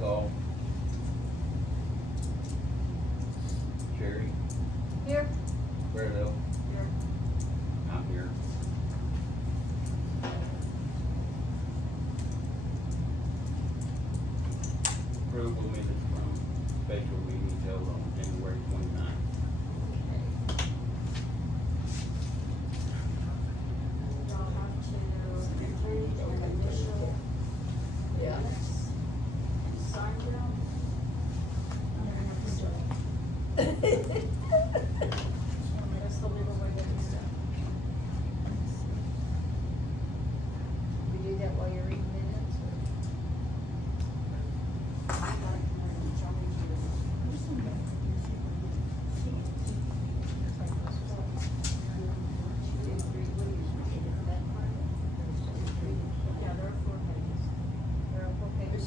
Roll call. Sherry, Here. Bradell, Here. I'm here. Approval minutes from special meeting held on January 29th. Y'all have to read and initial Yeah. minutes and sign them. I'm gonna have to do it. That's the legal way that it's done. We do that while you're reading minutes, or? I got it from John Hughes. Yeah, there are 4 pages. There are 4 pages.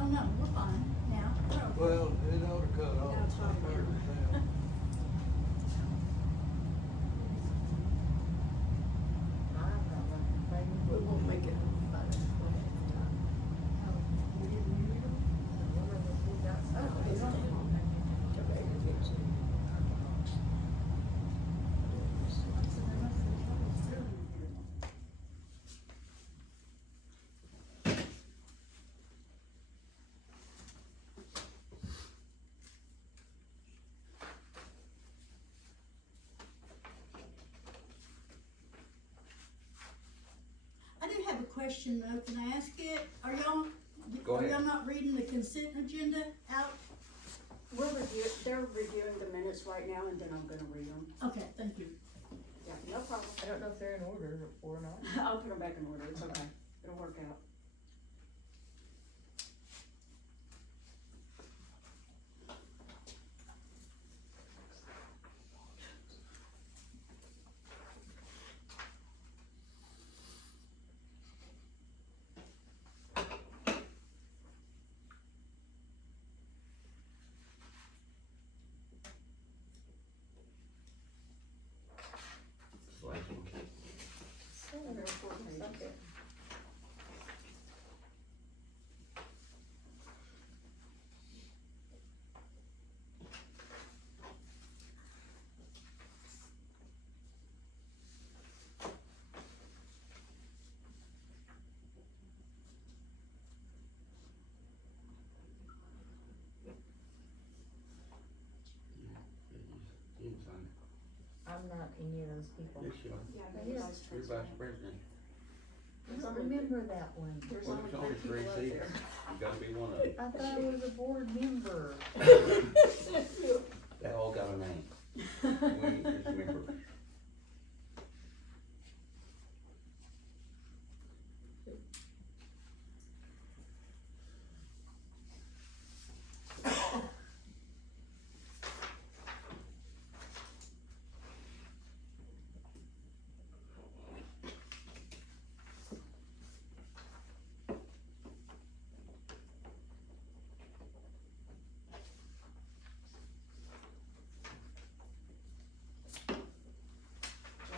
Oh, no, we're fine now. We're okay. Well, it ought to cut off. Now it's on there. We won't make it. I do have a question though, can I ask it? Are y'all, Go are ahead. y'all not reading the consent agenda out? They're reviewing the minutes right now, and then I'm gonna read them. Okay, thank you. Yeah, no problem. I don't know if they're in order or not. I'll put them back in order, it's okay. It'll work out. There are 4 pages. Okay. You can sign I'm not any of those people. it. Yes, you are. Yeah, Yes. the vice You're chancellor. vice president. I don't remember that one. There's Well, only there's 3 only people 3 out seats. there. You gotta be one of them. I thought I was a board member. They all got a name. We just members.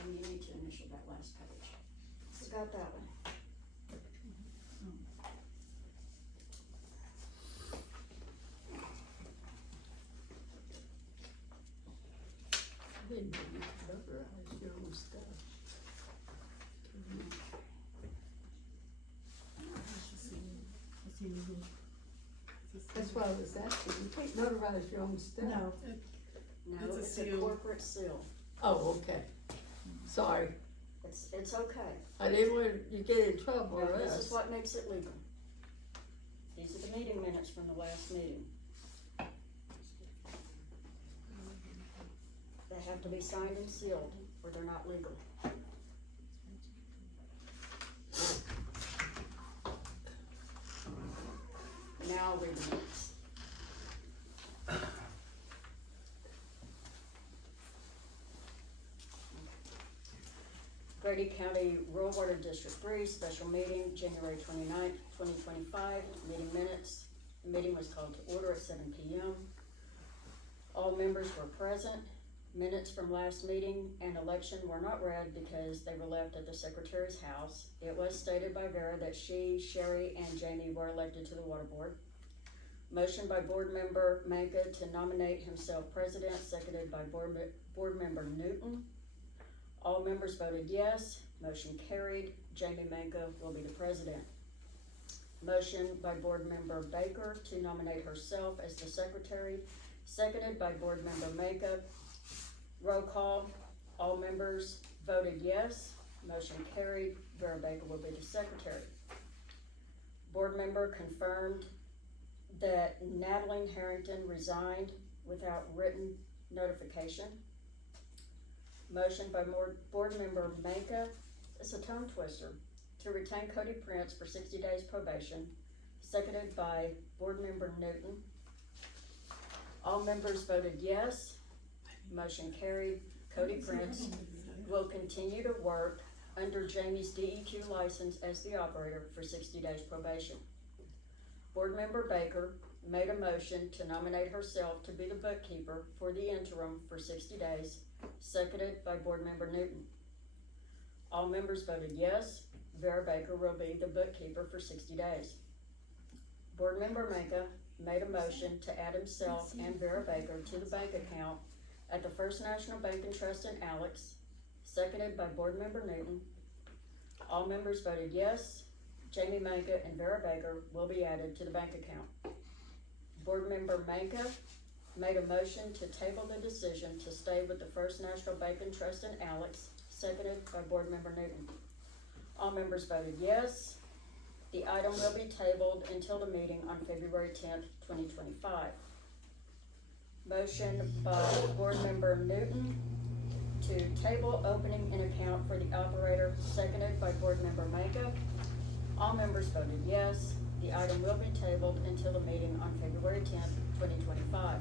And you need to initial that last page. got that one. I didn't know you could notarize your own stuff. That's why I was asking, you can't notarize your own stuff? No, No, It's a it's a seal. corporate seal. Oh, okay. Sorry, It's okay. I didn't want you to get in trouble Now, or this us. is what makes it legal. These are the meeting minutes from the last meeting. They have to be signed and sealed, or they're not legal. Now I'll read the minutes. Grady County Rural Water District 3, special meeting, January 29th, 2025, meeting minutes. The meeting was called to order at 7 p.m. All members were present. Minutes from last meeting and election were not read because they were left at the secretary's house. It was stated by Vera that she, Sherry, and Jamie were elected to the water board. Motion by board member Manka to nominate himself president, seconded by board member Newton. All members voted yes. Motion carried. Jamie Manka will be the president. Motion by board member Baker to nominate herself as the secretary, seconded by board member Manka. Roll call. All members voted yes. Motion carried. Vera Baker will be the secretary. Board member confirmed that Natalie Harrington resigned without written notification. Motion by board member Manka, it's a tongue twister, to retain Cody Prince for 60 days probation, seconded by board member Newton. All members voted yes. Motion carried. Cody Prince will continue to work under Jamie's DEQ license as the operator for 60 days probation. Board member Baker made a motion to nominate herself to be the bookkeeper for the interim for 60 days, seconded by board member Newton. All members voted yes. Vera Baker will be the bookkeeper for 60 days. Board member Manka made a motion to add himself and Vera Baker to the bank account at the First National Bank and Trust in Alex, seconded by board member Newton. All members voted yes. Jamie Manka and Vera Baker will be added to the bank account. Board member Manka made a motion to table the decision to stay with the First National Bank and Trust in Alex, seconded by board member Newton. All members voted yes. The item will be tabled until the meeting on February 10th, 2025. Motion by board member Newton to table opening an account for the operator, seconded by board member Manka. All members voted yes. The item will be tabled until the meeting on February 10th, 2025.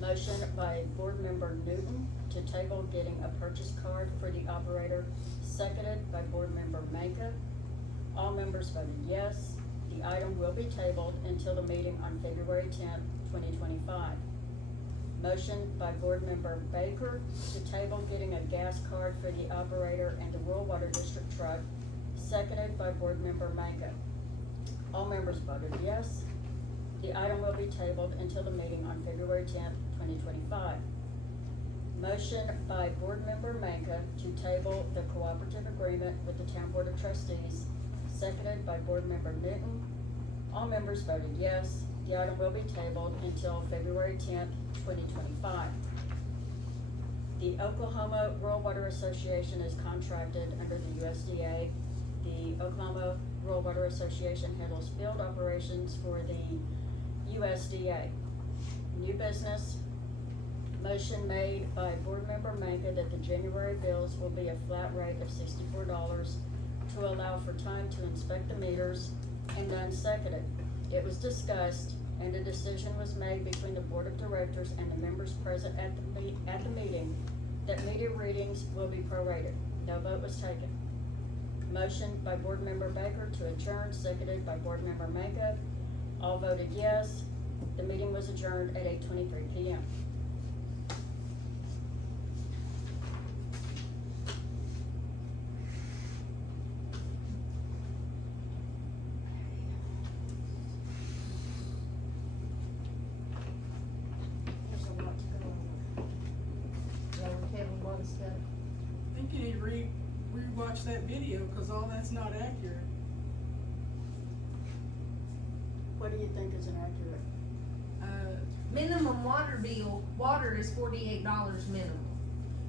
Motion by board member Newton to table getting a purchase card for the operator, seconded by board member Manka. All members voted yes. The item will be tabled until the meeting on February 10th, 2025. Motion by board member Baker to table getting a gas card for the operator and the rural water district truck, seconded by board member Manka. All members voted yes. The item will be tabled until the meeting on February 10th, 2025. Motion by board member Manka to table the cooperative agreement with the Town Board of Trustees, seconded by board member Newton. All members voted yes. The item will be tabled until February 10th, 2025. The Oklahoma Rural Water Association is contracted under the USDA. The Oklahoma Rural Water Association handles field operations for the USDA. New business. Motion made by board member Manka that the January bills will be a flat rate of $64 to allow for time to inspect the meters, and none seconded. It was discussed and a decision was made between the board of directors and the members present at the meeting that meter readings will be prorated. No vote was taken. Motion by board member Baker to adjourn, seconded by board member Manka. All voted yes. The meeting was adjourned at 8:23 p.m. So, I think you need to re-watch that video, cause all that's not accurate. What do you think is inaccurate? Minimum water bill, water is $48 minimum.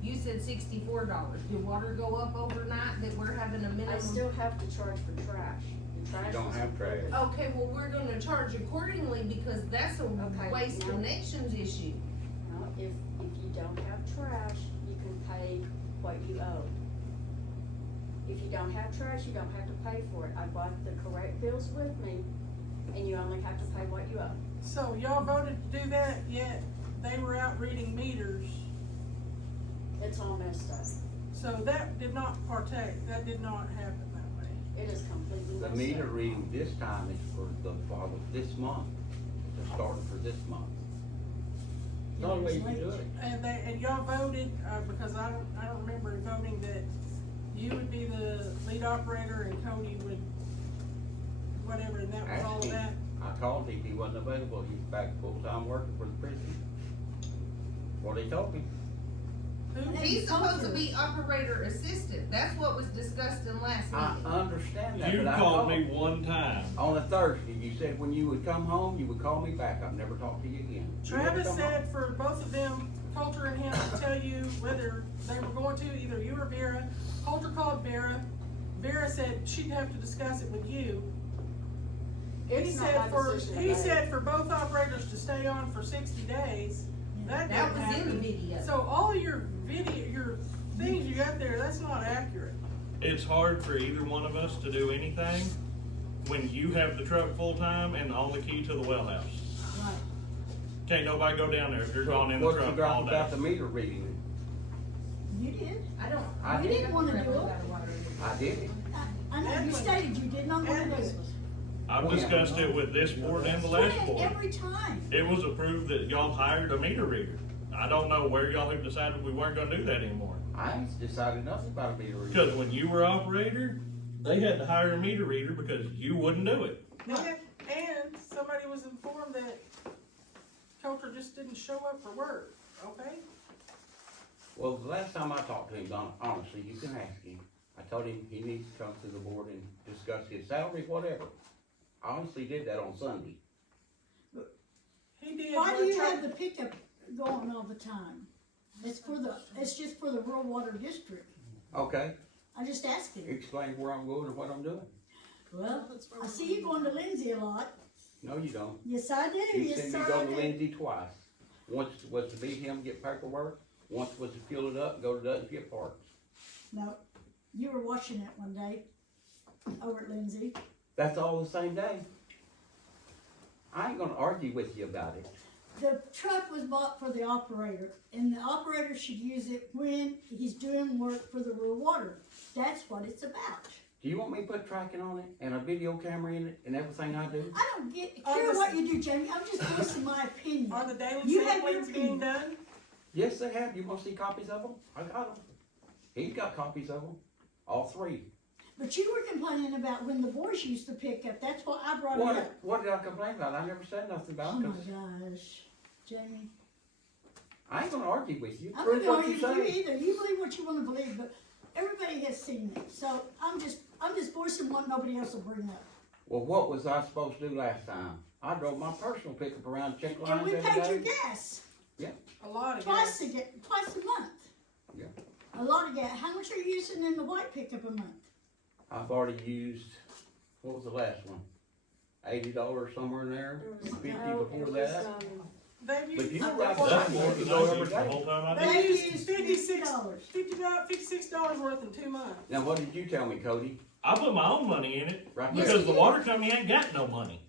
You said $64. Did water go up overnight that we're having a I minimum? still have to charge for trash. The trash don't was have trash. included. Okay, well, we're gonna charge accordingly because that's a Okay, waste now- connections issue. Now, if you don't have trash, you can pay what you owe. If you don't have trash, you don't have to pay for it. I bought the correct bills with me, and you only have to pay what you owe. So y'all voted to do that, yet they were out reading meters. It's all messed up. So that did not happen that way. It is completely The messed meter up. reading this time is for this month, to start for this month. The only way you can do it. And y'all voted, because I don't remember voting that you would be the lead operator and Cody would, whatever, and that was all of Actually, that. I called him, he wasn't available, he's back full-time working for the prison. What he told me. He's supposed to be operator assistant. That's what was discussed in last I meeting. understand that, You but I called me one time. on a Thursday, you said when you would come home, you would call me back, I've never talked to you again. You never Travis come said home. for both of them, Coulter and him, to tell you whether they were going to, either you or Vera. Coulter called Vera. Vera said she'd have to discuss it with you. It's not my decision to He make. said for both operators to stay on for 60 days. That That didn't was in the happen. video. So all your your things you got there, that's not accurate. It's hard for either one of us to do anything when you have the truck full-time and the only key to the well house. Right. Can't nobody go down there if you're So gone in the what's truck drop all about day. the meter reading? You did. I You did. didn't wanna do it. I did it. I know, you stated you did not wanna do it. I've discussed it with this board and the last When? board. Every time. It was approved that y'all hired a meter reader. I don't know where y'all have decided we weren't gonna do that anymore. I ain't decided nothing about a meter reading. Because when you were operator, they had to hire a meter reader because you wouldn't do it. And somebody was informed that Coulter just didn't show up for work, okay? Well, the last time I talked to him, honestly, you can ask him. I told him he needs to come to the board and discuss his salary, whatever. I honestly did that on Sunday. He did. Why do but you Tra- have the pickup going all the time? It's just for the rural water district. Okay, I just asked him. explain where I'm going and what I'm doing. Well, I see you going to Lindsay a lot. No, you don't. Yes, I do. You Yes, sent sir, me go I to do. Lindsay twice. Once was to meet him, get paperwork. Once was to fill it up, go to Dutton, get parts. No, you were watching it one day over at Lindsay. That's all the same day. I ain't gonna argue with you about it. The truck was bought for the operator, and the operator should use it when he's doing work for the rural water. That's what it's about. Do you want me to put tracking on it and a video camera in it and everything I do? I don't care what you do, Jamie. I'm just voicing my opinion. Are the daily You have your samplings being opinion. done? Yes, they have. You wanna see copies of them? I got them. He's got copies of them. All three. But you were complaining about when the boys used to pick up. That's why I brought it up. What did I complain about? I never said nothing Oh about my it. 'Cause gosh, Jamie. I ain't gonna argue with you. I'm Prove not what going you to argue with say. you either. You believe what you want to believe, but everybody has seen it. So I'm just voicing what nobody else will bring up. Well, what was I supposed to do last time? I drove my personal pickup around, check And lines we every paid your day. gas A lot of twice gas. a month. Yeah. A lot of gas. How much are you using in the white pickup a month? I've already used, what was the last one? $80 somewhere in there, There was- 50 no, before it was, that. They've But used. you $4 drive That's that more more than go I every used the day. whole time I did. They They used used $56 $56. $56 worth in 2 months. Now, what did you tell me, Cody? I put my own money in it Right Yes, there. because the water company ain't got no money.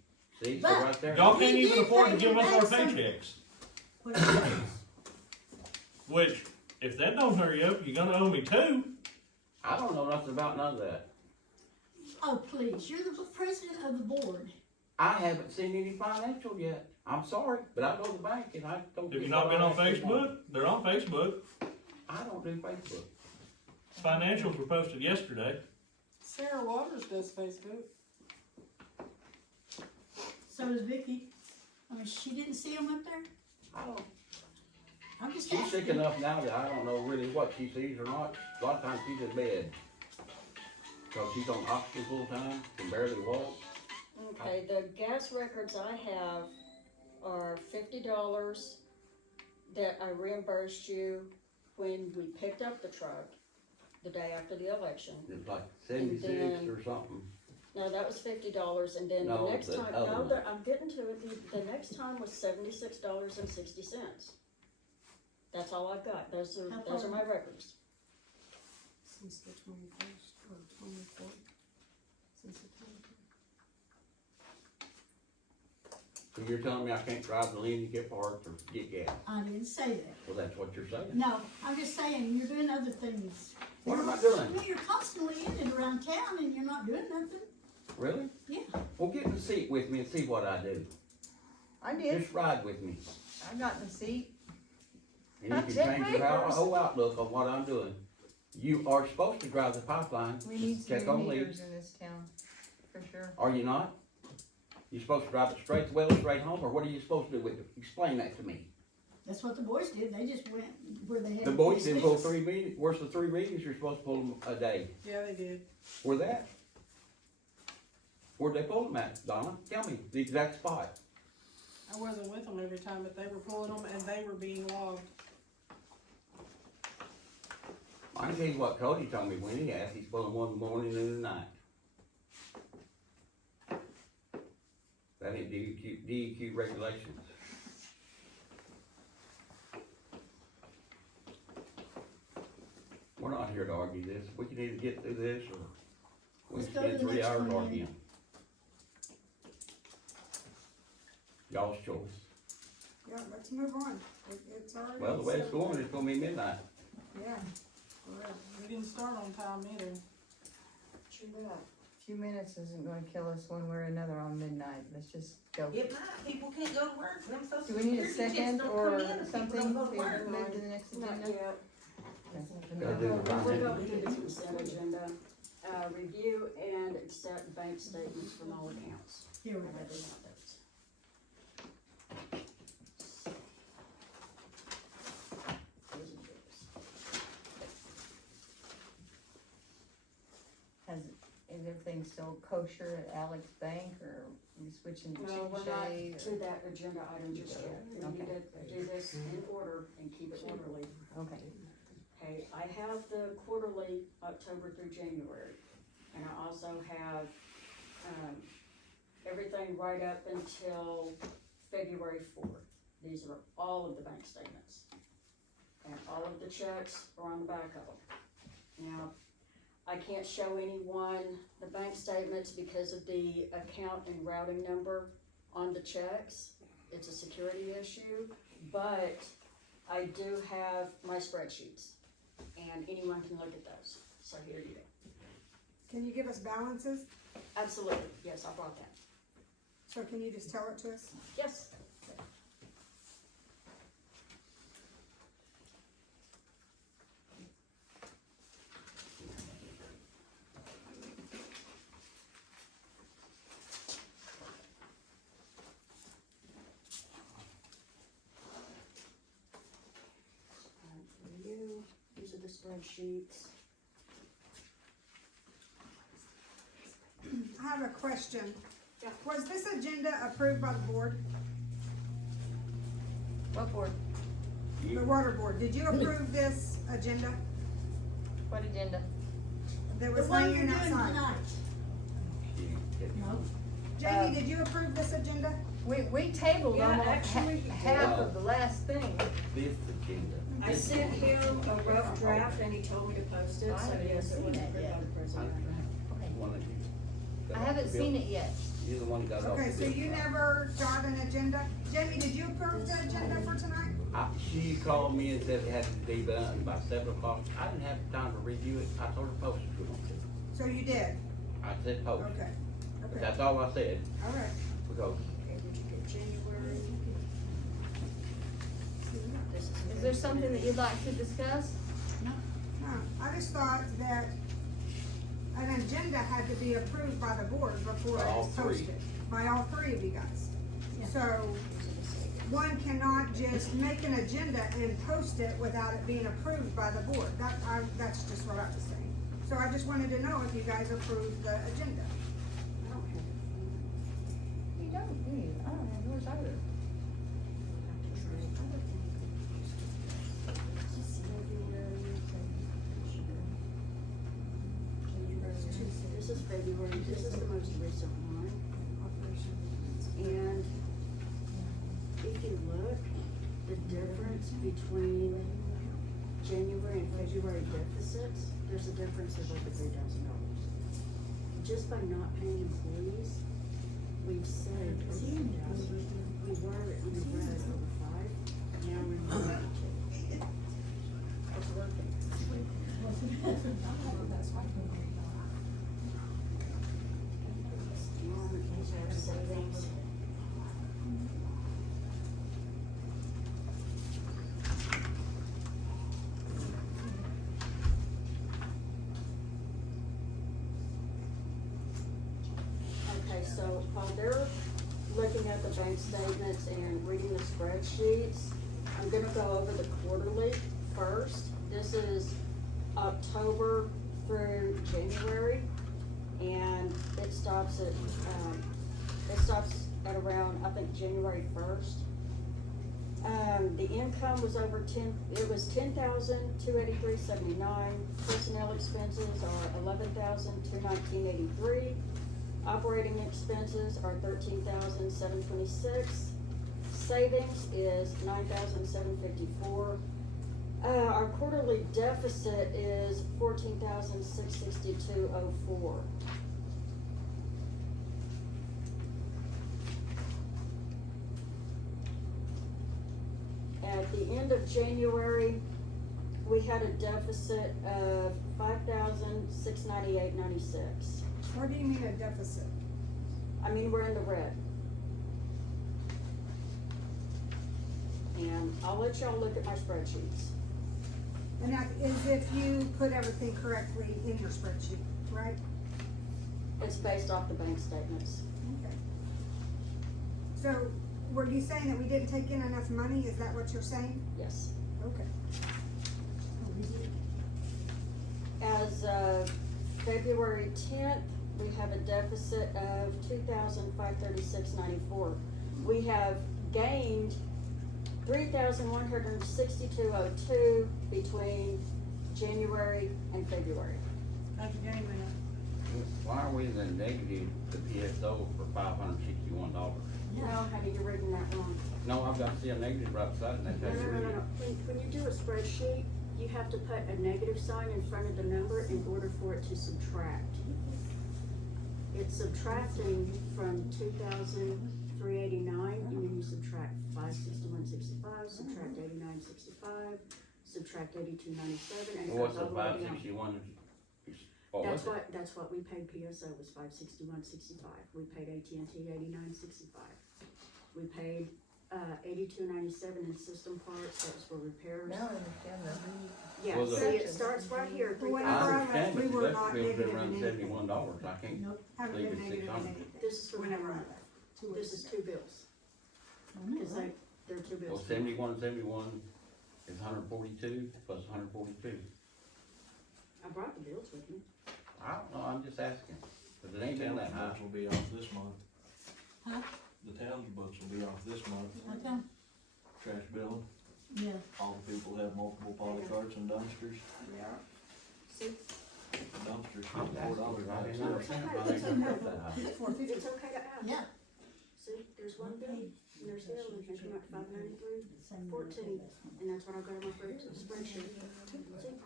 See, so But- right there. Y'all can't We even did afford pay to give us back our some. paychecks. What it is. Which, if that don't hurry up, you're gonna owe me two. I don't know nothing about none of that. Oh, please. You're the president of the board. I haven't seen any financial yet. I'm sorry, but I go to the bank and I don't. Have you get not what been I on actually want. Facebook? They're on Facebook. I don't do Facebook. Financials were posted yesterday. Sarah Waters does Facebook. So does Vicky. I mean, she didn't see him up there. I don't. I'm just She's sick asking. enough now that I don't know really what she sees or not. A lot of times she's in bed. Cause she's on oxygen full time, can barely walk. Okay, the gas records I have are $50 that I reimbursed you when we picked up the truck the day after the election. It's like 76 then- or something. No, that was $50, and then No, the next the time, other no, one. I'm getting to it, the next time was $76.60. That's all I've got, those are my records. Since the 21st or 24th, since the 24th. So you're telling me I can't drive to Lindy, get parked, or get gas? I didn't say that. Well, that's what you're saying. No, I'm just saying, you're doing other things. What am I doing? Well, you're constantly in and around town and you're not doing nothing. Really? Yeah. Well, get in the seat with me and see what I do. I did, Just ride with me. I got in the seat. And you can Check change your papers. whole outlook on what I'm doing. You are supposed to drive the pipeline, We need just some check new on meters leaks. in this town, for sure. Are you not? You supposed to drive it straight to well, straight home, or what are you supposed to do with it? Explain that to me. That's what the boys did. They just went where they had. The boys these didn't pull things. 3 meetings. Where's the 3 readings? You're supposed to pull them a day. Yeah, they did. Where that? Where'd they pull them at, Donna? Tell me the exact spot. I wasn't with them every time, but they were pulling them and they were being logged. I can tell you what Cody told me when he asked. He's pulling one in the morning and in the night. That ain't DEQ regulations. We're not here to argue this. We can either get through this or we Let's go to spend the 3 next hours one then. arguing. Y'all's choice. Yeah, let's move on. It's already. Well, the way it's going, it's gonna be midnight. Yeah. We didn't start on time either. True that. Few minutes isn't gonna kill us one way or another on midnight, let's just go. It might, people can't go to work, them social Do we need a security checks second don't or come in if people something don't to go to work. move to the next Not agenda? yet. Gotta do the We'll finance. go through the consent agenda. Review and accept bank statements from all accounts. Here we I go. already have those. Those are yours. Is everything still kosher at Alex Bank, or are we switching to No, we're not Chick-fil-A, to that agenda item just yet. We need to do this in order and keep it orderly. Okay. Okay, I have the quarterly October through January, and I also have, everything right up until February 4th. These are all of the bank statements. And all of the checks are on the back of them. Now, I can't show anyone the bank statements because of the account and routing number on the checks. It's a security issue, but I do have my spreadsheets, and anyone can look at those. So here you go. Can you give us balances? Absolutely, yes, I brought that. So can you just tell it to us? Yes. For you, these are the spreadsheets. I have a question. Yeah. Was this agenda approved by the board, What board? the water board? Did you approve this agenda What agenda? that The was one laying you're doing outside? tonight. No. Jamie, did you approve this agenda? We tabled Yeah, almost actually, half of the last thing. This agenda. I sent him a rough draft and he told me to post it, I so haven't yes, it seen was that approved by yet. the president. One that you got I off haven't the seen bill. it yet. You're the one that got off the Okay, so bill. you never got an agenda? Jamie, did you approve the agenda for tonight? She called me and said it had to be done by 7 o'clock. I didn't have time to review it. I told her post it. So you did? I said post. Okay, But okay, that's all I said, all right. because Okay, did you get January? This Is there something that you'd like to discuss? No, I just thought that an agenda had to be approved by the board before By all it's three. posted. By all three of you guys. Yeah. So one cannot just make an agenda and post it without it being approved by the board. That's just what I was saying. So I just wanted to know if you guys approved the agenda. I don't have it. You don't, do you? I don't have yours either. This is February, this is the most recent one. And if you look, the difference between January and February deficits, there's a difference of over $3,000. Just by not paying employees, we've saved over $3,000. We were in the red over 5, now we're in the red 2. It's working. These are savings. Okay, so while they're looking at the bank statements and reading the spreadsheets, I'm gonna go over the quarterly first. This is October through January, and it stops at around, I think, January 1st. The income was over 10,283.79. Personnel expenses are 11,219.83. Operating expenses are 13,726. Savings is 9,754. Our quarterly deficit is 14,662.04. At the end of January, we had a deficit of 5,698.96. What do you mean a deficit? I mean, we're in the red. And I'll let y'all look at my spreadsheets. And that is if you put everything correctly in your spreadsheet, right? It's based off the bank statements. Okay. So, were you saying that we didn't take in enough money? Is that what you're saying? Yes. Okay. As of February 10th, we have a deficit of 2,536.94. We have gained 3,162.02 between January and February. How'd you gain that? Why are we in the negative, the PSO for $561? No, honey, you're reading that wrong. No, I've got to see a negative right beside it, and that's how you read it. When you do a spreadsheet, you have to put a negative sign in front of the number in order for it to subtract. It's subtracting from 2,389, and then you subtract 561.65, subtract 89.65, subtract 82.97, and it What's goes all the the way down. 561? What was it? That's what we paid PSO was 561.65. We paid AT&T 89.65. We paid 82.97 in system parts. That was for repairs. Now I understand that. Yeah, Well, the- see, it starts right here. Well, I whenever I understand, left, but we the were electric not bill's been negative in running anything. $71, I can't Haven't believe been it's negative in 600. anything. This is for Whenever I whenever. left, 2 This weeks is ago. 2 bills. Cause they're 2 Well, bills. 71 is 142 plus 142. I brought the bills with me. I don't know, I'm just asking, cause it ain't been that high. Books will be off this month. Huh? The town's books will be off this month. Okay, Trash billing, yeah. all the people have multiple poly carts and dumpsters. Yeah. See, Dumpsters, I'm $4 asking, I didn't now. understand why they didn't put that high. It's 450. it's okay to ask. Yeah. See, there's one bill, and there's the other one, and come out 593.14, and that's what I got on my spreadsheet. See?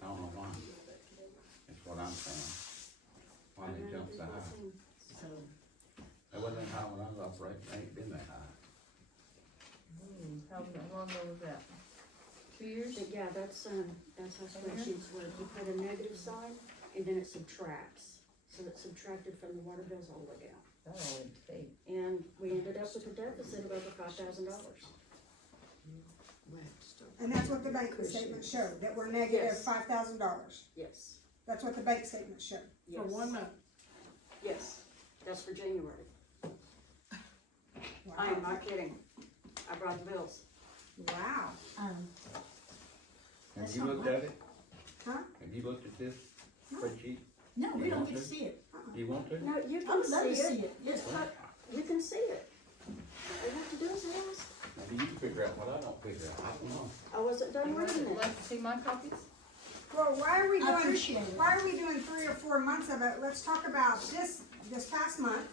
I don't know why. That's what I'm saying. Why they jumped so high? So, It wasn't high when I was operating, it ain't been that high. How long ago was that? 2 years? But yeah, that's how spreadsheets work. You put a negative sign, and then it subtracts. So it's subtracted from the water bills all the way down. That only take. And we ended up with a deficit of over $5,000. And that's what the bank statements show, that we're negative Yes. $5,000. Yes, That's what the bank statements show. yes. For 1 month. Yes, that's for January. I am not kidding. I brought the bills. Wow, Have That's you not looked right. at it? huh? Have you looked at this No. spreadsheet? No, we You don't want get to to? see it. Do you want to? No, you I can would love see to see it. it, yes. You can see it. All you have to do is ask. Maybe you can figure out what I don't figure out, I don't know. I wasn't done reading it. Like to see my copies? Well, why are we I appreciate doing, it. why are we doing 3 or 4 months of it? Let's talk about this past month.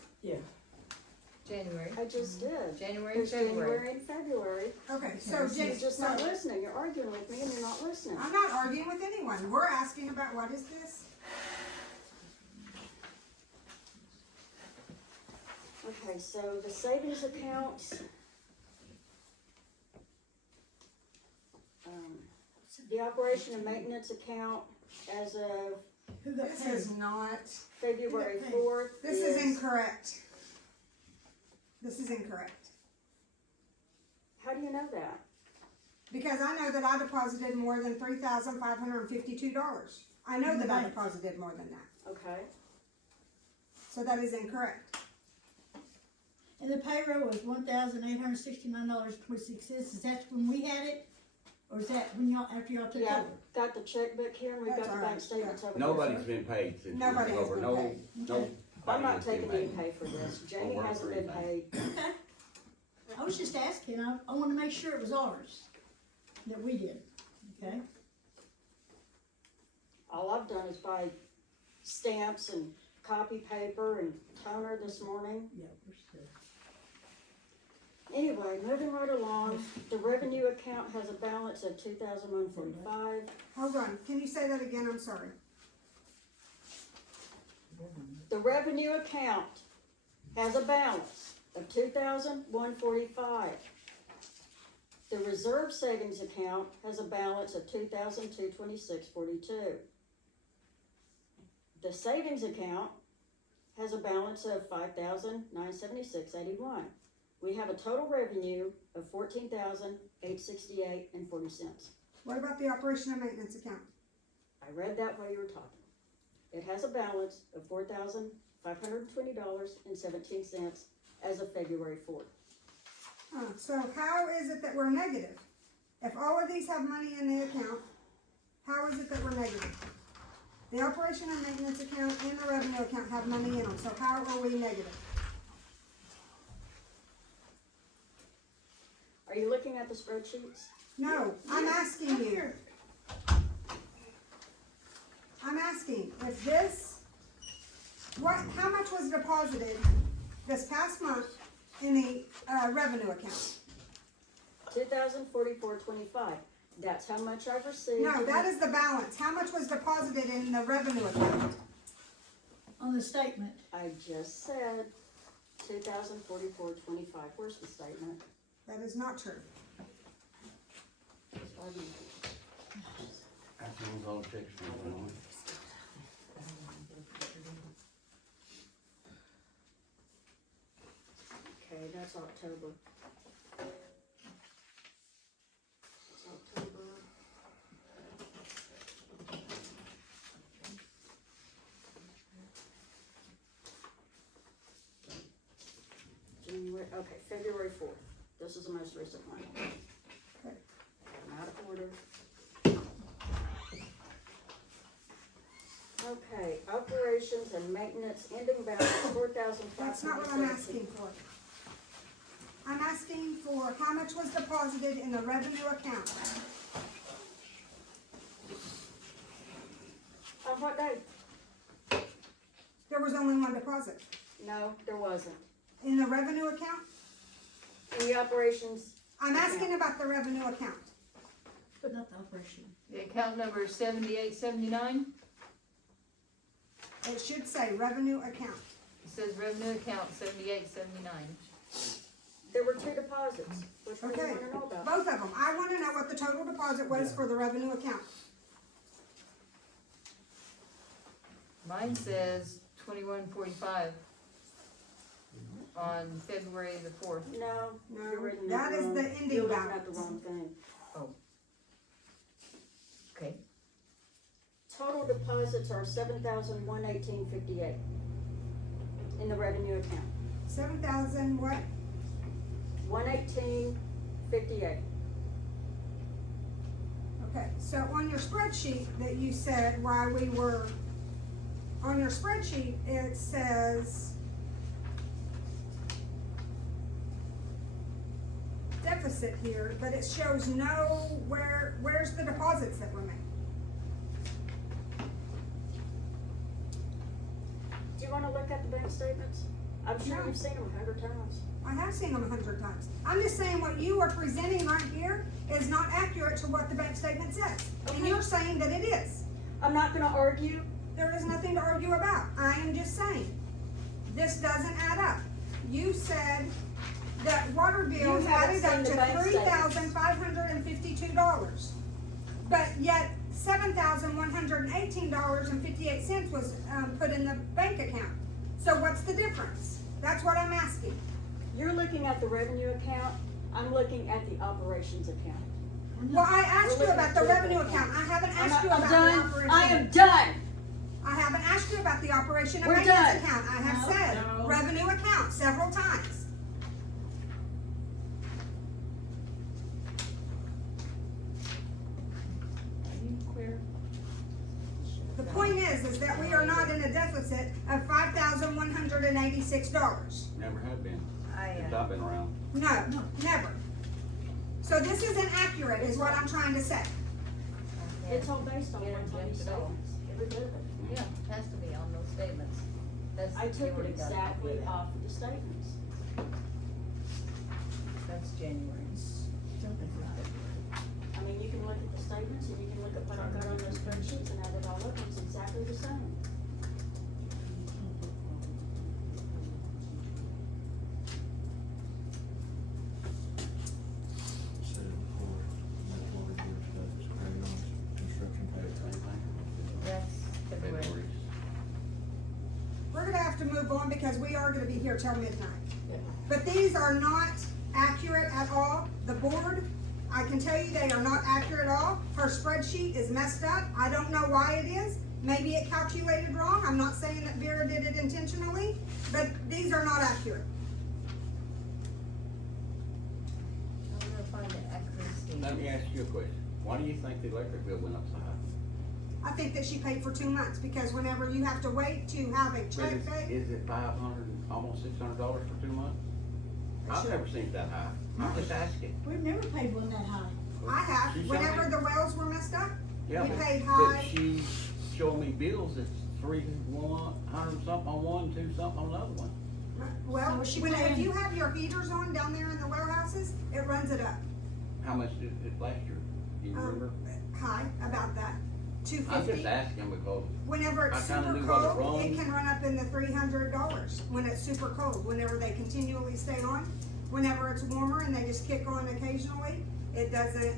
January. I just did. January, There's February. January and February. Okay, so You're just not so listening. You're arguing with me and you're not listening. I'm not arguing with anyone. We're asking about what is this? Okay, so the savings account. The operation and maintenance account as of Who got This paid? is not, February paid? 4th. this is incorrect. This is incorrect. How do you know that? Because I know that I deposited more than $3,552. I know that I Right. deposited more than that. Okay. So that is incorrect. And the payroll was $1,869.26. Is that when we had it? Or is that when y'all, after y'all took Yeah, over? got the checkbook here and we've got That's the all bank right, statements over there. Nobody's been paid since we Nobody took has over, been no, paid. no. I'm not taking any pay for this. Jamie work hasn't or been anything. paid. Okay. I was just asking, I wanna make sure it was ours, that we did, okay? All I've done is buy stamps and copy paper and toner this morning. Yeah, we're still. Anyway, moving right along, the revenue account has a balance of $2,145. Hold on, can you say that again? I'm sorry. The revenue account has a balance of $2,145. The reserve savings account has a balance of $2,226.42. The savings account has a balance of $5,976.81. We have a total revenue of $14,868.40. What about the operation and maintenance account? I read that while you were talking. It has a balance of $4,520.17 as of February 4th. So how is it that we're negative? If all of these have money in the account, how is it that we're negative? The operation and maintenance account and the revenue account have money in them, so how are we negative? Are you looking at the spreadsheets? No, I'm asking you. Here. I'm asking, if this, how much was deposited this past month in the, revenue account? $2,044.25. That's how much I've received. No, that is the balance. How much was deposited in the revenue account? On the statement, I just said $2,044.25. Where's the statement? That is not true. That's why we- That's those old checks from now on. Okay, that's October. That's October. January, okay, February 4th. This is the most recent one. Okay. I'm out of order. Okay, operations and maintenance ending balance $4,517. That's not what I'm asking for. I'm asking for how much was deposited in the revenue account. On what day? There was only one deposit. No, there wasn't. In the revenue account? In the operations. I'm asking about the revenue account. but not the operation. The account number is 7879. It should say revenue account. It says revenue account 7879. There were two deposits. Which one do you Okay, wanna know about? both of them. I wanna know what the total deposit was for the revenue account. Mine says 2145 on February the 4th. No, No, you're reading that is wrong. the ending You're looking at the balance. wrong thing. Okay. Total deposits are $7,118.58 in the revenue account. 7,000 what? 118.58. 58. Okay, so on your spreadsheet that you said why we were, on your spreadsheet, it says deficit here, but it shows where's the deposits that were made? Do you wanna look at the bank statements? I'm sure No. you've seen them 100 times. I have seen them 100 times. I'm just saying what you are presenting right here is not accurate to what the bank statement says. And Okay. you're saying that it is. I'm not gonna argue. There is nothing to argue about. I am just saying, this doesn't add up. You said that water bills You haven't added up seen the to bank $3,552. But yet $7,118.58 was put in the bank account. So what's the difference? That's what I'm asking. You're looking at the revenue account, I'm looking at the operations account. Well, I asked you We're about the looking at revenue two account. I haven't I'm asked you I'm about the done, operation. I am done. I haven't asked you about the operation and We're maintenance done. account. I have No, said no. revenue account several times. The point is that we are not in a deficit of $5,186. Never have been, I, since I've been around. No, never. So this isn't accurate, is what I'm trying to say. It's all based on Yeah, what's on Jim, these today. statements, every bit of it. Yeah, it has to be on those statements. That's, I you took it already got a copy exactly of that. off of the statements. that's January's. I mean, you can look at the statements and you can look at what I've got on those spreadsheets and add it all up, it's exactly the same. That's February. February. We're gonna have to move on because we are gonna be here till midnight. Yeah. But these are not accurate at all. The board, I can tell you they are not accurate at all. Her spreadsheet is messed up. I don't know why it is. Maybe it calculated wrong. I'm not saying that Vera did it intentionally, but these are not accurate. I'm gonna find the accuracy. Let me ask you a question. Why do you think the electric bill went up so high? I think that she paid for 2 months because whenever you have to wait to have a But check paid, is it $500, almost $600 for 2 months? I've never seen it that high. I'm just asking. We've never paid one that high. I have. She showed Whenever me- the wells were messed up, Yeah, we but- paid But high. she showed me bills that's 100 something on one, 2 something on another one. Well, So she if paying- you have your heaters on down there in the warehouses, it runs it up. How much did it last year? Do you remember? High, about that, I'm just 250. asking because Whenever it's I kinda super knew what it cold, it runs. can run up in the $300 when it's super cold, whenever they continually stay on. Whenever it's warmer and they just kick on occasionally, it doesn't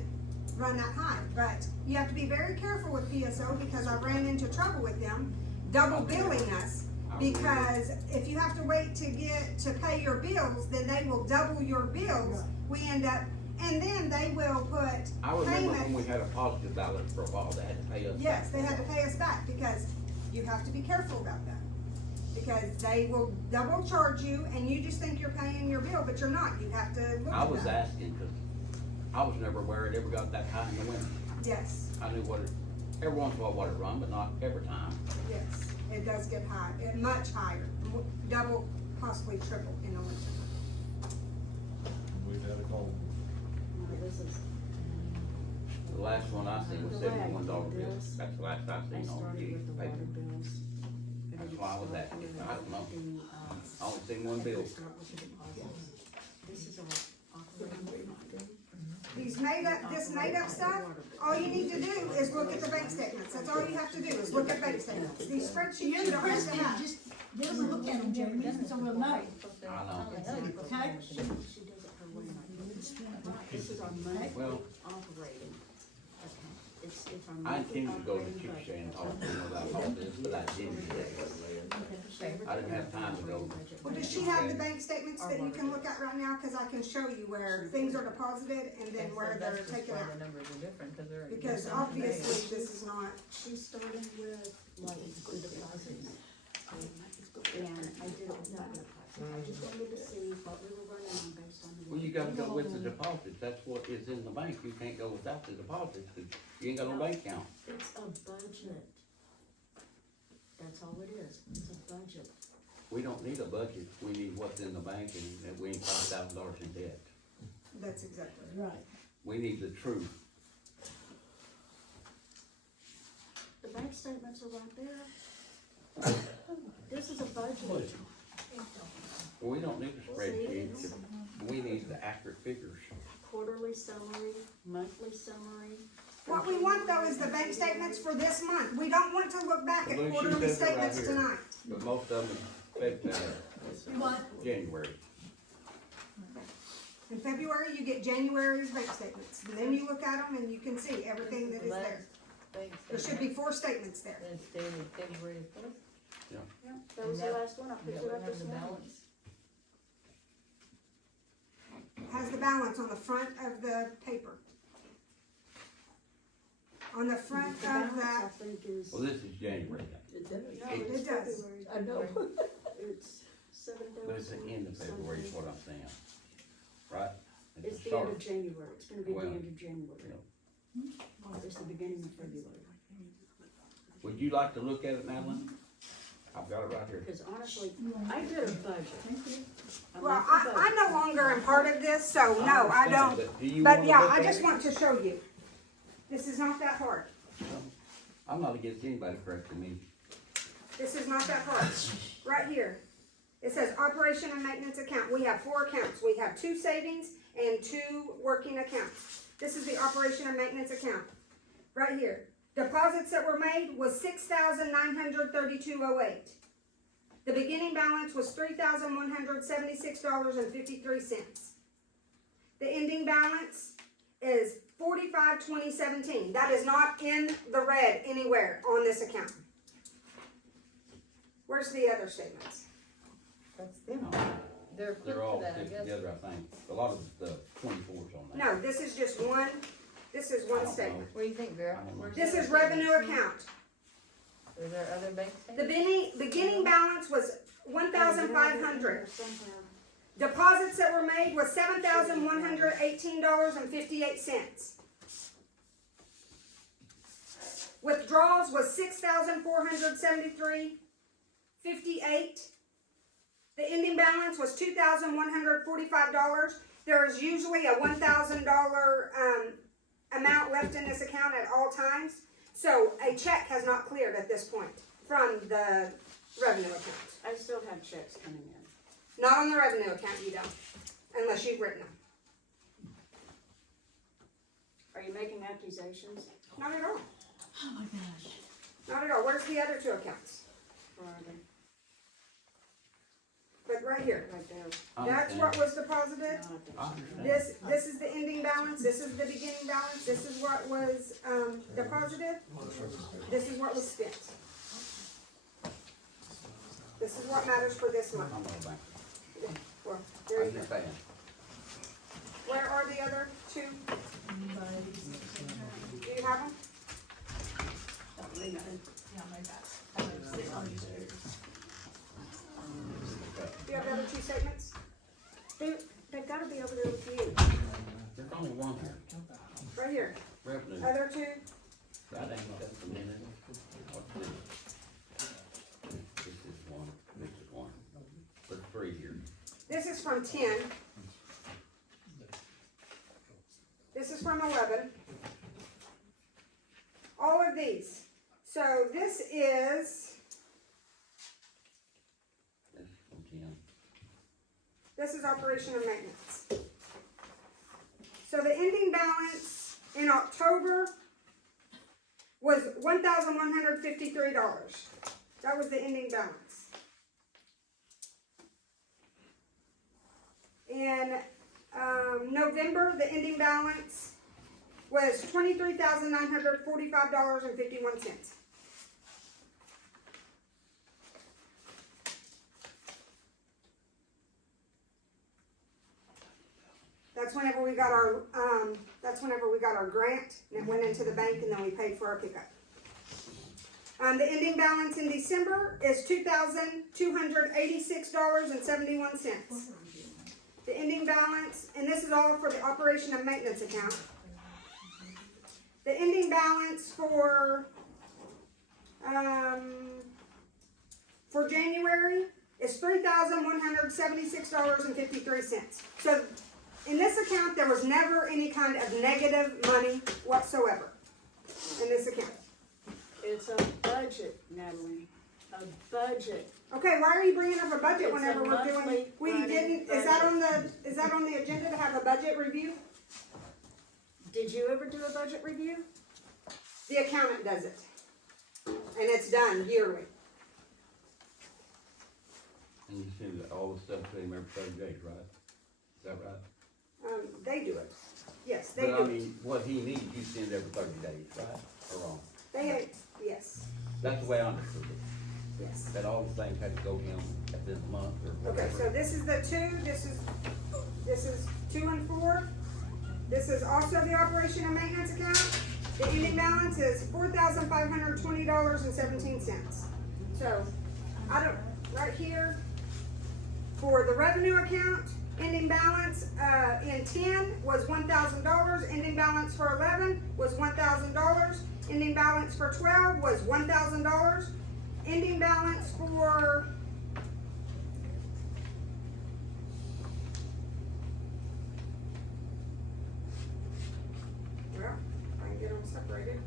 run that high. But you have to be very careful with PSO because I ran into trouble with them, double billing us. Because if you have to wait to pay your bills, then they will double your bills. We end up, and then they will put I remember when we payments. had a positive balance for a while, they had to pay us. Yes, back. they had to pay us back because you have to be careful about that. Because they will double charge you and you just think you're paying your bill, but you're not. You have to look I at was that. asking because I was never aware it ever got that high in the winter. Yes, I knew what it, every once in a while what it run, but not every time. yes, it does get high, much higher, double, possibly triple in the winter. We've had a cold. No, this is, The last one I seen was The way I $71 do bill. this, That's the last I I seen on started the with the paper. water bills. That's why I was asking. I don't know. I only seen one bill. Start with the deposits. This is our operating budget. These this made up stuff, all you need to do is look at the bank statements. That's all you have to do is look at bank statements. These spreadsheets You're you the don't have to president, have. just doesn't look at them, Jeremy, so we'll know. I know. Okay? She does it her way. This is our monthly Well- operating account. It's our I monthly intended to go to operating Chief budget. Shane and talk to him about all this, but I didn't. I didn't have time to go. Well, does she have the bank statements that you can look at right now? Cause I can show you where things are deposited and then where they're That's just taken why out. the numbers are different, cause they're. Because they're not obviously today. this is not, She's starting with like the deposits. And I did it without the deposits. I just wanted to see what we were running on based on the Well, you gotta go with the deposits, that's what is in the bank, you can't go without the deposits, 'cause you ain't got no bank account. It's a budget. That's all it is, it's a budget. We don't need a budget, we need what's in the bank, and that we ain't $5,000 in debt. That's exactly right. Right. We need the truth. The bank statements are right there. This is a budget. Well, we don't need a spreadsheet, we need the accurate figures. Quarterly summary, monthly summary. What we want though is the bank statements for this month. We don't want to look back at Well, she quarterly says it right statements here. tonight. But most of them, You want, January. In February, you get January's bank statements. And then you look at them and you can see everything that is there. There should be 4 statements there. It's dated February fourth. Yeah, that was the last one, I picked it up this morning. Has the balance on the front of the paper. On the front The of balance, that, I think is, Well, this is January, no, It it's does. February. I know. It's but it's the end of February is what I'm saying, right? At It's the the end start. of January, it's gonna be the Well, end of January. It's the beginning of February, Would you like to look at it, Madeline? I've got it right here. because honestly, I did a budget. I well, went for I'm no budget. longer a part of this, so no, I understand, don't. but do you But wanna yeah, look I at just it? want to show you. This is not that hard. I'm not against anybody correcting me. This is not that hard. Right here. It says operation and maintenance account. We have 4 accounts. We have 2 savings and 2 working accounts. This is the operation and maintenance account. Right here. Deposits that were made was $6,932.08. The beginning balance was $3,176.53. The ending balance is $45,2017. That is not in the red anywhere on this account. Where's the other statements? That's them. They're equipped They're all for that, I put guess. together, I think. A lot of the 24's on there. No, this is just one, this is I one don't know. statement. What do you think, Vera? I don't know. Where's This the is other revenue statements? account. Are there other bank The statements? beginning balance was $1,500. Somewhere. Deposits that were made was $7,118.58. Withdrawals was $6,473.58. The ending balance was $2,145. There is usually a $1,000 amount left in this account at all times. So a check has not cleared at this point from the revenue account. I still have checks coming in. Not on the revenue account, you don't, unless you've written them. Are you making accusations? Not at all. oh my gosh. Not at all. Where's the other 2 accounts? Where are they? But right here. Right there. I That's understand. what was deposited. I understand. This is the ending balance. This is the beginning balance. This is what was deposited. This is what was spent. This is what matters for this month. I'm not a banker. Well, there I'm you go. just saying. Where are the other 2? Do you have them? Do you have the other 2 statements? They've gotta be over there with you. There's only one here. Right here. Revenue. Other 2? That ain't just a minute. What's this? This is one, this is one. There's 3 here. This is from 10. This is from 11. All of these. So this is, This is from 10. this is operation and maintenance. So the ending balance in October was $1,153. That was the ending balance. In November, the ending balance was $23,945.51. That's whenever we got our grant, and it went into the bank, and then we paid for our pickup. The ending balance in December is $2,286.71. the ending balance, and this is all for the operation and maintenance account. The ending balance for January is $3,176.53. So in this account, there was never any kind of negative money whatsoever in this account. It's a budget, Natalie, a budget. Okay, why are you bringing up a budget It's whenever a we're doing, monthly we running didn't, is that on the agenda to have a budget review? Did you ever do a budget review? The accountant does it. And it's done yearly. And you send all the stuff to him every 30 days, right? Is that right? They do it. Yes, they But I do. mean, what he needs, you send every 30 days, right? Or wrong? Yes, That's the way I understood it. yes. That all the things had to go to him at this month or Okay, whatever. so this is the two, this is 2 and 4. This is also the operation and maintenance account. The ending balance is $4,520.17. So, right here, for the revenue account, ending balance, in 10 was $1,000, ending balance for 11 was $1,000, ending balance for 12 was $1,000, ending balance for well, I can get them separated.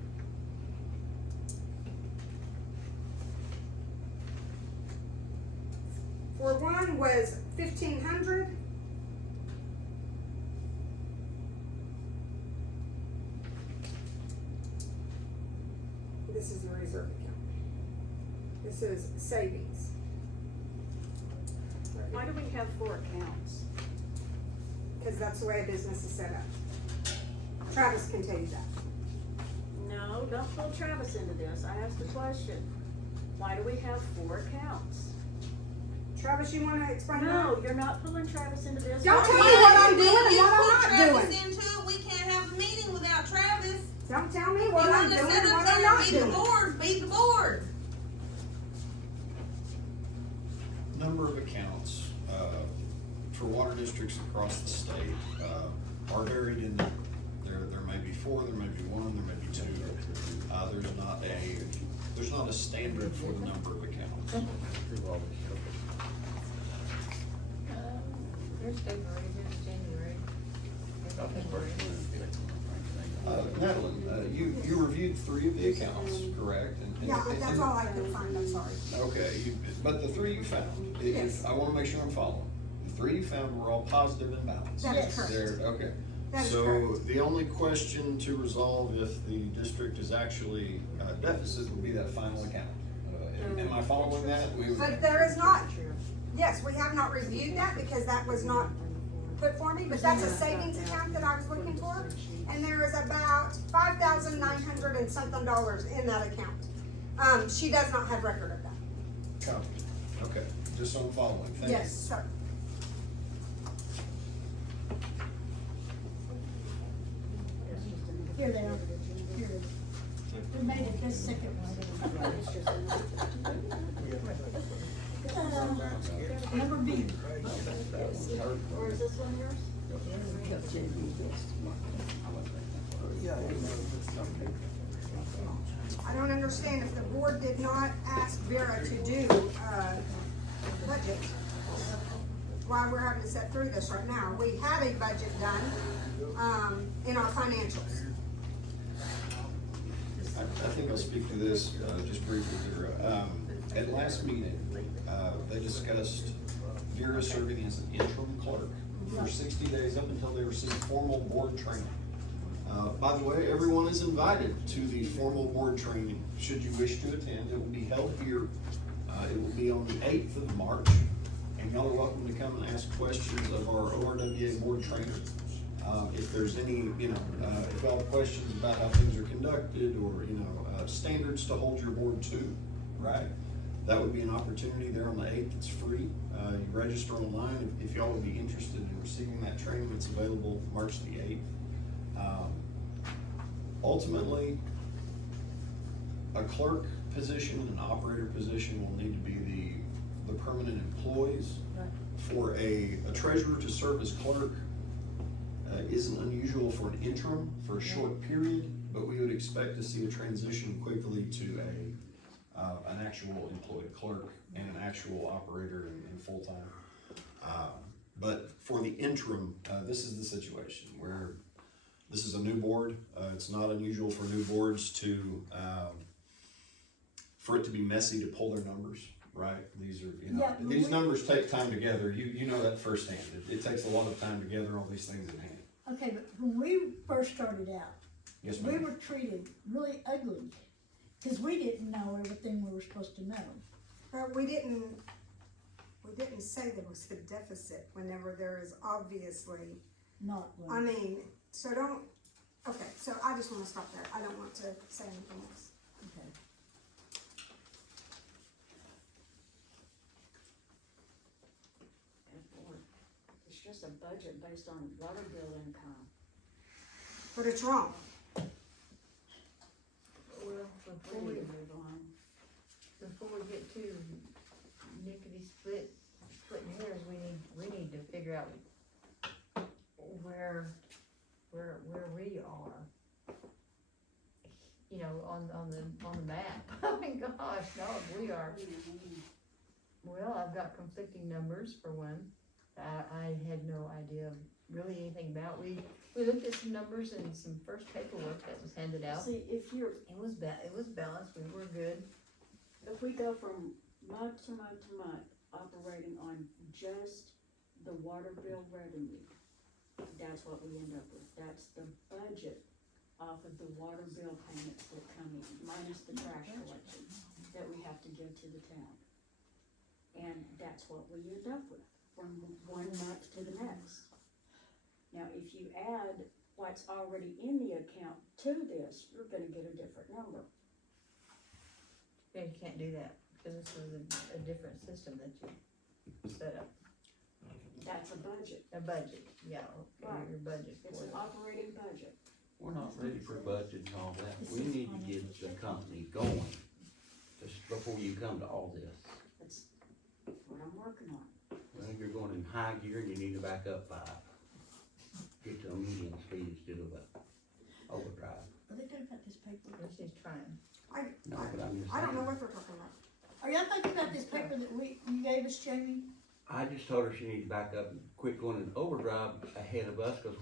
For one was 1,500. This is the reserve account. This is savings. Why do we have 4 accounts? Because that's the way a business is set up. Travis can tell you that. No, don't pull Travis into this. I asked a question. Why do we have 4 accounts? Travis, you wanna explain that? No, you're not pulling Travis into this. Don't tell me Why what I'm did doing and you what put I'm not Travis doing. into it? We can't have a meeting without Travis. Don't tell me You what I'm wanna doing sit and up what I'm there not and be the doing. board, be the board. Number of accounts, for water districts across the state, are varied in, there may be 4, there may be 1, there may be 2. There's not a standard for the number of accounts. Here's February, here's January. Madeline, you reviewed 3 of the accounts, correct? And- Yeah, that's all I could find, I'm sorry. Okay, but the 3 you found, Yes. I wanna make sure I'm following. The 3 you found were all positive and balanced. That is correct. Okay. That is So correct. the only question to resolve if the district is actually deficit would be that final account. Am I following that? But there is not, yes, we have not reviewed that because that was not put for me, but that's a savings account that I was looking for. And there is about $5,900 and something in that account. She does not have record of that. Copy. Okay, just so I'm following, thank you. Yes, sir. Here they are. Here it is. We made it this second one. Number B. Or is this one yours? I don't understand if the board did not ask Vera to do, budget, why we're having to sit through this right now. We had a budget done, in our financials. I think I'll speak to this, just briefly, Vera. At last meeting, they discussed Vera serving as an interim clerk for 60 days up until they receive formal board training. By the way, everyone is invited to the formal board training, should you wish to attend. It will be held here. It will be on the 8th of March, and y'all are welcome to come and ask questions of our ORWA board trainer. If there's any, if y'all have questions about how things are conducted or, standards to hold your board to, right? That would be an opportunity there on the 8th. It's free. You register online. If y'all would be interested in receiving that training, it's available March the 8th. Ultimately, a clerk position and an operator position will need to be the permanent employees. Right. For a treasurer to serve as clerk isn't unusual for an interim, for a short period, but we would expect to see a transition quickly to an actual employed clerk and an actual operator in full-time. But for the interim, this is the situation where this is a new board. It's not unusual for new boards to, for it to be messy to pull their numbers, right? These are, Yeah, these numbers take time together. You know that firsthand. It takes a lot of time to gather all these things in hand. Okay, but when we first started out, Yes, we ma'am. were treated really ugly, cause we didn't know everything we were supposed to know. But we didn't say there was a deficit whenever there is obviously, Not I one. mean, so don't, okay, so I just wanna stop there. I don't want to say anything else. Okay. It's just a budget based on water bill income. But it's wrong. Well, We before we, need to move on. before we get too nickety splitting hairs, we need to figure out where we are. You know, on the map. Oh my gosh, no, we are, well, I've got conflicting numbers for one. I had no idea really anything about. We looked at some numbers and some first paperwork that was handed out. See, if you're, It was balanced, we were good. if we go from month to month to month, operating on just the water bill revenue, that's what we end up with. That's the budget off of the water bill payments that come in, minus the trash collection that we have to give to the town. And that's what we end up with from one month to the next. Now, if you add what's already in the account to this, you're gonna get a different number. Yeah, you can't do that, because this is a different system that you set up, That's a budget. a budget, yeah, okay, Right. your budget It's for an it. operating budget. We're not ready for budget and all that. We need to get the company going just before you come to all this. That's what I'm working on. Well, you're going in high gear and you need to back up 5. Get to a medium speed instead of a overdrive. Are they talking about this paper? She's trying. No, but I'm just I don't know saying. what they're talking about. Are y'all thinking about this paper that you gave us, Jamie? I just told her she needs to back up and quit going in overdrive ahead of us, cause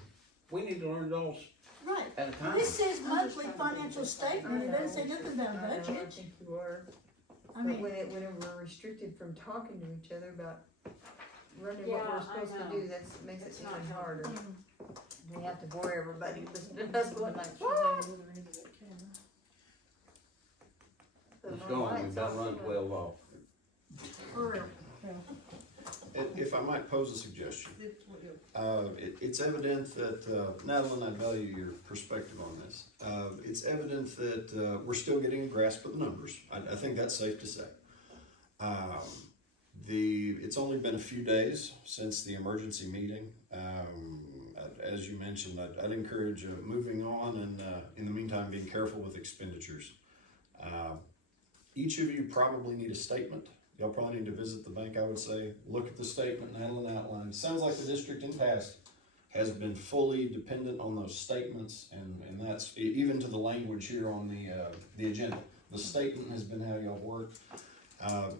we need to learn it all Right. at a time. This says monthly financial statement, it doesn't say nothing about a I know, I budget. think you are, I but mean, when we're restricted from talking to each other about running what Yeah, we're I supposed to know. do, that makes it It's not even helpful. harder. We have to bore everybody, listening to us going like, Let's go on, we've done run 12 off. For real. If I might pose a suggestion. It's evident that, Madeline, I value your perspective on this. It's evident that we're still getting a grasp of the numbers. I think that's safe to say. It's only been a few days since the emergency meeting. As you mentioned, I'd encourage moving on and in the meantime being careful with expenditures. Each of you probably need a statement. Y'all probably need to visit the bank, I would say, look at the statement Madeline outlined. Sounds like the district in past has been fully dependent on those statements, and that's even to the language here on the agenda. The statement has been how y'all work.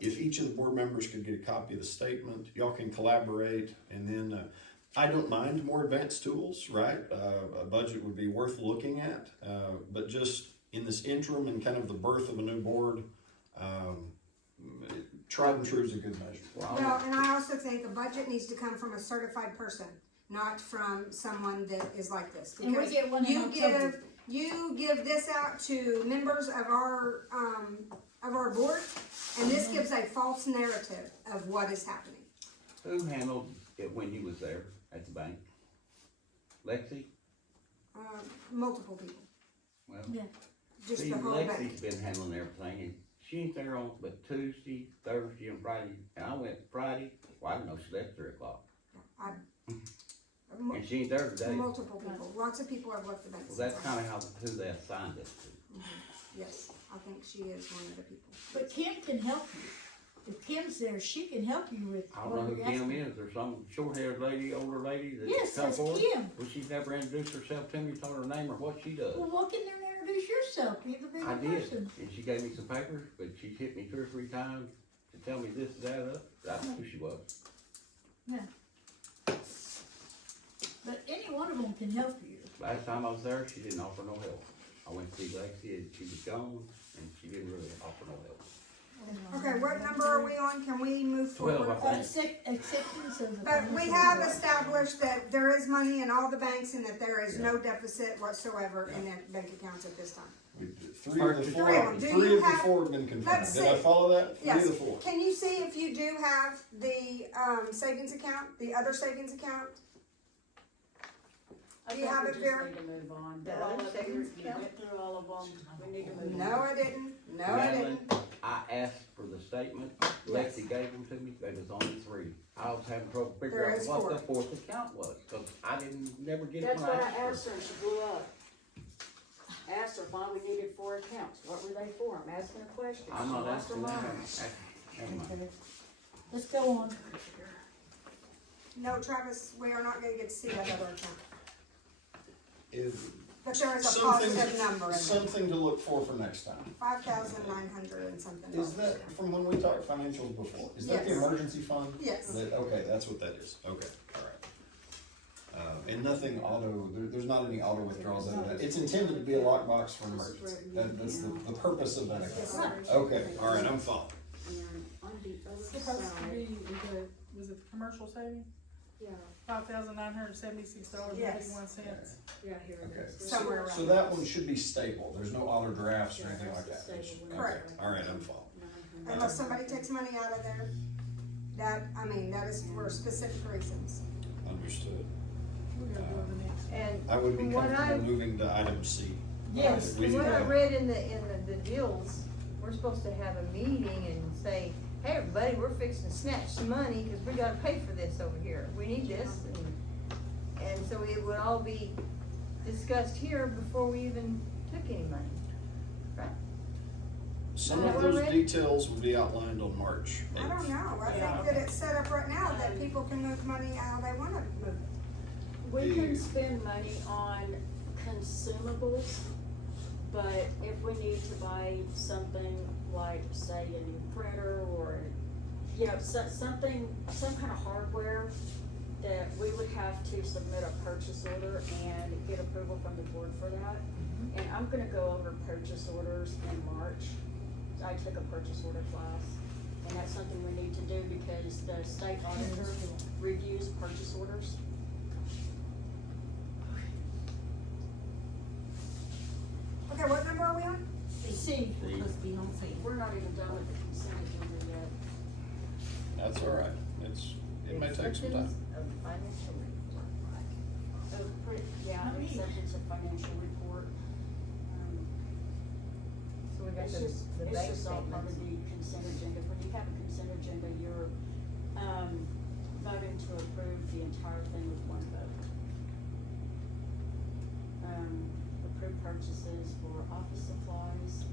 If each of the board members could get a copy of the statement, y'all can collaborate, and then I don't mind more advanced tools, right? A budget would be worth looking at, but just in this interim and kind of the birth of a new board, tried and true is a good measure. Well, and I also think a budget needs to come from a certified person, not from someone that is like this. And we Because get one in you October. give this out to members of our board, and this gives a false narrative of what is happening. Who handled it when you was there at the bank? Lexi? Multiple people, Well, Yeah. just see, the whole bank. Lexi's been handling everything, and she ain't there on but Tuesday, Thursday, and Friday. And I went Friday, well, I didn't know she left 3 o'clock. And she ain't there today. Well, Multiple people, lots of people have left the bank. that's kinda who they assigned us to. Yes, I think she is one of the people. But Kim can help you. if Kim's there, she can help you with I don't know what who you're Kim asking. is, there's some short-haired lady, older lady Yes, that's come that's forward. Kim. Well, she's never introduced herself to me, told her name or what she does. Well, walk in there and introduce yourself, be the I bigger did, person. and she gave me some papers, but she's hit me 2 or 3 times to tell me this, that, I don't know who she was. But any one of them can help you. Last time I was there, she didn't offer no help. I went to see Lexi and she was gone, and she didn't really offer no help. Okay, what number are we on? Can we move 12, forward? I think. Acceptance of the. But we have established that there is money in all the banks and that there is no deficit whatsoever in their bank accounts at this time. Three of the Three four, of them. Do three you of the have- four have been confirmed. let's Did I see. follow that? Yes. Three of the four. Can you see if you do have the, savings account, the other savings account? I Do you think have we it, just Vera? need to move on. The They're all other up here. savings You account? went through all of them, we need to move on. No, I didn't. No, I Madeline, didn't. I asked for the statement, Yes. Lexi gave them to me, there was only 3. I was having trouble There figuring out is what 4. the 4th account was, cause I didn't, never get it That's when what I I asked asked her. her and she blew up. I asked her why we needed 4 accounts, what were they for? I'm asking a question. I'm She not lost her asking that. mind. Never mind. Let's go on. No, Travis, we are not gonna get to see that other account. If- But there is a Something- positive number in there. Something to look for next time. 5,900 and something Is dollars. that from when we talked financials before? Is that the Yes. emergency fund? Yes. Okay, that's what that is. Okay, alright. And nothing auto, there's not any auto withdrawals out of that. It's intended to be a lockbox for emergency. That's the purpose of that account. Okay, alright, I'm following. And on the other Supposed to side, be, was it the commercial savings? yeah, $5,976.51. yeah, here it Okay. is. Somewhere around So that one should be stable. There's no auto drafts or anything like that. Stable It's- one. Correct. Okay, alright, I'm following. Unless somebody takes money out of there, that is for specific reasons. Understood. We're gonna go to the next. And I would be from what comfortable moving to item C. yes, We from need what I to- read in the deals, we're supposed to have a meeting and say, hey, everybody, we're fixing to snatch some money, cause we gotta pay for this over here, we need this, and so it would all be discussed here before we even took any money, right? Some Is that of what I those read? details will be outlined on March I don't 8th. know, I think that it's set up right now that people can move money how they wanna move it. We can spend money on consumables, but if we need to buy something like, say, a new printer or, something, some kind of hardware, that we would have to submit a purchase order and get approval from the board for that. And I'm gonna go over purchase orders in March. I took a purchase order class, and that's something we need to do because the state auditor reviews purchase orders. Okay, what number are we on? See, We're not even done with the consent agenda yet. That's alright. It may take some time. Acceptance of financial report. Acceptance of financial report. So we got It's the just, it's bank just all part of statements. the consent agenda. When you have a consent agenda, you're, voting to approve the entire thing with one vote. Approve purchases for office supplies.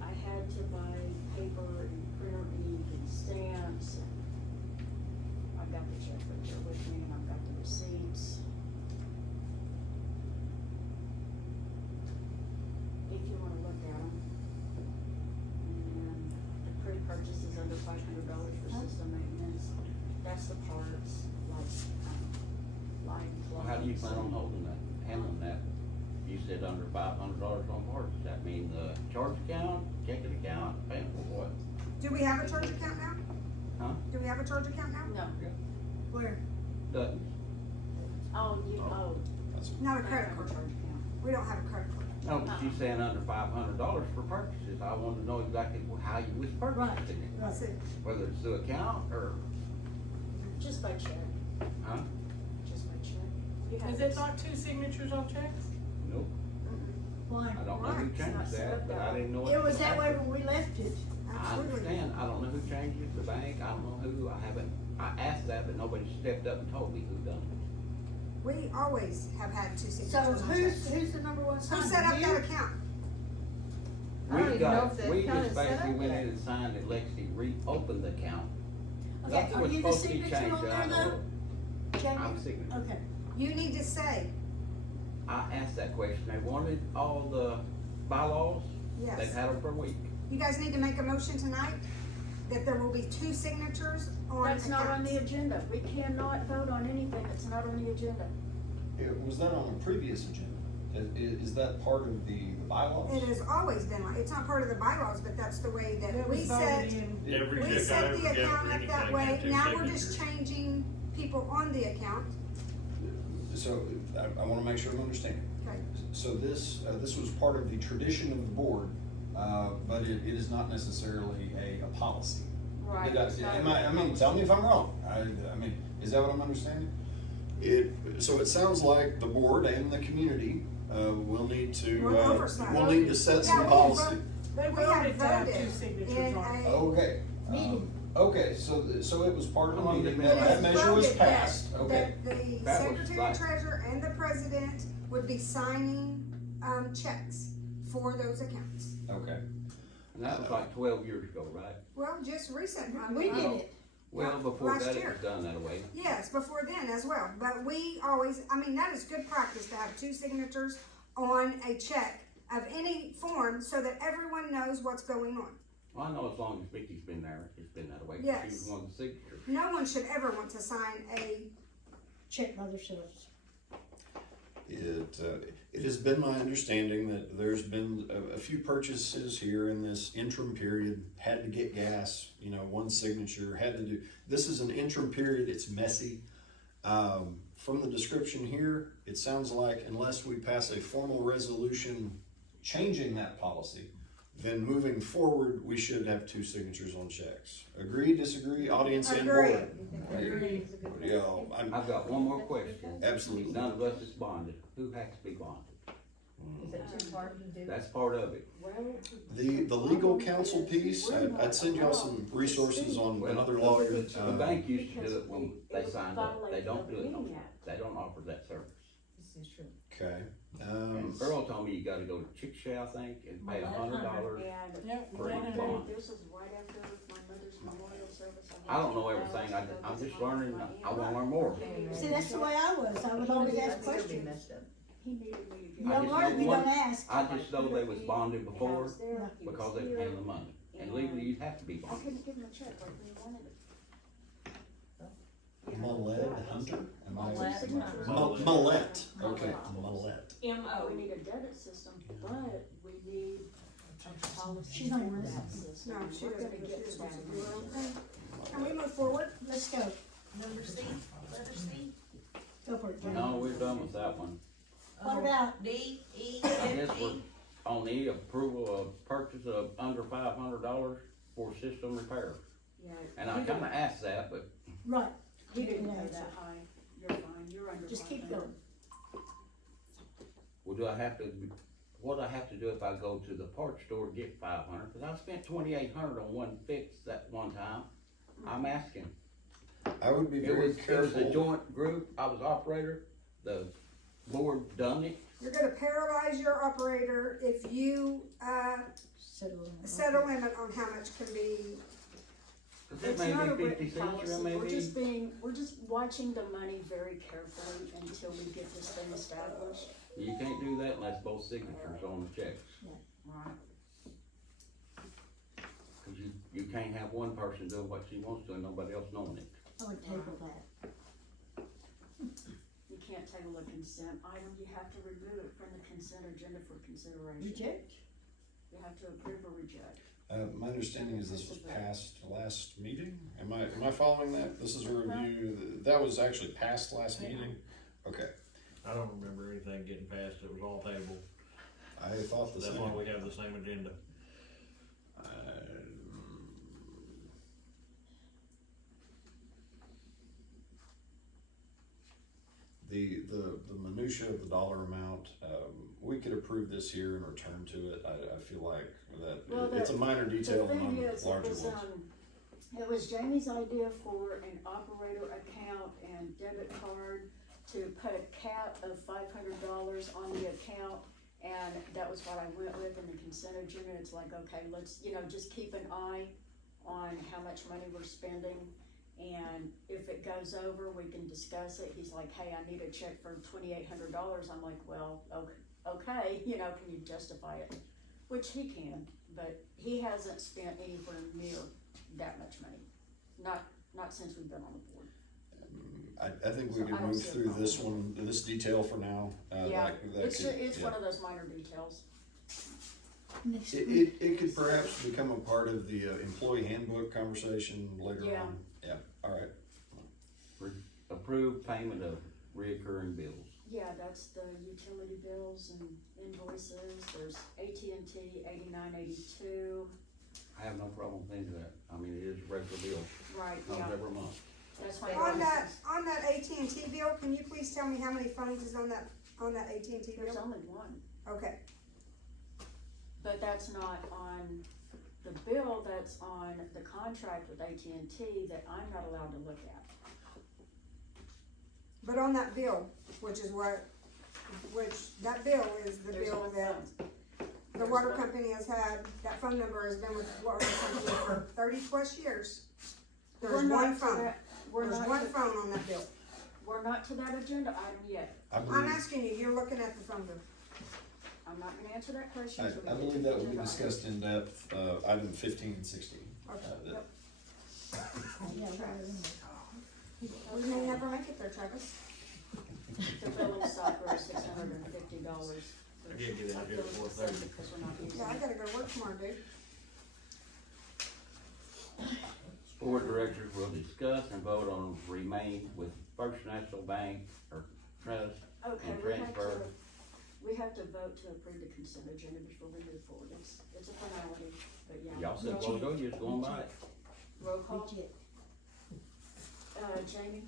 I had to buy paper and printer ink and stamps, and I've got the check right here with me, and I've got the receipts. If you wanna look at them. And approved purchases under $500 for system maintenance, that's the parts, like, line Well, clothes. how do you plan on holding that, handling that? You said under $500 on parts, does that mean the charge account, checking account, paying for what? Do we have a charge account now? Huh? Do we have a charge account now? No, where? Doesn't, That's Not a I credit have a card. charge account. We don't have a credit card. no, but she's saying under $500 for purchases, I wanted to know exactly how you was purchasing it. That's it. Whether it's through account or, Just by check, huh? just by check. You have Is it not 2 signatures on checks? Nope, Why? I don't know who Right, it's not changed set that, up but that I way. didn't know. It was that way when we left it. I Absolutely. understand, I don't know who changed it, the bank, I don't know who, I asked that, but nobody stepped up and told me who done it. We always have had 2 signatures So on checks. who's the number one Who signer? set up You? that account? I don't We even know got, if the we account just is set basically up went yet. in and signed that Lexi reopen the account. Okay, Nothing are was you the supposed to be signature changed, on I there know. though? Jamie? I'm signature. Okay, You need to say, I asked that question, they wanted all the bylaws, they've yes. had them for a week. You guys need to make a motion tonight that there will be 2 signatures on That's not on the accounts. agenda. We cannot vote on anything that's not on the agenda. Was that on a previous agenda? Is that part of the bylaws? It has always been like, it's not part of the bylaws, but that's the way that That we was set, voted in. Every we check I set ever the get account for up that anything way. had two Now we're just signatures. changing people on the account. So, I wanna make sure I'm understanding. Okay. So this was part of the tradition of the board, but it is not necessarily a policy. Right. It's not I mean, tell me if I'm wrong, I mean, is that what I'm understanding? So it sounds like the board and the community, will need to, We'll oversight. will need to set some Yeah, policy. They We have voted to have voted two signatures in on it. a, Okay. Meeting. Okay, so it was part of the How long meeting, did that it measure was voted that- passed, okay. that the That was secretary like- treasurer and the president would be signing, checks for those accounts. Okay. And that was like 12 years ago, right? Well, just recent, I we mean, did it. Well, before Last that, it year. was done that way. yes, before then as well, but we always, I mean, that is good practice to have 2 signatures on a check of any form so that everyone knows what's going on. Well, I know as long as Vicky's been there, it's been that way, 'cause Yes. she was one of the signatures. No one should ever want to sign a, Check by themselves. It has been my understanding that there's been a few purchases here in this interim period, had to get gas, one signature, had to do, this is an interim period, it's messy. From the description here, it sounds like unless we pass a formal resolution changing that policy, then moving forward, we should have 2 signatures on checks. Agree, disagree, audience and board? Agree. Yeah, I've got one more question. absolutely. None of us is bonded. Who has to be bonded? Is that too hard to do? That's part of it. The legal counsel piece, I'd send y'all some resources on another lawyer. The bank used to do it when they signed up. They don't do it no more. They don't offer that service. This is true. Okay, And Earl told me you gotta go to Chick-fil-A, I think, and pay $100. Yeah, For they each do. bond. This is right after my mother's memorial service. I don't know everything. I'm just learning. I wanna learn more. See, that's the way I was. I would always ask I'd still be questions. messed up. He needed me to You get. I don't just learn if know you one- don't ask. I just know they was bonded before Yeah. because they pay the money. And legally, you'd have to be I bonded. couldn't give him a check like we wanted it. Millette Hunter? Am I- Millette. Millette, okay, Millette. We need a debit system, but we need a policy. She's not for even that listening. system. No, she We're doesn't. gonna get to that. can we move forward? Let's go. Number C, letter C. Go for it, Jamie. No, we're done with that one. What about, D, E, I guess F, we're G. on the approval of purchase of under $500 for system repair. Yeah. And I kinda asked that, but right, He didn't Yeah, pay that's that high. You're fine. You're under. just keep 500. going. well, what do I have to do if I go to the parts store and get 500? Cause I spent 2,800 on one fix that one time. I'm asking. I would be It very was a careful. joint group. I was operator. The board done it. You're gonna paralyze your operator if you, set a limit on how much can be, 'Cause it It's may not a be 50 written cents or policy. it may We're just watching the money very carefully until we get this thing established. You can't do that unless both signatures on the checks. Right. Cause you can't have one person doing what she wants to and nobody else knowing it. I would table that. You can't table a consent item. You have to remove it from the consent agenda for consideration. Reject. You have to approve or reject. My understanding is this was passed last meeting. Am I following that? This is a review, that was actually passed last meeting? Okay, I don't remember anything getting passed, it was all tabled. I thought the That's same. why we have the same agenda. The minutia of the dollar amount, we could approve this here and return to it. I feel like Well, that, it's a minor detail The thing among is, larger ones. it was Jamie's idea for an operator account and debit card to put a cap of $500 on the account. And that was what I went with in the consent agenda. It's like, okay, let's, just keep an eye on how much money we're spending. And if it goes over, we can discuss it. He's like, hey, I need a check for $2,800. I'm like, well, okay, you know, can you justify it? Which he can, but he hasn't spent anywhere near that much money. Not since we've been on the board. I think we So I can don't move see a through problem. this one, this detail for now. Yeah, that it's, could- it's yeah. one of those minor details. Next It could perhaps become a part of the employee handbook conversation later Yeah. on. Yeah, all right. Approved payment of reoccurring bills. Yeah, that's the utility bills and invoices. There's AT&T 8982. I have no problem paying that. I mean, it is a regular bill, Right, comes yeah. every month. That's why. On that AT&T bill, can you please tell me how many phones is on that AT&T There's bill? only one, Okay, but that's not on the bill, that's on the contract with AT&T that I'm not allowed to look at. but on that bill, which that bill is the There's bill one that phone. the water company has had, that phone number has been with the water company for 30+ years. We're There's not one to phone, that- We're there's not, one to- phone on that bill. we're not to that agenda item yet. I I'm believe, asking you, you're looking at the phone bill. I'm not gonna answer that question. till we I get to believe the that will be agenda item. discussed in depth, item 15 and 16. Okay. Yep. Yeah, We may never make it there, Travis. The billing software is $650. I can't get out here at 4:30. Because we're not using Yeah, I it. gotta go to work tomorrow, dude. Board directors will discuss and vote on remain with First National Bank or Trust Okay, and we have transfer. we have to vote to approve the consent agenda before we move forward. It's a formality, but yeah. Y'all said, well, go, just going by it. Roll call. Legit. Jamie,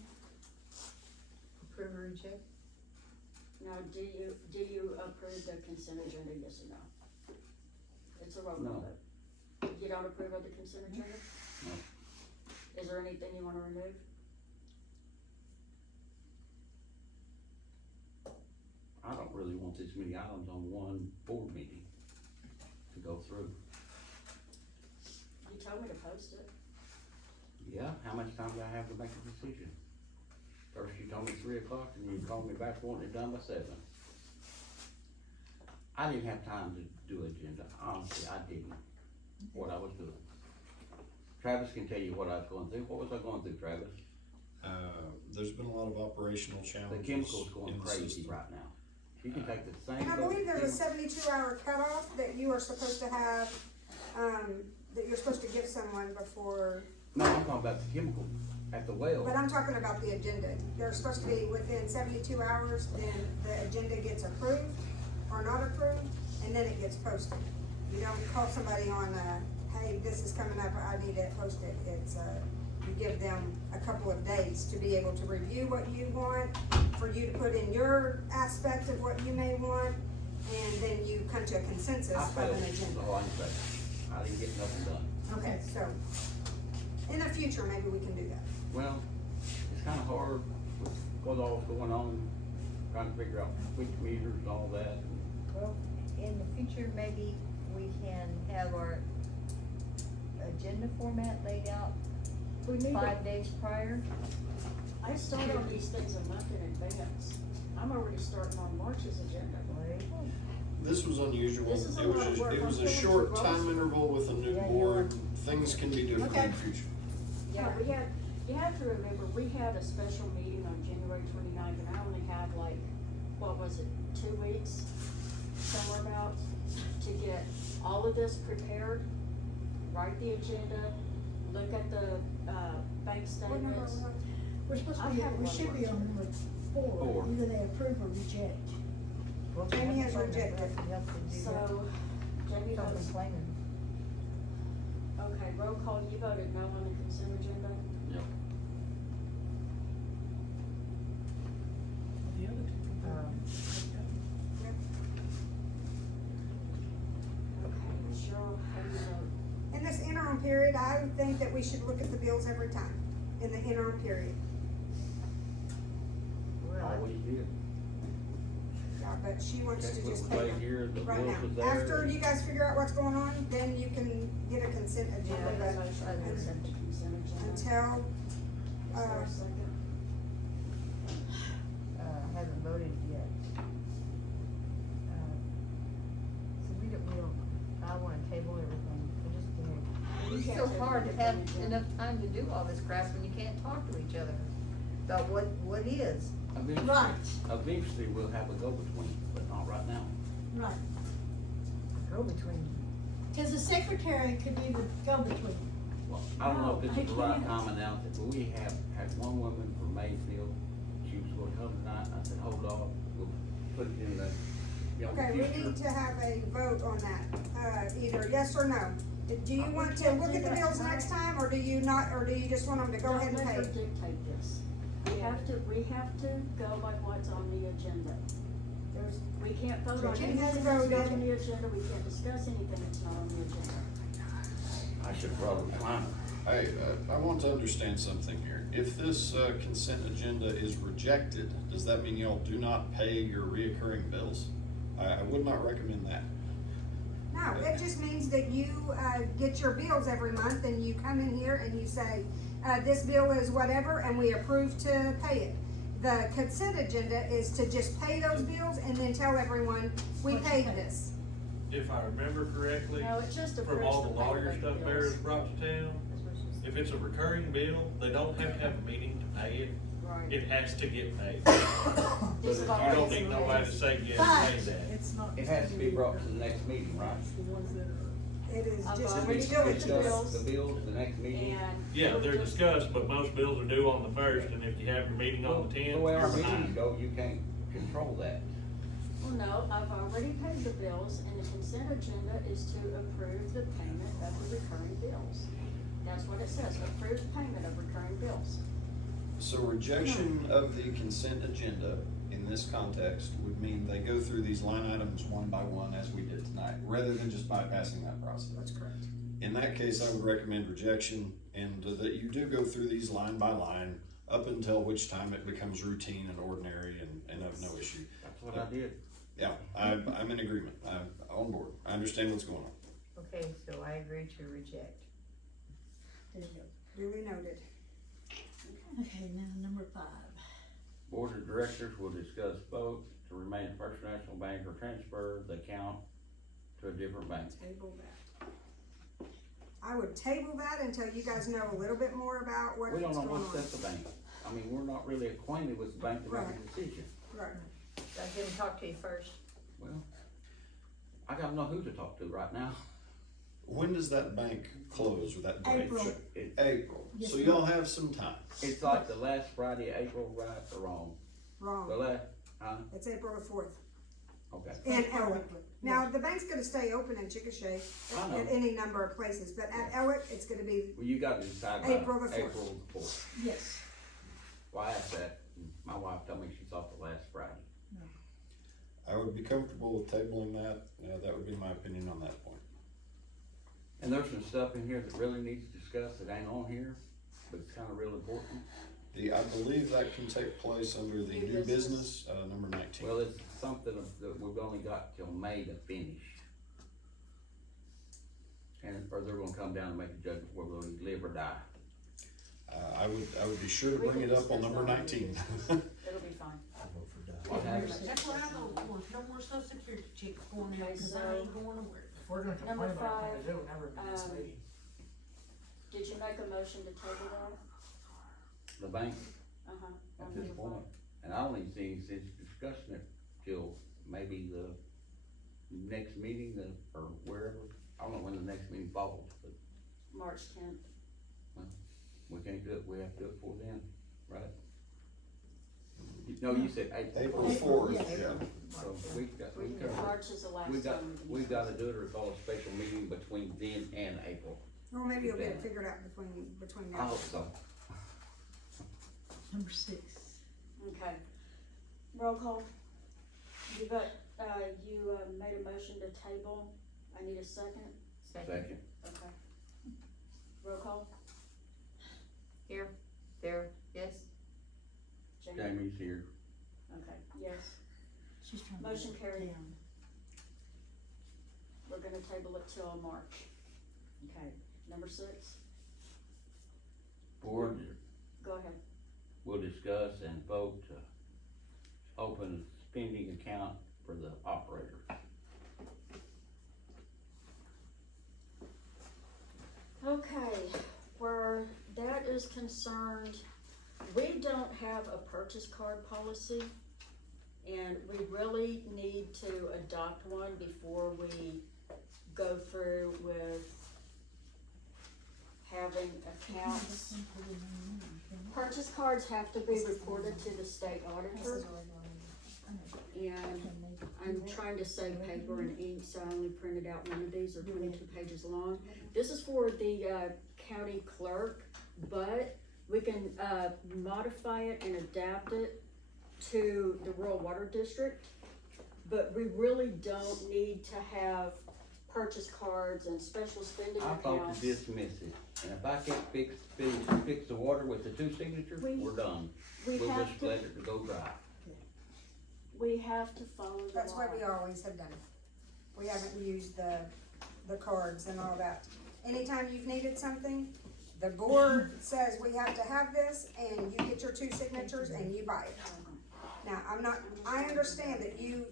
Approve or reject? now, do you approve the consent agenda, yes or no? It's a roll call No. vote. You don't approve of the consent agenda? No. Is there anything you wanna remove? I don't really want this many items on one board meeting to go through. You told me to post it. Yeah, how much time do I have to make a decision? First you told me 3 o'clock and you called me back wanting it done by 7. I didn't have time to do agenda, honestly, I didn't, what I was doing. Travis can tell you what I was going through. What was I going through, Travis? There's been a lot of operational The challenges. chemical's going in the crazy system. right now. You can take the same. And I believe there's a 72-hour cutoff that you are supposed to have, that you're supposed to give someone before, No, I'm talking about the chemical at the well. but I'm talking about the agenda. They're supposed to be within 72 hours, then the agenda gets approved or not approved, and then it gets posted. You don't call somebody on, hey, this is coming up, I need it posted. It's, you give them a couple of days to be able to review what you want, for you to put in your aspect of what you may want, and then you come to a consensus I of failed, an that's agenda. all I can say. I didn't get nothing done. Okay, so, in the future, maybe we can do that. Well, it's kinda hard with all's going on, trying to figure out which meters and all that. Well, in the future, maybe we can have our agenda format laid out We need 5 days prior. I start on these things a month in advance. I'm already starting on March's agenda. There you go. This was unusual. This is a It was lot of just- work. It I'm was a feeling short too time rusty. interval with a new Yeah, you board. Things can be different in Okay. the future. Yeah, you have to remember, we had a special meeting on January 29th, and I only had like, what was it, 2 weeks? Somewhere about, to get all of this prepared, write the agenda, look at the, bank What number statements. was that? We're supposed to I be, have we one should be more. on number 4, Four. either they approve or reject. Well, Jamie has we have a phone number, rejected. I can help them do that. So, Jamie Stop votes, complaining. okay, roll call, you voted no on the consent agenda? Yep. The other two. Okay, Cheryl, how do you vote? In this interim period, I would think that we should look at the bills every time, in the interim period. Well, Always did. but she wants to Check just with pay right them here, the right bills is now. there. After you guys figure out what's going on, then you can get a consent Do you agenda, make a but motion to accept the consent agenda? Is until, there a second? Haven't voted yet. So we don't, I wanna table everything, You it's can't so table hard to everything, have Jen. enough time to do all this crap when you can't talk to each other about what is. Eventually, Right. eventually we'll have a go-between, but not right now. Right, Go between. cause the secretary could be the go-between. Well, I don't know if No, this is the I right can't. time to announce it, but we have had one woman from Mayfield, she was gonna come tonight, I said, hold on, we'll put it in the, okay, we future. need to have a vote on that, either yes or no. Do you want to look at the bills next time, or do you not, or do you just want them to go ahead and Don't let her pay? dictate this. We have to go by what's on the agenda. We can't vote on Jen anything has that's not voted. on the agenda, we can't discuss anything that's not on the agenda. I should've brought a recliner. Hey, I want to understand something here. If this consent agenda is rejected, does that mean y'all do not pay your reoccurring bills? I would not recommend that. No, it just means that you, get your bills every month and you come in here and you say, this bill is whatever, and we approve to pay it. The consent agenda is to just pay those bills and then tell everyone, we What you paid paid. this. If I remember correctly, No, it just from approves all the the lawyer payment stuff there bills. is brought to town, That's what she said. if it's a recurring bill, they don't have to have a meeting to pay it. Right. It has to get paid. This But is you You already don't need in nobody the- to say, yes, But- pay that. It's not. It has to be brought to the next meeting, right? The ones that are. It is I've just already utility discussed bills. The bills, the next meeting. And. Yeah, they're we'll just- discussed, but most bills are due on the first, and if you have your meeting on the tenth, The way our you're meetings behind. go, you can't control that. Well, no, I've already paid the bills, and the consent agenda is to approve the payment of the recurring bills. That's what it says, approve payment of recurring bills. So rejection of the consent agenda in this context would mean they go through these line items one by one as we did tonight, rather than just bypassing that process. That's correct. In that case, I would recommend rejection and that you do go through these line by line up until which time it becomes routine and ordinary and of no issue. That's what I did. Yeah, I'm in agreement. I'm on board. I understand what's going on. Okay, so I agree to reject. There you go. Duly noted. Okay, now number 5. Board of Directors will discuss vote to remain at First National Bank or transfer the account to a different bank. Table that. I would table that until you guys know a little bit more about what's We going don't on. know what's at the bank. I mean, we're not really acquainted with the bank to make Right. a decision. Right. I didn't talk to you first. Well, I gotta know who to talk to right now. When does that bank close or that branch? April. April. Yes, So ma'am. y'all have some time. It's like the last Friday, April, right or wrong? The Wrong. last, It's April the 4th. okay. In Ellick. Now, the bank's gonna stay open in Chickasha I know. at any number of places, but at Ellick, it's gonna be, Well, you gotta decide by April the 4th. April the 4th. Yes. Why I asked that, my wife told me she thought the last Friday. I would be comfortable with tabling that. That would be my opinion on that point. And there's some stuff in here that really needs discussed that ain't on here, but it's kinda real important. I believe that can take place under the New new business. business, number 19. Well, it's something that we've only got till May to finish. And, or they're gonna come down and make a judgment whether we live or die. I would be sure to bring it up on number 19. It'll be fine. What happens? That's what I vote for, no more social security checks going in, Okay, cause so- I ain't going nowhere. We're gonna Number complain about five, it, it'll never be this um, meeting. Did you make a motion to table that? The bank Uh-huh. at on this number point, and I don't even see any sense discussing it till maybe the next meeting, or wherever. I don't know when the next meeting falls, but 5, March 10th. we can't do it, we have to do it before then, right? No, you said April. April 4th, Yes. yeah. So March is the last we got, time. we gotta do it or call a special meeting between then and April. well, maybe you'll get it figured out between I now. hope so. Number 6. Okay. Roll call. You got, you made a motion to table. I need a second. Second. Okay. Roll call. Here, there, yes. Jamie. Jamie's here. Okay, yes. She's trying to. Motion carried. We're gonna table it till March. Okay, number 6, Board go ahead. will discuss and vote to open a spending account for the operator. Okay, where that is concerned, we don't have a purchase card policy. And we really need to adopt one before we go through with having accounts. Purchase cards have to be reported to the state auditor. And I'm trying to save paper and ink, so I only printed out one of these, or 22 pages long. This is for the county clerk, but we can modify it and adapt it to the rural water district. But we really don't need to have purchase cards and special spending I accounts. thought to dismiss it, and if I can't fix the water with the 2 signatures, we're done. We We'll have just to, let it go dry. we have to follow the That's law. what we always have done. We haven't used the cards and all that. Anytime you've needed something, the board says we have to have this, and you get your 2 signatures and you buy it. Now, I understand that you,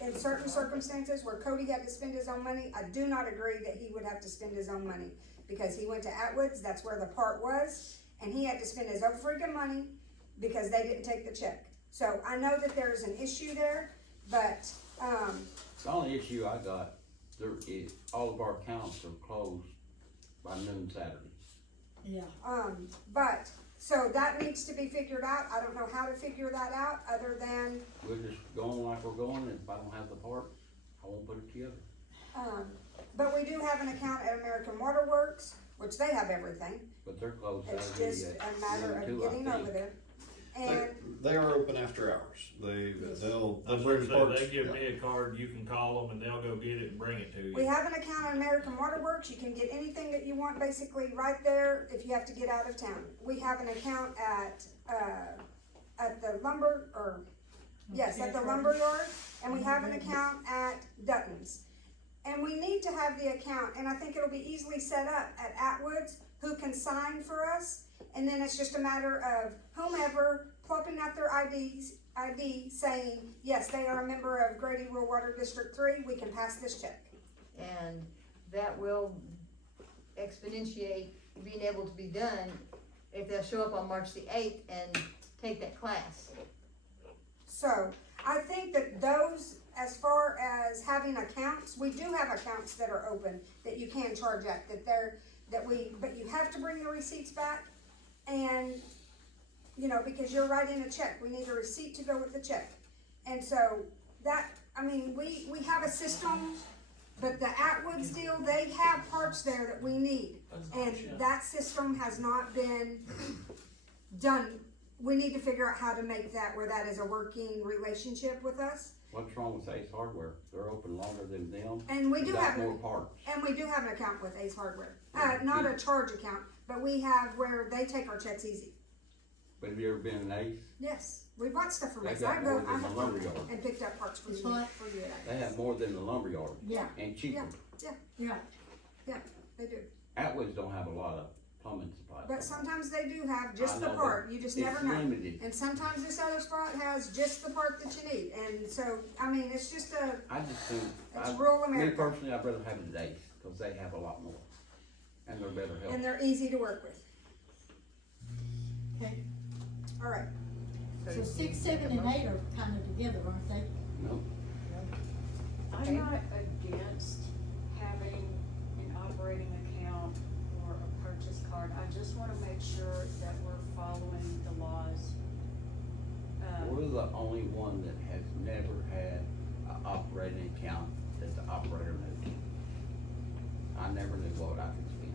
in certain circumstances where Cody had to spend his own money, I do not agree that he would have to spend his own money. Because he went to Atwoods, that's where the part was, and he had to spend his own freaking money because they didn't take the check. So I know that there's an issue there, but, The only issue I got, there is, all of our accounts are closed by noon Saturday. Yeah. but, so that needs to be figured out. I don't know how to figure that out, other than, We're just going like we're going, and if I don't have the parts, I won't put it together. but we do have an account at American Water Works, which they have everything. But they're closed It's Saturday just at a matter noon of too, I getting think. over there. And, They are open after hours. They'll I was bring gonna parts. say, they give yeah. me a card, you can call them and they'll go get it and bring it to we you. have an account at American Water Works. You can get anything that you want basically right there if you have to get out of town. We have an account at the lumber, or, yes, at the lumber yard, and we have an account at Dutton's. And we need to have the account, and I think it'll be easily set up at Atwoods, who can sign for us. And then it's just a matter of whomever plopping out their ID saying, yes, they are a member of Grady Rural Water District 3, we can pass this check. And that will exponentiate being able to be done if they'll show up on March the 8th and take that class. So, I think that those, as far as having accounts, we do have accounts that are open that you can charge at, but you have to bring the receipts back, and, you know, because you're writing a check, we need a receipt to go with the check. And so, that, I mean, we have a system, but the Atwoods deal, they have parts there that we need. And that system has not been done. We need to figure out how to make that where that is a working relationship with us. What's wrong with Ace Hardware? They're open longer than them. And we do got have, more parts. and we do have an account with Ace Hardware. Not a charge account, but we have where they take our checks easy. But have you ever been in Ace? Yes, we bought stuff from They Ace. got I more go, than I the have lumberyard. gone and picked up parts for It's you, what? for you at They Ace. have more than the lumberyard. Yeah. And cheaper. Yeah. They do. Atwoods don't have a lot of plumbing supplies. But sometimes they do have just I the know, part, but you just it's never know. limited. And sometimes this other spot has just the part that you need, and so, I mean, it's just I just think, it's rural me America, personally, I'd rather have it at Ace, cause they have a lot more. And they're better help. and they're easy to work with. Okay. Alright, So 6, 7, and 8 are kind of together, aren't they? Nope. I'm not against having an operating account or a purchase card. I just wanna make sure that we're following the laws. We're the only one that has never had an operating account that the operator knew. I never knew what I could spend.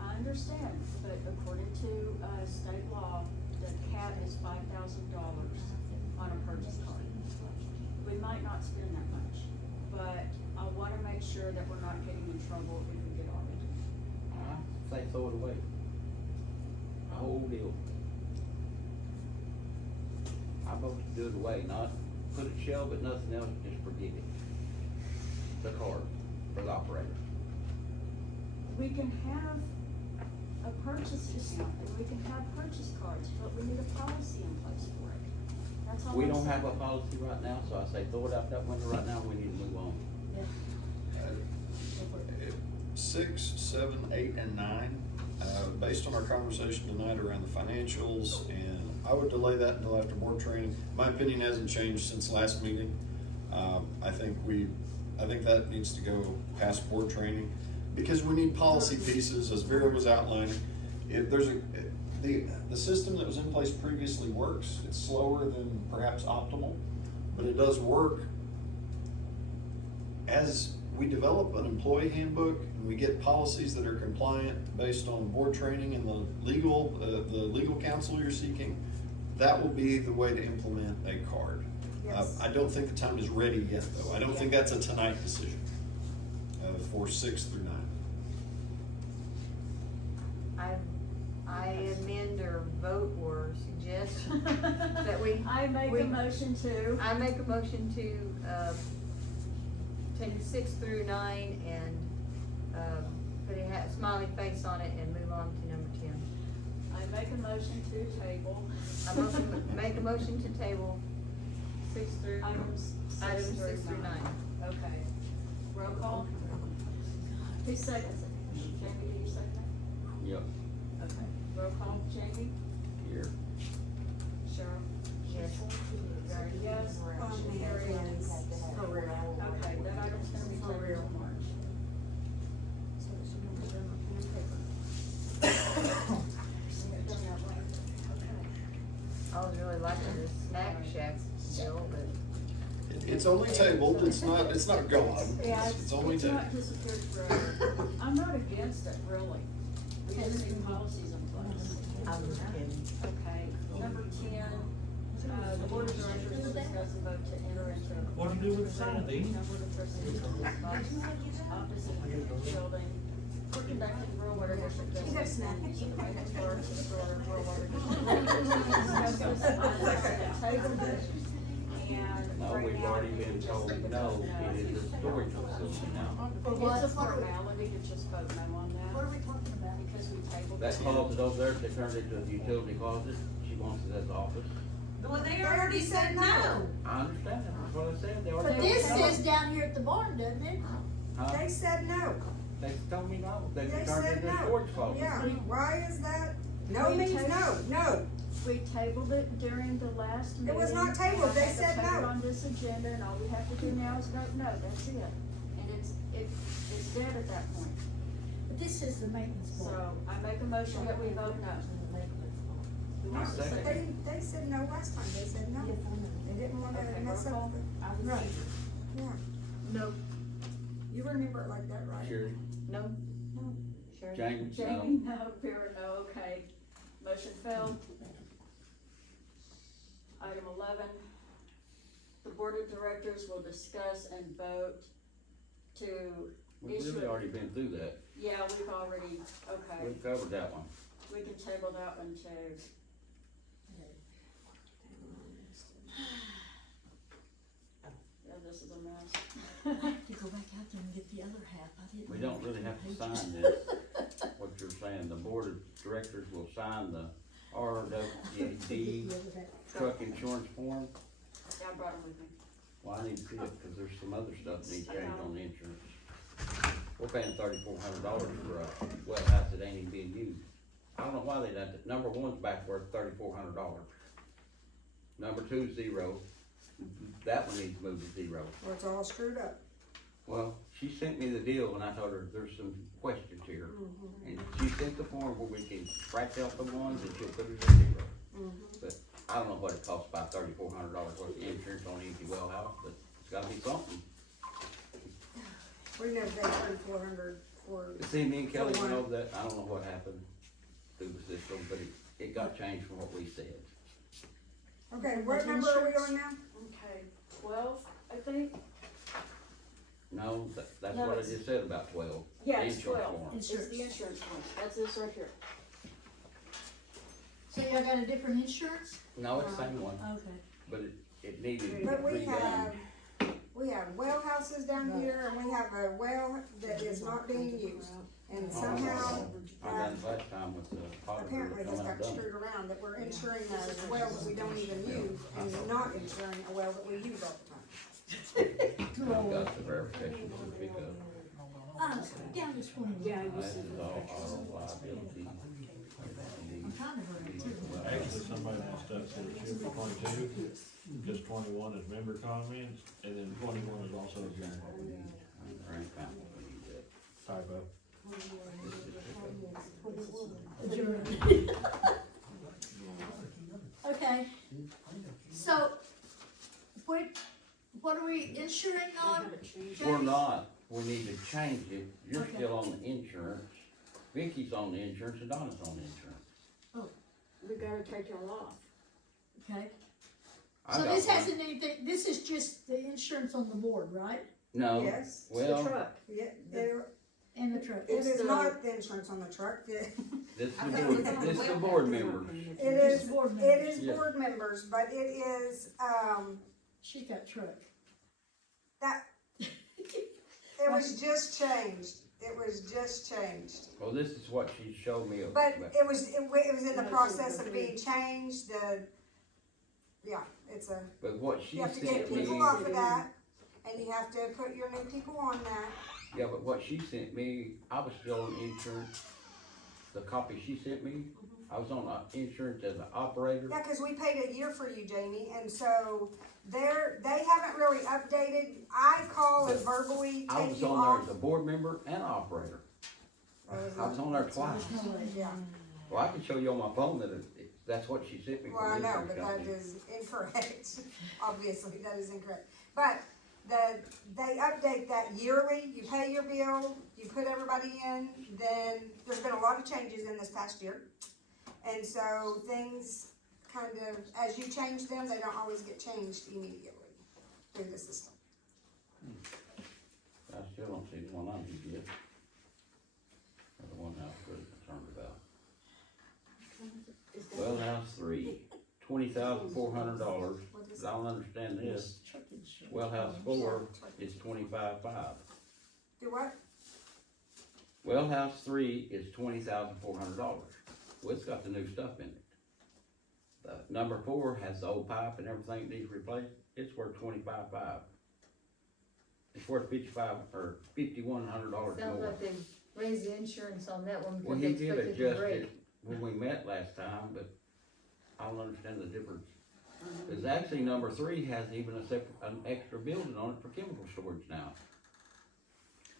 I understand, but according to, state law, the cap is $5,000 on a purchase card. We might not spend that much, but I wanna make sure that we're not getting in trouble if we get audited. I say throw it away. The whole deal. I vote to do it away, not put it shelf, but nothing else, just forget it. The card for the operator. We can have a purchase account, and we can have purchase cards, but we need a policy in place for it. That's all We I'm don't saying. have a policy right now, so I say throw it out that window right now, we need to move on. Six, 7, 8, and 9, based on our conversation tonight around the financials, and I would delay that until after board training. My opinion hasn't changed since last meeting. I think that needs to go past board training, because we need policy pieces, as Vera was outlining. If there's the system that was in place previously works. It's slower than perhaps optimal, but it does work. As we develop an employee handbook and we get policies that are compliant based on board training and the legal counsel you're seeking, that will be the way to implement a card. Yes. I don't think the time is ready yet, though. I don't think that's a tonight decision for 6 through 9. I amend or vote or suggest that we. I make a motion to. I make a motion to, take 6 through 9 and, put a smiley face on it and move on to number 10. I make a motion to table. Make a motion to table 6 through. Items Items 6 through 9. Okay. Roll call? Who seconds it? Jamie, do you second it? Yep, Okay. Roll call, Jamie? here. Cheryl? Yes. Grady, yes. Motion carries. Okay, that item's gonna be tabled till March. I was really liking this snack shack deal, but. It's only tabled, it's not gone. Yeah, It's only it's tabled. not disappeared forever. I'm not against it, really. We just need policies in place. I'm just kidding. Okay, number 10, the board of directors will discuss and vote to enter into. What'd you do with the sign, Dean? Number of trustees of the office in the building. For conducting rural water district business. You got a snack? As far as the rural water district. Discuss this on the table. And No, right we've now, already been told no, it is a storage facility now. It's a formality to just vote no on that. What are we talking about? Because we tabled. That it. closet over there, they turned into a utility closet, she wants it as an office. Well, they already said no. I understand, that's what I said, they But already. this says down here at the barn, doesn't it? Huh? They said no. They told me no, they They turned said into a no. storage closet. Yeah, why is that? No We means take- no, no. We tabled it during the last meeting. was not tabled. They said I had to put it no. on this agenda, and all we have to do now is vote no, that's it. And it's dead at that point. But this is the maintenance board. So I make a motion that we vote no. Who wants to Second. second? They said no last time, they said no. They didn't wanna Okay, mess roll up call. the, right, yeah. No. You remember it like that, right? Sure, No. Sure. James, no. Jamie, no. Vera, no. Okay. Motion failed. Item 11, the board of directors will discuss and vote to We've issue. really already been through that, Yeah, we've already, okay, we've covered that one. we can table that one too. Yeah, this is a mess. I have to go back out there and get the other half. I didn't. We don't really have to sign this, what you're saying, the board of directors will sign the RWD truck insurance form. Yeah, I brought them with me. Well, I need to see it, cause there's some other stuff that needs changed on the insurance. We're paying $3,400 for a well house that ain't even being used. I don't know why they done it. Number one's back worth $3,400. Number two's 0. That one needs to move to 0. Well, it's all screwed up. Well, she sent me the deal and I told her there's some questions here. And she sent the form where we can scratch out the ones and she'll put it at 0. But I don't know what it costs, about $3,400 worth of insurance on an empty well house, but it's gotta be something. We never paid 3,400 for, See, me and Kelly For went one. over that, I don't know what happened through the system, but it got changed from what we said. okay, what number are we on now? Okay, 12, I think. No, that's No, what I it's- just said about 12. Yeah, The it's insurance 12. form. It's the insurance one. That's this right here. So y'all got a different insurance? No, it's the same one, Okay. but it needed But we redone. have well houses down here, and we have a well that is not being used. And somehow, I done it last time with the auditor. apparently this come got and done it. screwed around, that we're insuring a well that we don't even use, and not insuring a well that we use all the time. I've got the verification to pick up. Down this one. Yeah, you This see. is all auto liability. I'm trying to run it too. Actually, somebody messed up, so it should be 22, because 21 is member comments, and then 21 is also adjourned. Rank count, we need that. Typo. Adjourned. Okay, so, what are we insuring on? We're James? not, we need to change it, you're Okay. still on the insurance, Vicky's on the insurance, and Donna's on the insurance. We gotta take y'all off. Okay, I so got this one. hasn't anything, this is just the insurance on the board, right? No, Yes, The well, truck. yeah, there, And the truck. it It's is the- not the insurance on the truck, it this is I the thought board, it was on the this is the web. board members. is, Just board it members. is Yes. board members, but it is, She's got truck. that, it was just changed, it was just changed. Well, this is what she showed me. But it was in the process of being changed, it's a, But what she you have to sent get me, people off of that, and you have to put your new people on that. yeah, but what she sent me, I was still on insurance. The copy she sent me, I was on insurance as an operator. Yeah, cause we paid a year for you, Jamie, and so they haven't really updated, I call and verbally I take was you on there off. as a board member and operator. I was on there twice. Yeah, Well, I can show you on my phone that that's what she sent me well, I from the know, insurance but that company. is incorrect, obviously, that is incorrect. But they update that yearly, you pay your bill, you put everybody in, then there's been a lot of changes in this past year. And so things kind of, as you change them, they don't always get changed immediately through the system. I still don't see the one I need yet. Or the one I was really concerned about. Is that- Well, House 3, $20,400. What is I don't understand this. Truck insurance. Well, House 4 is $25,500. Do what? Well, House 3 is $20,400. Well, it's got the new stuff in it. The number 4 has the old pipe and everything it needs replaced. It's worth $25,500. It's worth $5,100 Sounds more. like they raised the insurance on that one Well, because he they did expected to adjust break. it when we met last time, but I don't understand the difference. Cause actually number 3 has even an extra building on it for chemical storage now.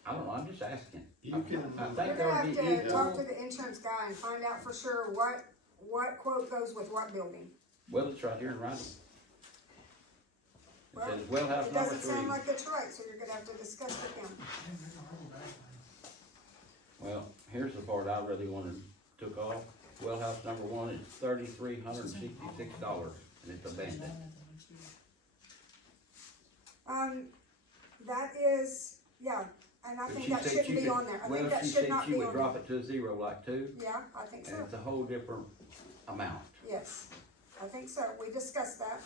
I don't know, I'm just asking. You can- I We're think gonna they'll have get to talk you, to the insurance guy and find out for sure what quote goes with what building. well, it's right here in writing. It Well, says well house It number doesn't sound 3. like it's right, so you're gonna have to discuss with him. Well, here's the part I really wanted, took off. Well house number 1 is $3,366 and it's abandoned. That is, yeah, and I But think she that said shouldn't she be could- on there. I well, think that she should said not she be would on drop there. it to a 0 like 2, Yeah, I think and so, it's a whole different amount. yes, I think so, we discussed that.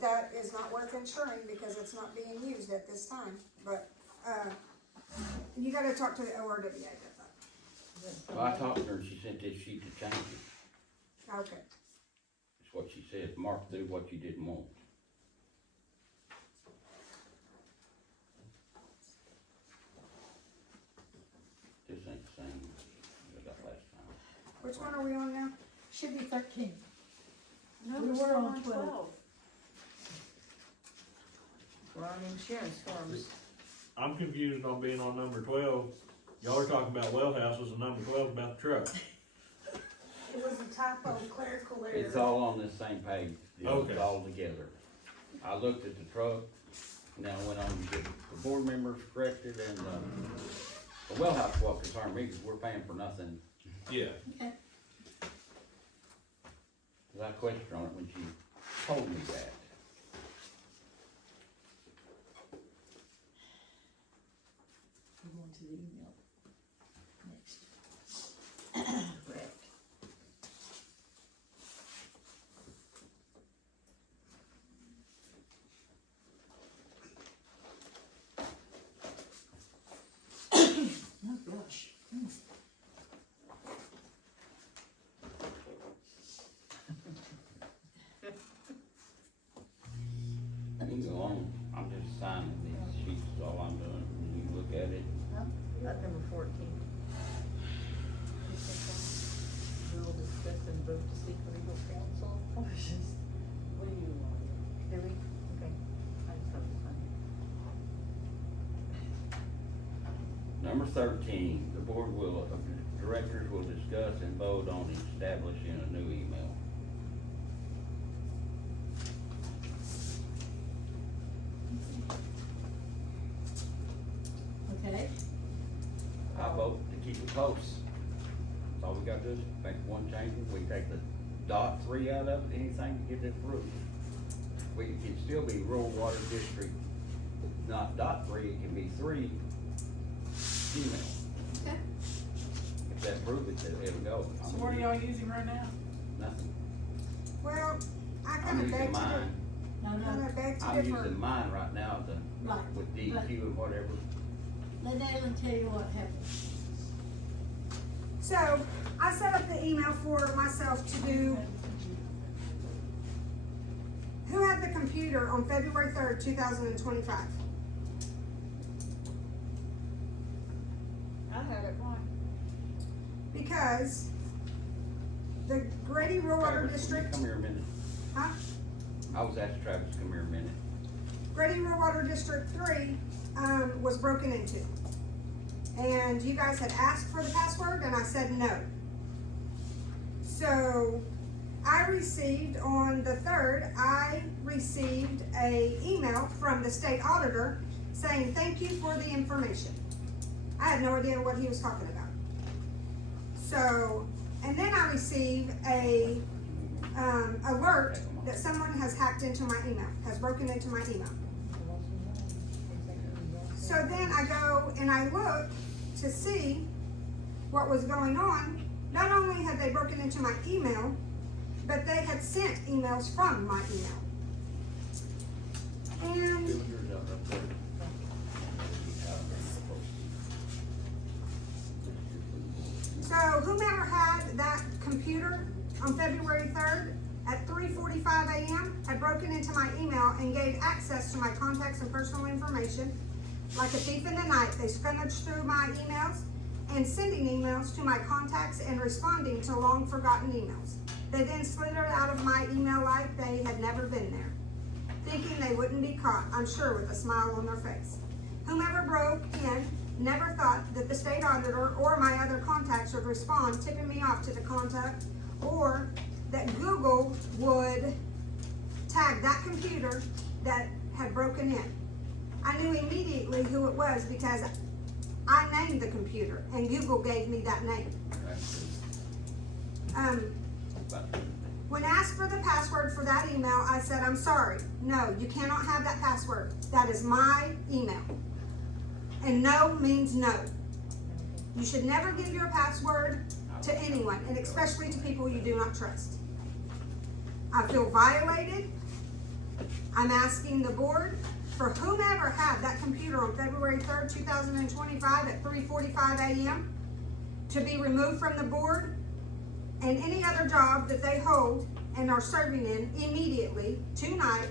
That is not worth insuring because it's not being used at this time, but, you gotta talk to the ORWA about that. Well, I talked to her and she sent this sheet to change it. Okay, That's what she said, mark through what you didn't want. This ain't the same as I got last time. which one are we on now? Should be 13. No, We we're were still on on 12. 12. We're on insurance forms. I'm confused on being on number 12. Y'all are talking about well houses and number 12 about the truck. It was a typo, clerical error. It's all on this same page, it's Okay. all together. I looked at the truck, and then I went on to get the board members corrected, and, the well house what concerned me, cause we're paying for nothing. Yeah. Okay. Cause I questioned on it when she told me that. We're going to the email next. Correct. You can go on, I'm just signing these sheets, is all I'm doing, you look at it. That's number 14. We will discuss and vote to seek legal counsel. What do you want? Do we? Okay. I just have to sign. Number 13, the board will, directors will discuss and vote on establishing a new email. Okay, I vote to keep it close. That's all we gotta do is make one change, we take the .3 out of it, anything to get it approved. We can still be rural water district, not .3, it can be 3 email. okay. If they approve it, then it'll go. So what are y'all using right now? Nothing. Well, I I'm kinda using beg to mine, No, no, differ, I'm using mine right now, right. with DQ and whatever. Let Alan tell you what happened. So, I set up the email for myself to do, who had the computer on February 3rd, 2025? I had it, why? Because the Grady Rural Water Travis, will you District, come here a minute. huh? I was asked Travis to come here a minute. Grady Rural Water District 3, was broken into. And you guys had asked for the password and I said no. So I received on the 3rd, I received a email from the state auditor saying thank you for the information. I had no idea what he was talking about. So, and then I received a alert that someone has hacked into my email, has broken into my email. So then I go and I look to see what was going on. Not only had they broken into my email, but they had sent emails from my email. And Fill yours out up there. so whomever had that computer on February 3rd at 3:45 a.m. had broken into my email and gave access to my contacts and personal information. Like a thief in the night, they scrummaged through my emails and sending emails to my contacts and responding to long forgotten emails. They then slithered out of my email like they had never been there, thinking they wouldn't be caught, I'm sure with a smile on their face. Whomever broke in never thought that the state auditor or my other contacts would respond, tipping me off to the contact, or that Google would tag that computer that had broken in. I knew immediately who it was because I named the computer and Google gave me that name. When asked for the password for that email, I said, I'm sorry, no, you cannot have that password. That is my email. And no means no. You should never give your password to anyone, and especially to people you do not trust. I feel violated. I'm asking the board for whomever had that computer on February 3rd, 2025 at 3:45 a.m. to be removed from the board and any other job that they hold and are serving in immediately tonight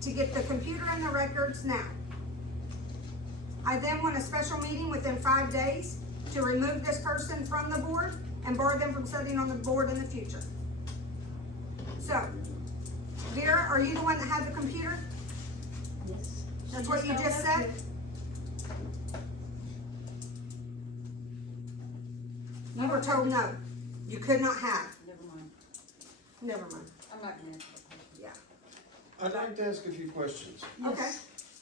to get the computer and the records now. I then want a special meeting within 5 days to remove this person from the board and bar them from sitting on the board in the future. So, Vera, are you the one that had the computer? Yes. That's what you just said? You were told no, you could not have. Never mind, Never mind. I'm not gonna answer the question. I'd like to ask a few questions. Okay.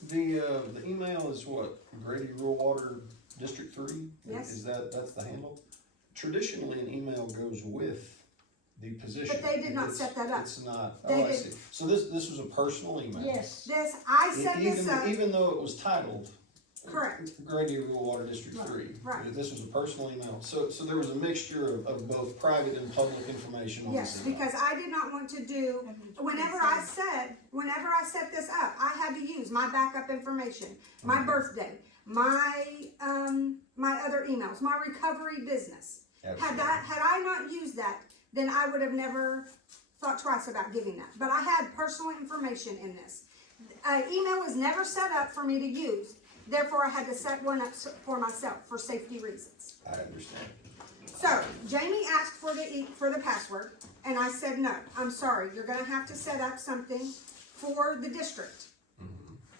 The email is what, Grady Rural Water District 3? Yes. Is that's the handle? Traditionally, an email goes with the position. But they did not It's- set that up. It's not, They oh, I did- see. So this was a personal email? Yes. I set this Even, up, even though it was titled correct, Grady Rural Water District 3? right. This was a personal email, so there was a mixture of both private and public information on Yes, this email? because I did not want to do, whenever I set this up, I had to use my backup information, my birthday, my, my other emails, my recovery business. Had I not used that, then I would have never thought twice about giving that. But I had personal information in this. email was never set up for me to use. Therefore, I had to set one up for myself for safety reasons. I understand. So, Jamie asked for the password, and I said, no, I'm sorry, you're gonna have to set up something for the district.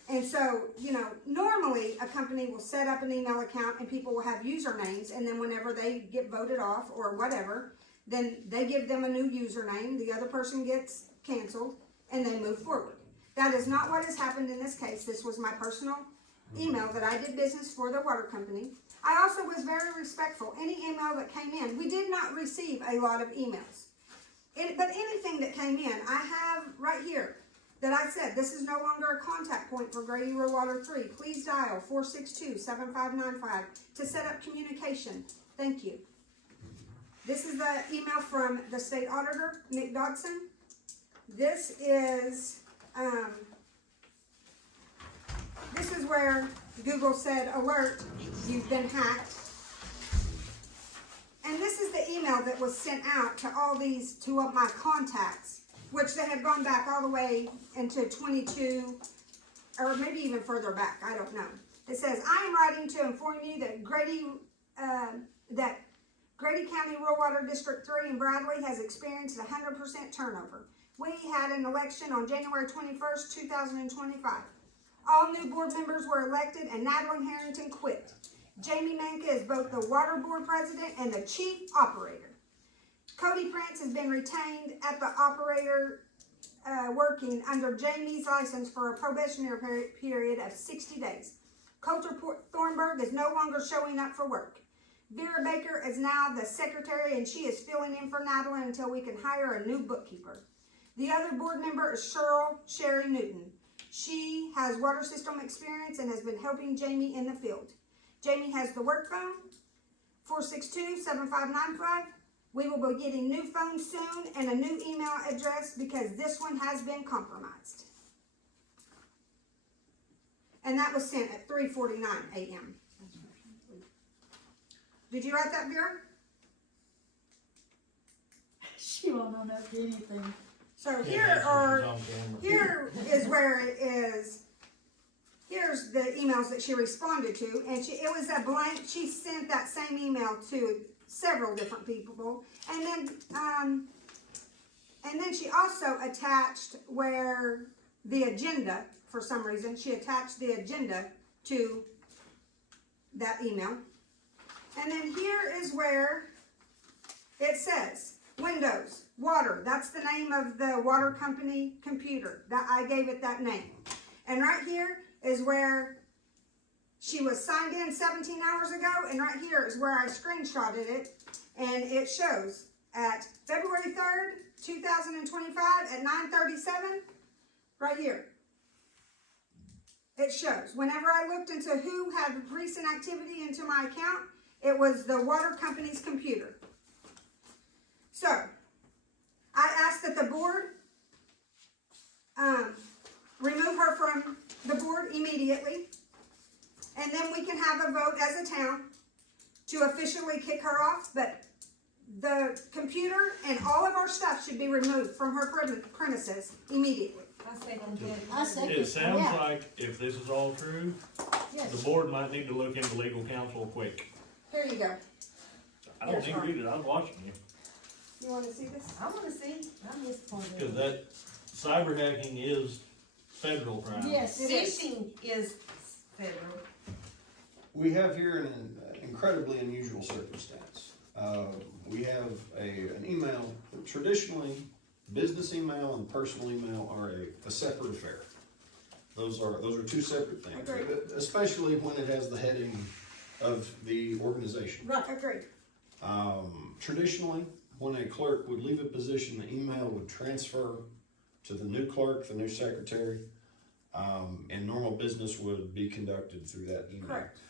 And so, you know, normally a company will set up an email account and people will have usernames, and then whenever they get voted off or whatever, then they give them a new username, the other person gets canceled, and they move forward. That is not what has happened in this case. This was my personal email that I did business for the water company. I also was very respectful. Any email that came in, we did not receive a lot of emails. But anything that came in, I have right here that I said, this is no longer a contact point for Grady RWD3. Please dial 462-7595 to set up communication. Thank you. This is the email from the state auditor, Nick Dodson. This is where Google said, alert, you've been hacked. And this is the email that was sent out to all these, two of my contacts, which they had gone back all the way into 22, or maybe even further back, I don't know. It says, I am writing to inform you that Grady County Rural Water District 3 in Bradley has experienced 100% turnover. We had an election on January 21st, 2025. All new board members were elected and Madeline Harrington quit. Jamie Manka is both the water board president and the chief operator. Cody Prince has been retained at the operator working under Jamie's license for a probationary period of 60 days. Coulter Thornburg is no longer showing up for work. Vera Baker is now the secretary and she is filling in for Madeline until we can hire a new bookkeeper. The other board member is Sherry Newton. She has water system experience and has been helping Jamie in the field. Jamie has the work phone, 462-7595. We will be getting new phones soon and a new email address because this one has been compromised. And that was sent at 3:49 a.m. Did you write that, Vera? She won't know anything. So Yeah, here is where it is. Here's the emails that she responded to, and it was a blank. She sent that same email to several different people, and then she also attached where the agenda, for some reason, she attached the agenda to that email. And then here is where it says Windows, water. That's the name of the water company computer. That I gave it that name. And right here is where she was signed in 17 hours ago, and right here is where I screenshotted it, and it shows at February 3rd, 2025 at 9:37, right here. It shows. Whenever I looked into who had recent activity into my account, it was the water company's computer. So, I asked that the board remove her from the board immediately, and then we can have a vote as a town to officially kick her off, but the computer and all of our stuff should be removed from her premises immediately. I second. It sounds Yeah. like if this is all true, Yes. the board might need to look into legal counsel quick. Here you go. I don't think you read it, I was watching you. You want to see this? I wanna see, I'm disappointed. Cause that cyber hacking is federal crime. Yes, it is. Phishing is federal. We have here an incredibly unusual circumstance. We have an email, traditionally, business email and personal email are a separate affair. Those are two separate things, especially when it has the heading of the organization. Right, agreed. Traditionally, when a clerk would leave a position, the email would transfer to the new clerk, the new secretary, and normal business would be conducted through that email. Correct.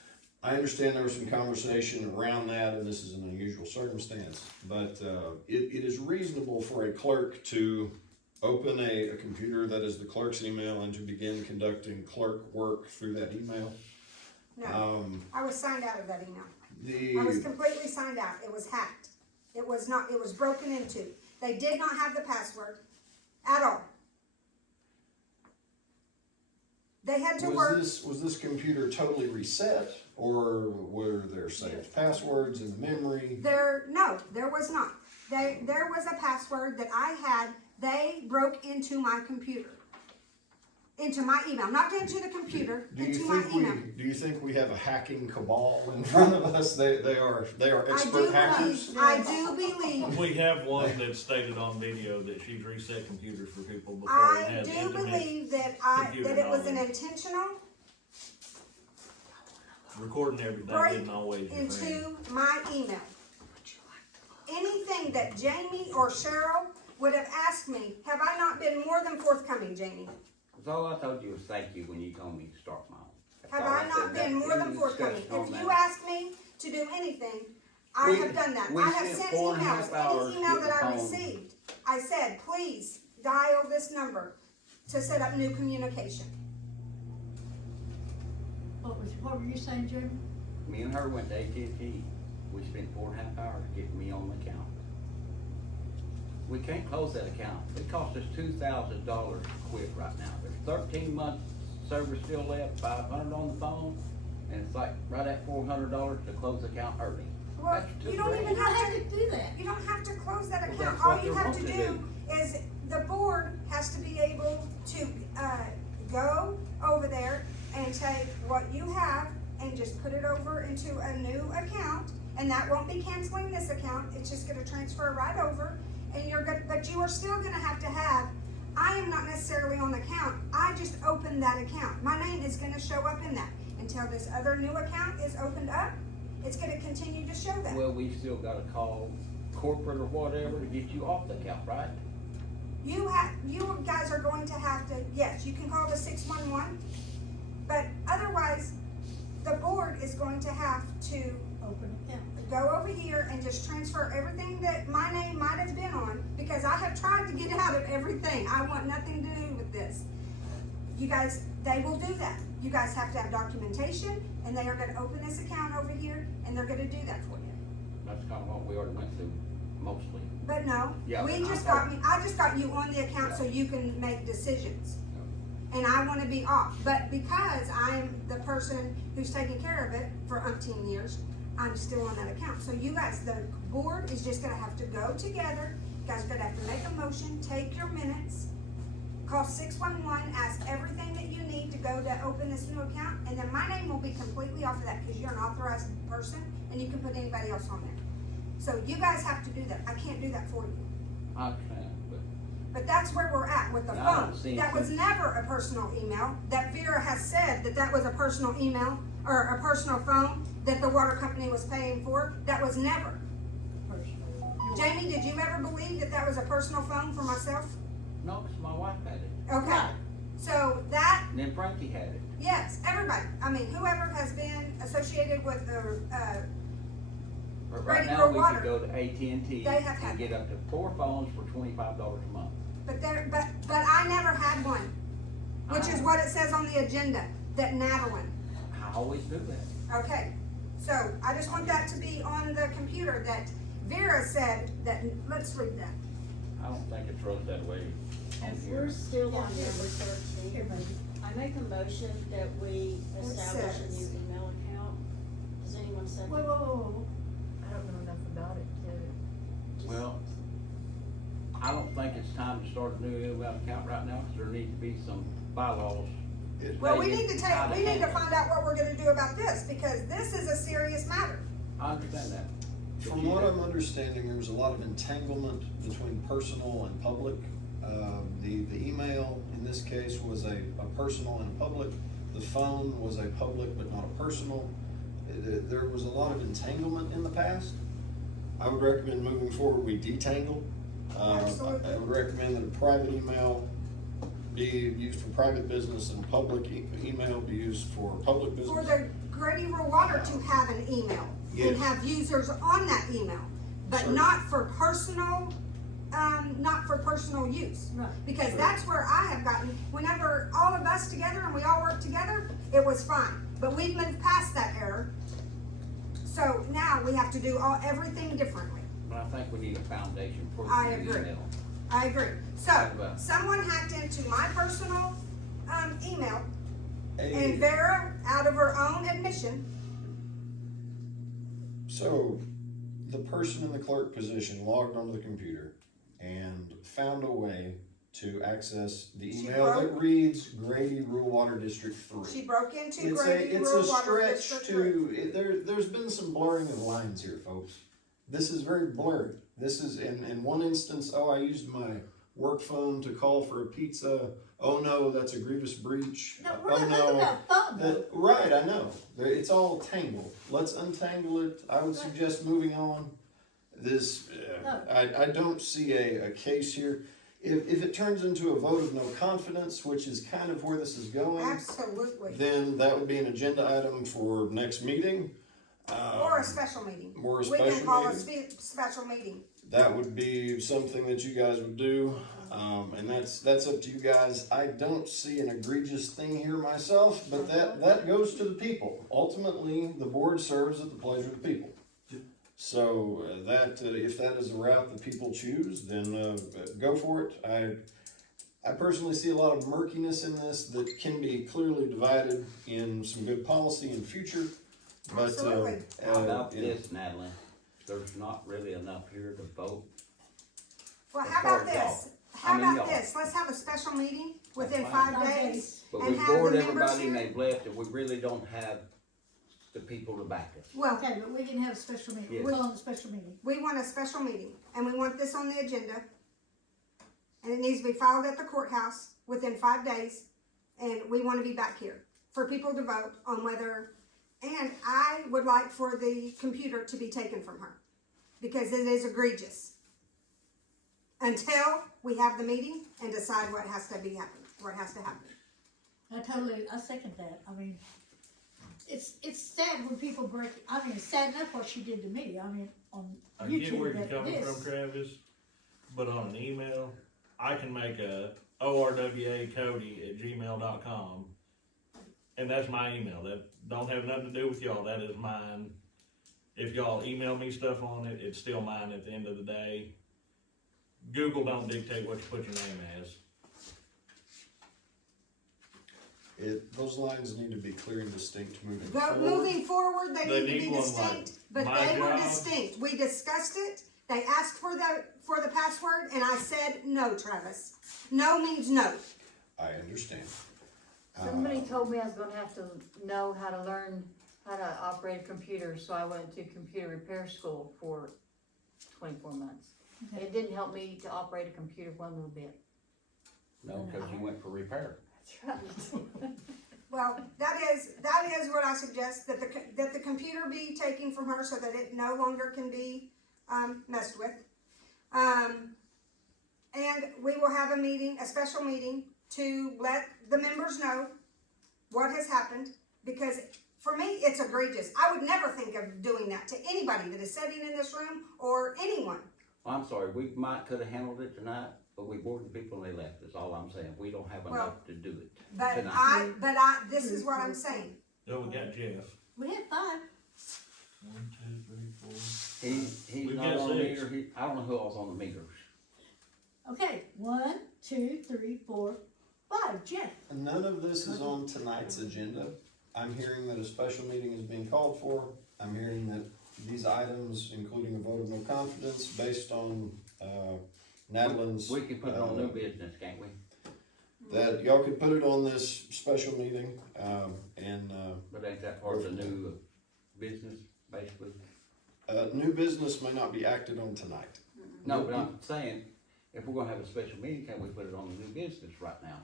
I understand there was some conversation around that, and this is an unusual circumstance, but it is reasonable for a clerk to open a computer that is the clerk's email and to begin conducting clerk work through that email. No, I was signed out of that email. I was completely signed out. It was hacked. It was broken into. They did not have the password at all. They had to work. Was this computer totally reset, or were there saved passwords in the memory? No, there was not. There was a password that I had. They broke into my computer. Into my email, not into the computer, into my email. Do you think we have a hacking cabal in front of us? They are expert hackers? I do believe. We have one that stated on video that she's reset computers for people before I and had do internet. believe that it was an intentional Recording everything break didn't always agree. into my email. Anything that Jamie or Cheryl would have asked me, have I not been more than forthcoming, Jamie? That's all I told you was thank you when you told me to start my own. That's Have all I not said. been That's more than any forthcoming? discussion on If that. you ask me to do anything, I We- have done that. we I have spent sent 4.5 emails, hours any email getting that I the phone. received. I said, please dial this number to set up new communication. What were you saying, Jamie? Me and her went to AT&T. We spent 4.5 hours getting me on the account. We can't close that account. It cost us $2,000 to quit right now. There's 13 months service still left, 500 on the phone, and it's like right at $400 to close the account early. Well, That's you don't $2,000. even You don't have have to do that. You don't have to close that Well, account. that's All what you they have want to to do is, the board has to be able to, go over there and take what you have and just put it over into a new account, and that won't be canceling this account, it's just gonna transfer right over, and you're good, but you are still gonna have to have, I am not necessarily on the account, I just opened that account, my name is gonna show up in that. Until this other new account is opened up, it's gonna continue to show that. Well, we still gotta call corporate or whatever to get you off the account, right? You guys are going to have to, yes, you can call the 611, but otherwise, the board is going to have to Open account. go over here and just transfer everything that my name might have been on, because I have tried to get out of everything. I want nothing to do with this. You guys, they will do that. You guys have to have documentation, and they are gonna open this account over here, and they're gonna do that for you. That's kinda what we already went through, mostly. But no, Yeah, I just got you on the account so you can make decisions. And I wanna be off, but because I'm the person who's taken care of it for umpteen years, I'm still on that account. So you guys, the board is just gonna have to go together, you guys are gonna have to make a motion, take your minutes, call 611, ask everything that you need to go to open this new account, and then my name will be completely off of that, cause you're an authorized person, and you can put anybody else on there. So you guys have to do that, I can't do that for you. I can, But that's where we're at with the And I don't phone. see That was anything- never a personal email. That Vera has said that that was a personal email or a personal phone that the water company was paying for. That was never. Jamie, did you ever believe that that was a personal phone for myself? no, 'cause my wife had it, Okay. So that, and then Frankie had it. yes, everybody. I mean, whoever has been associated with the, But Grady right now, for we water. could go to AT&T They have had and get up to 4 phones for $25 a month. but I never had one, which is what it says on the agenda, that Madeline. I always do that. Okay, so I just want that to be on the computer, that Vera said that, let's read that. I don't think it's wrote that way on If here. we're still on Yeah. number 13, Here, baby. I make a motion that we It establish a says- new email account. Does anyone second? Whoa. I don't know enough about it to. Well, I don't think it's time to start a new email account right now, because there needs to be some bylaws. Well, we stating need to how we need to handle it. find out what we're gonna do about this, because this is a serious matter. I understand that. But From you what do- I'm understanding, there was a lot of entanglement between personal and public. The email in this case was a personal and a public. The phone was a public but not a personal. There was a lot of entanglement in the past. I would recommend moving forward, we detangle. Absolutely. I would recommend that a private email be used for private business and public email be used for public business. For the Grady Rural Water to have an email and Yes. have users on that email, but Sure. not for personal use. Right. Because Sure. that's where I have gotten, whenever all of us together and we all work together, it was fine. But we've moved past that error. So now we have to do everything differently. But I think we need a foundation for I the new agree. email. I agree. So, Talk about it. someone hacked into my personal, email And Vera, out of her own admission, So, the person in the clerk position logged onto the computer and found a way to access the She email that broke- reads Grady Rural Water District she 3. broke into It's Grady a Rural Water stretch District to, 3. there's been some blurring of lines here, folks. This is very blurry. This is, in one instance, oh, I used my work phone to call for a pizza. Oh no, that's a grievous breach. No, we're Oh not no. talking about phone though. Right, I know. It's all tangled. Let's untangle it. I would suggest moving on. This, I don't see a case here. If it turns into a vote of no confidence, which is kind of where this is going, Absolutely. then that would be an agenda item for next meeting. Or a special meeting. Or a We can special call a meeting. special meeting. That would be something that you guys would do, and that's up to you guys. I don't see an egregious thing here myself, but that goes to the people. Ultimately, the board serves at the pleasure of the people. So if that is a route that people choose, then go for it. I personally see a lot of murkiness in this that can be clearly divided in some good policy in future. But Absolutely. How about you know, this, Natalie? There's not really enough here to vote. Well, As how far about as y'all. this? I How mean, about y'all. this? Let's have a special meeting within That's fine. 5 days. But And we've have the bored members everybody and here? they've left, and we really don't have the people to back us. Well, Okay, but we can have a special meeting, Yes. we're on the special meeting. we want a special meeting, and we want this on the agenda. And it needs to be filed at the courthouse within 5 days, and we wanna be back here for people to vote on whether, and I would like for the computer to be taken from her, because it is egregious. Until we have the meeting and decide what has to happen. I second that, I mean, it's sad when people break, I mean, it's sad enough what she did to me, I mean, on I get where YouTube, you're that coming this. from, Travis, but on an email, I can make a orwacody@gmail.com, and that's my email. That don't have nothing to do with y'all. That is mine. If y'all email me stuff on it, it's still mine at the end of the day. Google don't dictate what you put your name as. those lines need to be clear and distinct moving Go, forward. moving forward, they They need to need be one distinct, like but my they were job. distinct. We discussed it. They asked for the password, and I said no, Travis. No means no. I understand. Somebody told me I was gonna have to know how to learn how to operate a computer, so I went to computer repair school for 24 months. Okay. It didn't help me to operate a computer one little bit. No, because you went for repair. That's right. Well, that is what I suggest, that the computer be taken from her so that it no longer can be, messed with. And we will have a special meeting to let the members know what has happened, because for me, it's egregious. I would never think of doing that to anybody that is sitting in this room or anyone. Well, I'm sorry, we could have handled it tonight, but we bored the people and they left, that's all I'm saying. We don't have Well, enough to do it But tonight. this is what I'm saying. Oh, we got Jeff. We had 5. 1, 2, 3, 4. He's We've not got on the 6. meter, I don't know who else on the meters. Okay, 1, 2, 3, 4, 5, Jeff. None of this is on tonight's agenda. I'm hearing that a special meeting is being called for. I'm hearing that these items, including a vote of no confidence, based on, Natalie's. We can put it on new business, can't we? That y'all could put it on this special meeting, But ain't that part of the new business, basically? new business may not be acted on tonight. No, but I'm saying, if we're gonna have a special meeting, can't we put it on the new business right now?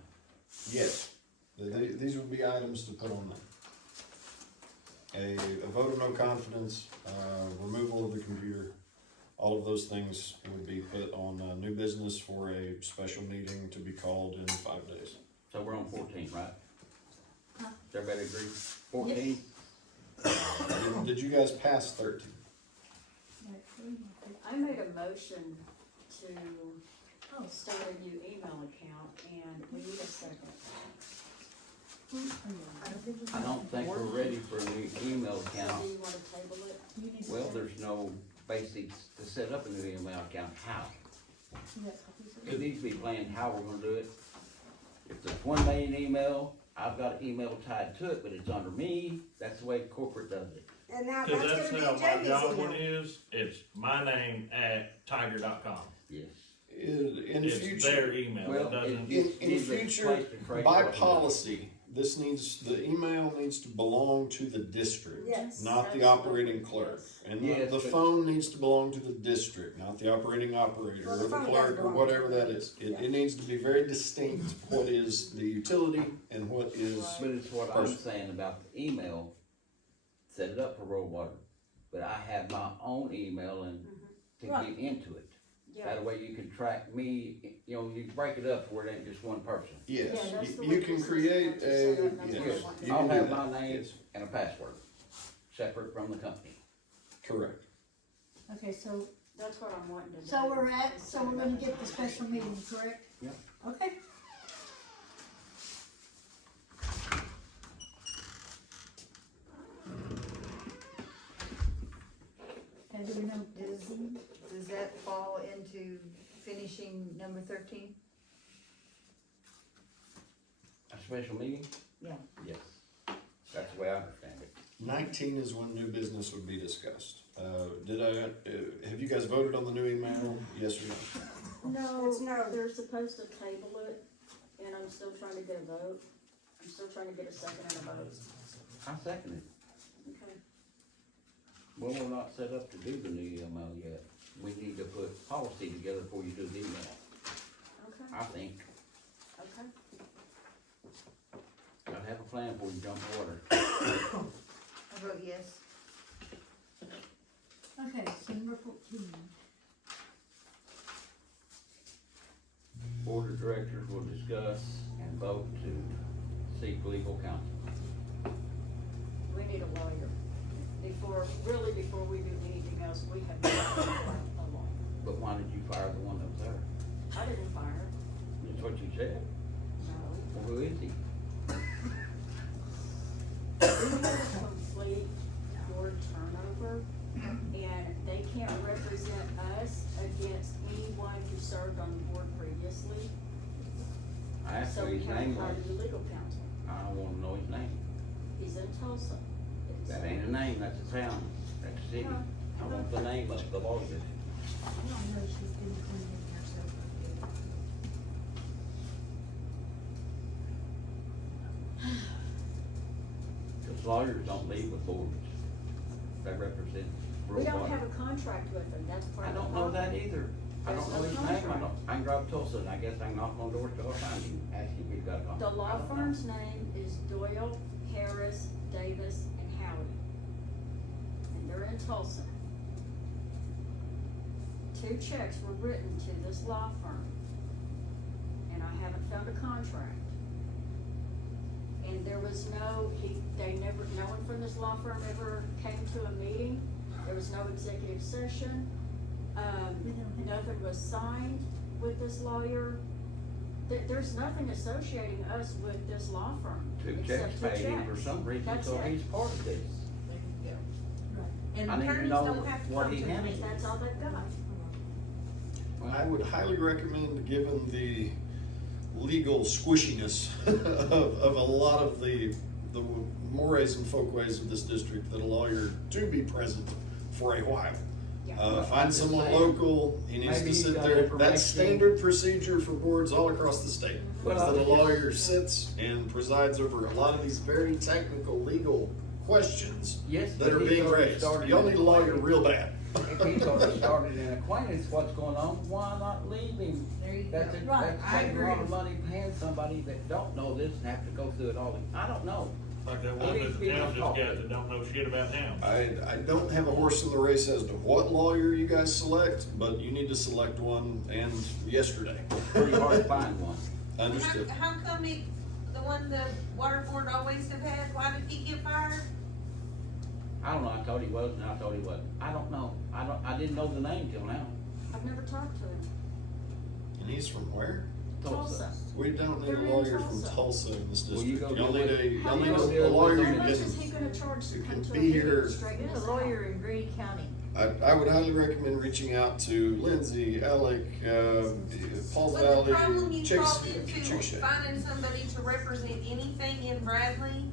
Yes, these would be items to put on there. A vote of no confidence, removal of the computer, all of those things would be put on, new business for a special meeting to be called in 5 days. So we're on 14, right? Huh? Does everybody agree? 14? Did you guys pass 13? I made a motion to start a new email account, and we need a second. I don't think we're ready for a new email So account. do you wanna table it? You need to Well, say- there's no basics to set up a new email account. How? You got copies of it? It needs to be planned how we're gonna do it. If there's 1 million email, I I've got an email tied to it, but it's under me, that's the way corporate does it. And now Cause that's that's gonna how be my Jamie's job one email. is, it's my name at tiger.com. Yes. In It's future, their email, Well, it doesn't, in future, by policy, the email needs to belong to the district, Yes. not the operating clerk. And Yes, the but- phone needs to belong to the district, not the operating operator Well, or the the phone does clerk or belong whatever to that the- is. yeah. It needs to be very distinct what is the utility and what is, But it's what I'm Person. saying about the email, set it up for road water, but I have my own email and to Right. get into it. Yeah, That way you can track me, you know, you break it up where it ain't just one person. yes, Yeah, that's the you way can this is create set up, a, that's what I yes, want. you I'll can do have that. my name Yes, and a password, separate from the company. correct. Okay, so, that's what I'm wanting to do. so we're gonna get the special meeting, correct? Yeah. Okay. Okay, do we know, Does that fall into finishing number 13? A special meeting? Yeah. Yes, that's the way I understand it. 19 is when new business would be discussed. Have you guys voted on the new email? Yes or no? No, It's no. they're supposed to table it, and I'm still trying to get a vote. I'm still trying to get a second and a vote. I second it. Okay. Well, we're not set up to do the new email yet. We need to put policy together before you do the email, Okay, I think. okay. I'd have a plan before you jump water. I vote yes. okay, so number 14. Board of Directors will discuss and vote to seek legal counsel. We need a lawyer. Before we do anything else, we have to find a lawyer. But why did you fire the one that was there? I didn't fire her, That's what you said. no. Well, who is he? We have a complete board turnover, and they can't represent us against anyone who served on the board previously. I asked So who we his have to name hire was. the legal counsel. I wanna know his name. He's in Tulsa. That ain't a name, that's a town, that's a city. I want the name of the lawyer. I don't know, she's been cleaning herself up. Cause lawyers don't leave with boards. They represent We rural don't water. have a contract with them, that's part I of the don't know problem. that either. I There's don't know no his name, I contract. don't, I can drive to Tulsa and I guess I can knock on doors till I find him, ask him if he's got a contract. The law I don't know. firm's name is Doyle, Harris, Davis, and Howard. And they're in Tulsa. 2 checks were written to this law firm. And I haven't found a contract. And there was no one from this law firm ever came to a meeting. There was no executive session. Nothing was signed with this lawyer. There's nothing associating us with this law firm. 2 except checks 2 paid him for checks. some reason, That's so it. he's part of this. and I need to attorneys know don't have to what come he to handles. me. That's all they've got. I would highly recommend, given the legal squishiness of a lot of the mores and folkways of this district, that a lawyer to be present for a while. Well, Find I'm just someone saying, local, he needs maybe to he's sit got there, information. that's standard procedure for boards all across the state. Well, Is that a I was lawyer sits and presides over a lot of these very technical legal questions Yes, that are but he's being already raised. started Y'all an need a lawyer acquaintance. real bad. If he's already started an acquaintance, what's going on, why not leave him? There you That's go. a, Right, that's I saving a lot agree. of money paying somebody that don't know this and have to go through it all. I don't know. like that He one needs that to the be town just got involved. that don't know shit about town. I don't have a horse in the race as to what lawyer you guys select, but you need to select one, and yesterday. Pretty hard to find one. Understood. How come the one the water board always have had, why did he get fired? I don't know, I thought he was and I thought he wasn't. I don't know. I didn't know the name till now. I've never talked to him. And he's from where? Tulsa. We don't need a They're in lawyer from Tulsa. Tulsa in this Well, you district. go Y'all deal need with- a, y'all How need much- a lawyer How who How much is can, he gonna charge to who come can to a be meeting here. straight to There's his a lawyer house? in Grady County. I would highly recommend reaching out to Lindsay, Alec, Paul But Valley, the problem you Chicks, crawled into Chickasha. finding somebody to represent anything in Bradley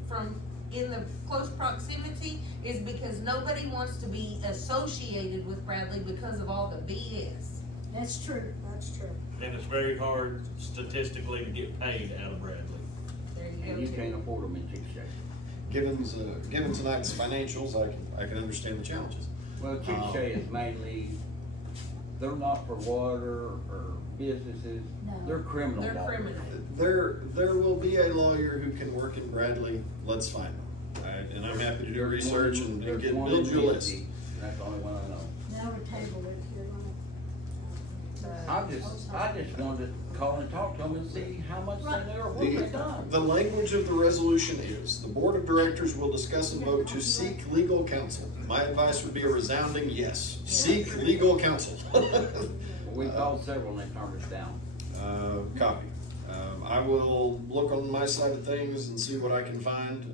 in the close proximity is because nobody wants to be associated with Bradley because of all the BS. That's true. That's true. And it's very hard statistically to get paid out of Bradley. There you And go. you can't afford them in Chickasha. Given tonight's financials, I can understand the challenges. Well, Chickasha is mainly, they're not for water or businesses, No. they're criminal They're lawyers. criminal. There will be a lawyer who can work in Bradley, let's find them. And I'm happy to do There's research one- and there's build one you a in list. Grady, and that's the only one I know. Now we table it. I just wanted to call and talk to them and see how much Right. they know or what they've done. The language of the resolution is, the board of directors will discuss and vote to seek legal counsel. My advice would be a resounding yes. Seek legal counsel. We called several and they turned us down. Copy. I will look on my side of things and see what I can find.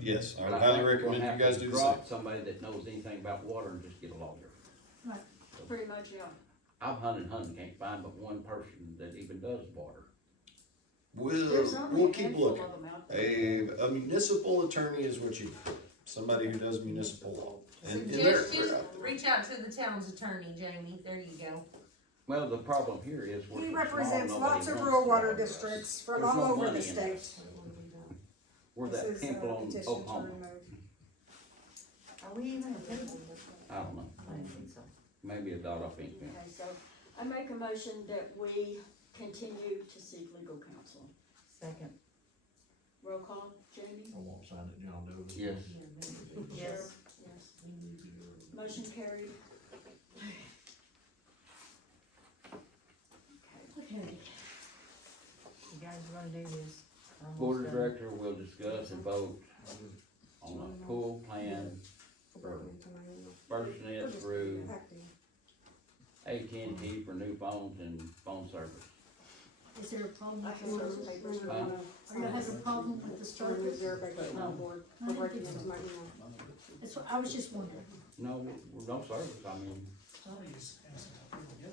Yes, I would But highly think we're recommend gonna you have guys to do the same. drop somebody that knows anything about water and just get a lawyer. Pretty much, yeah. I've hunted, can't find but one person that even does water. There's only We'll a keep handful looking. of them out there. A municipal attorney is what you need. Somebody who does municipal law. And they're- Suggestion, reach out to the town's attorney, Jamie, there you go. Well, the problem here is we're He so small, represents nobody lots of wants rural to water hire us. districts from There's all no over money the in state. this. We're This that is a pimple on petition to Oklahoma. remove. Are we even a table? I don't know, I didn't think so. maybe a dot off ink pen. Okay, so I make a motion that we continue to seek legal counsel. Second. Roll call, Jamie? I won't sign it, John Doe. Yes. Yes. Yes. Motion carried. Okay. You guys are gonna do this. Almost Board of done. director will discuss and vote on a pool plan for FirstNet through AT&T for new phones and phone service. Is there a problem with Those the service? papers are Huh? gonna- Are you having a problem with the service? No board, I didn't think so. That's what, I was just wondering. No, no service, I mean,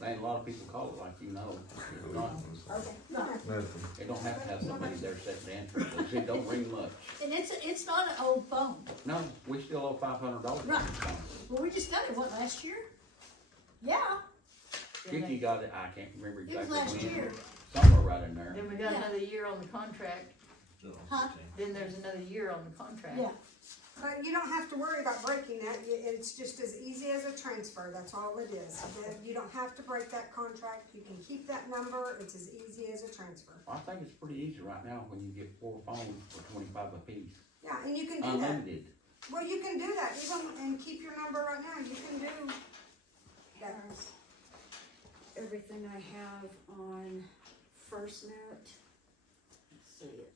ain't a lot of people call it like you know. It's not, Right. they don't have to have somebody there set the answer, it don't ring much. And it's not an old phone. No, we still owe $500. Right. Well, we just got it, what, last year? Yeah, Vicky got it, I can't remember it was exactly last when. year. Somewhere right in there. Then we got Yeah. another year on the contract, Huh? then there's another year on the contract. Yeah. But you don't have to worry about breaking that, it's just as easy as a transfer, that's all it is. You don't have to break that contract, you can keep that number, it's as easy as a transfer. I think it's pretty easy right now when you get 4 phones for 25 apiece, Yeah, and you can do that. unlimited. Well, you can do that, even, and keep your number right now, you can do that. There's everything I have on FirstNet. Let's see it.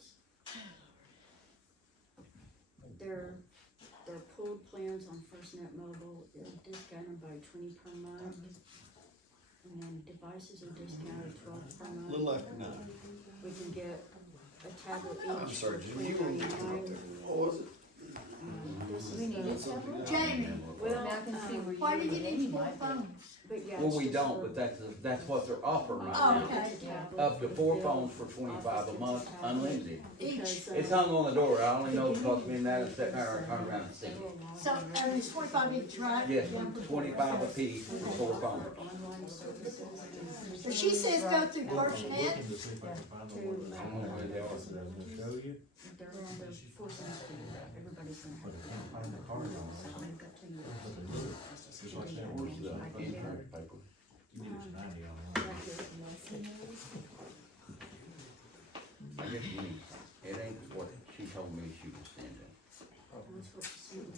Their pooled plans on FirstNet Mobile is discounted by 20 per month. And devices are discounted 12 per A month. little after 9. We can get a tablet I'm each sorry, for Jimmy, you want to $20.99. what was it? This is We need the- a tablet? Jamie, Well, now I can see where you. why did you and need Amy four might be. phones? But yeah, Well, it's we just don't, for- but that's what they're offering right Oh, now. okay. It's a tablet Up to for 4 Bill. phones for 25 a month, unlimited. Because, It's hung on the door, I only know because me and that and sitting there and turn around and see it. So, it's 45 each, right? Yes, 25 apiece for 4 phones. online services. So she says go through FirstNet. I don't know where they are. They're forcing us to do that, everybody's gonna have to. I've got to use it. Where's the insurance paper? I guess you need, it ain't what she told me she was sending. That's what she sent me.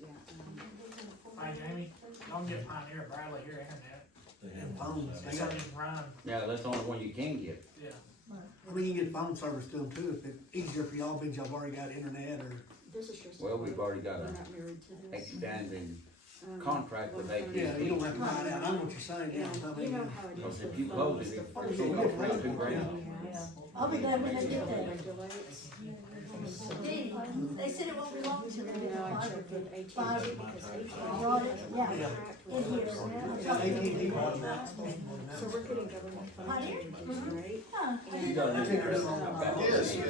Yeah, Hi Jamie, don't get Pioneer Bradley here internet. And phones, They don't even run, Yeah, that's the only one you can get. yeah. I mean, you can get phone service to them too, if it's easier for y'all, because y'all already got internet or. this is just. Well, we've already got We're a not married to this. extending contract with AT&T. Yeah, you don't have to buy it out, I know what you're saying, yeah, I You mean, know how it is Because if with you close phones, it, the it's first gonna one go for $2,000. I'll be glad when they get that. regulates. Dee, they said it won't be long till they You get know, I fiber. checked with AT&T Fiber. because Brought it, AT&T. yeah, in here. AT&T bought it out. So we're getting government funding, which is great. Huh, I And, didn't know that. Yes, yes.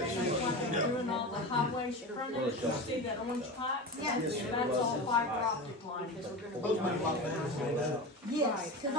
Doing all the highways frontage, you see that orange pipe? Yeah. That's all fiber optic line. because we're gonna Supposed to be. make a lot of money made out. Yes, cause I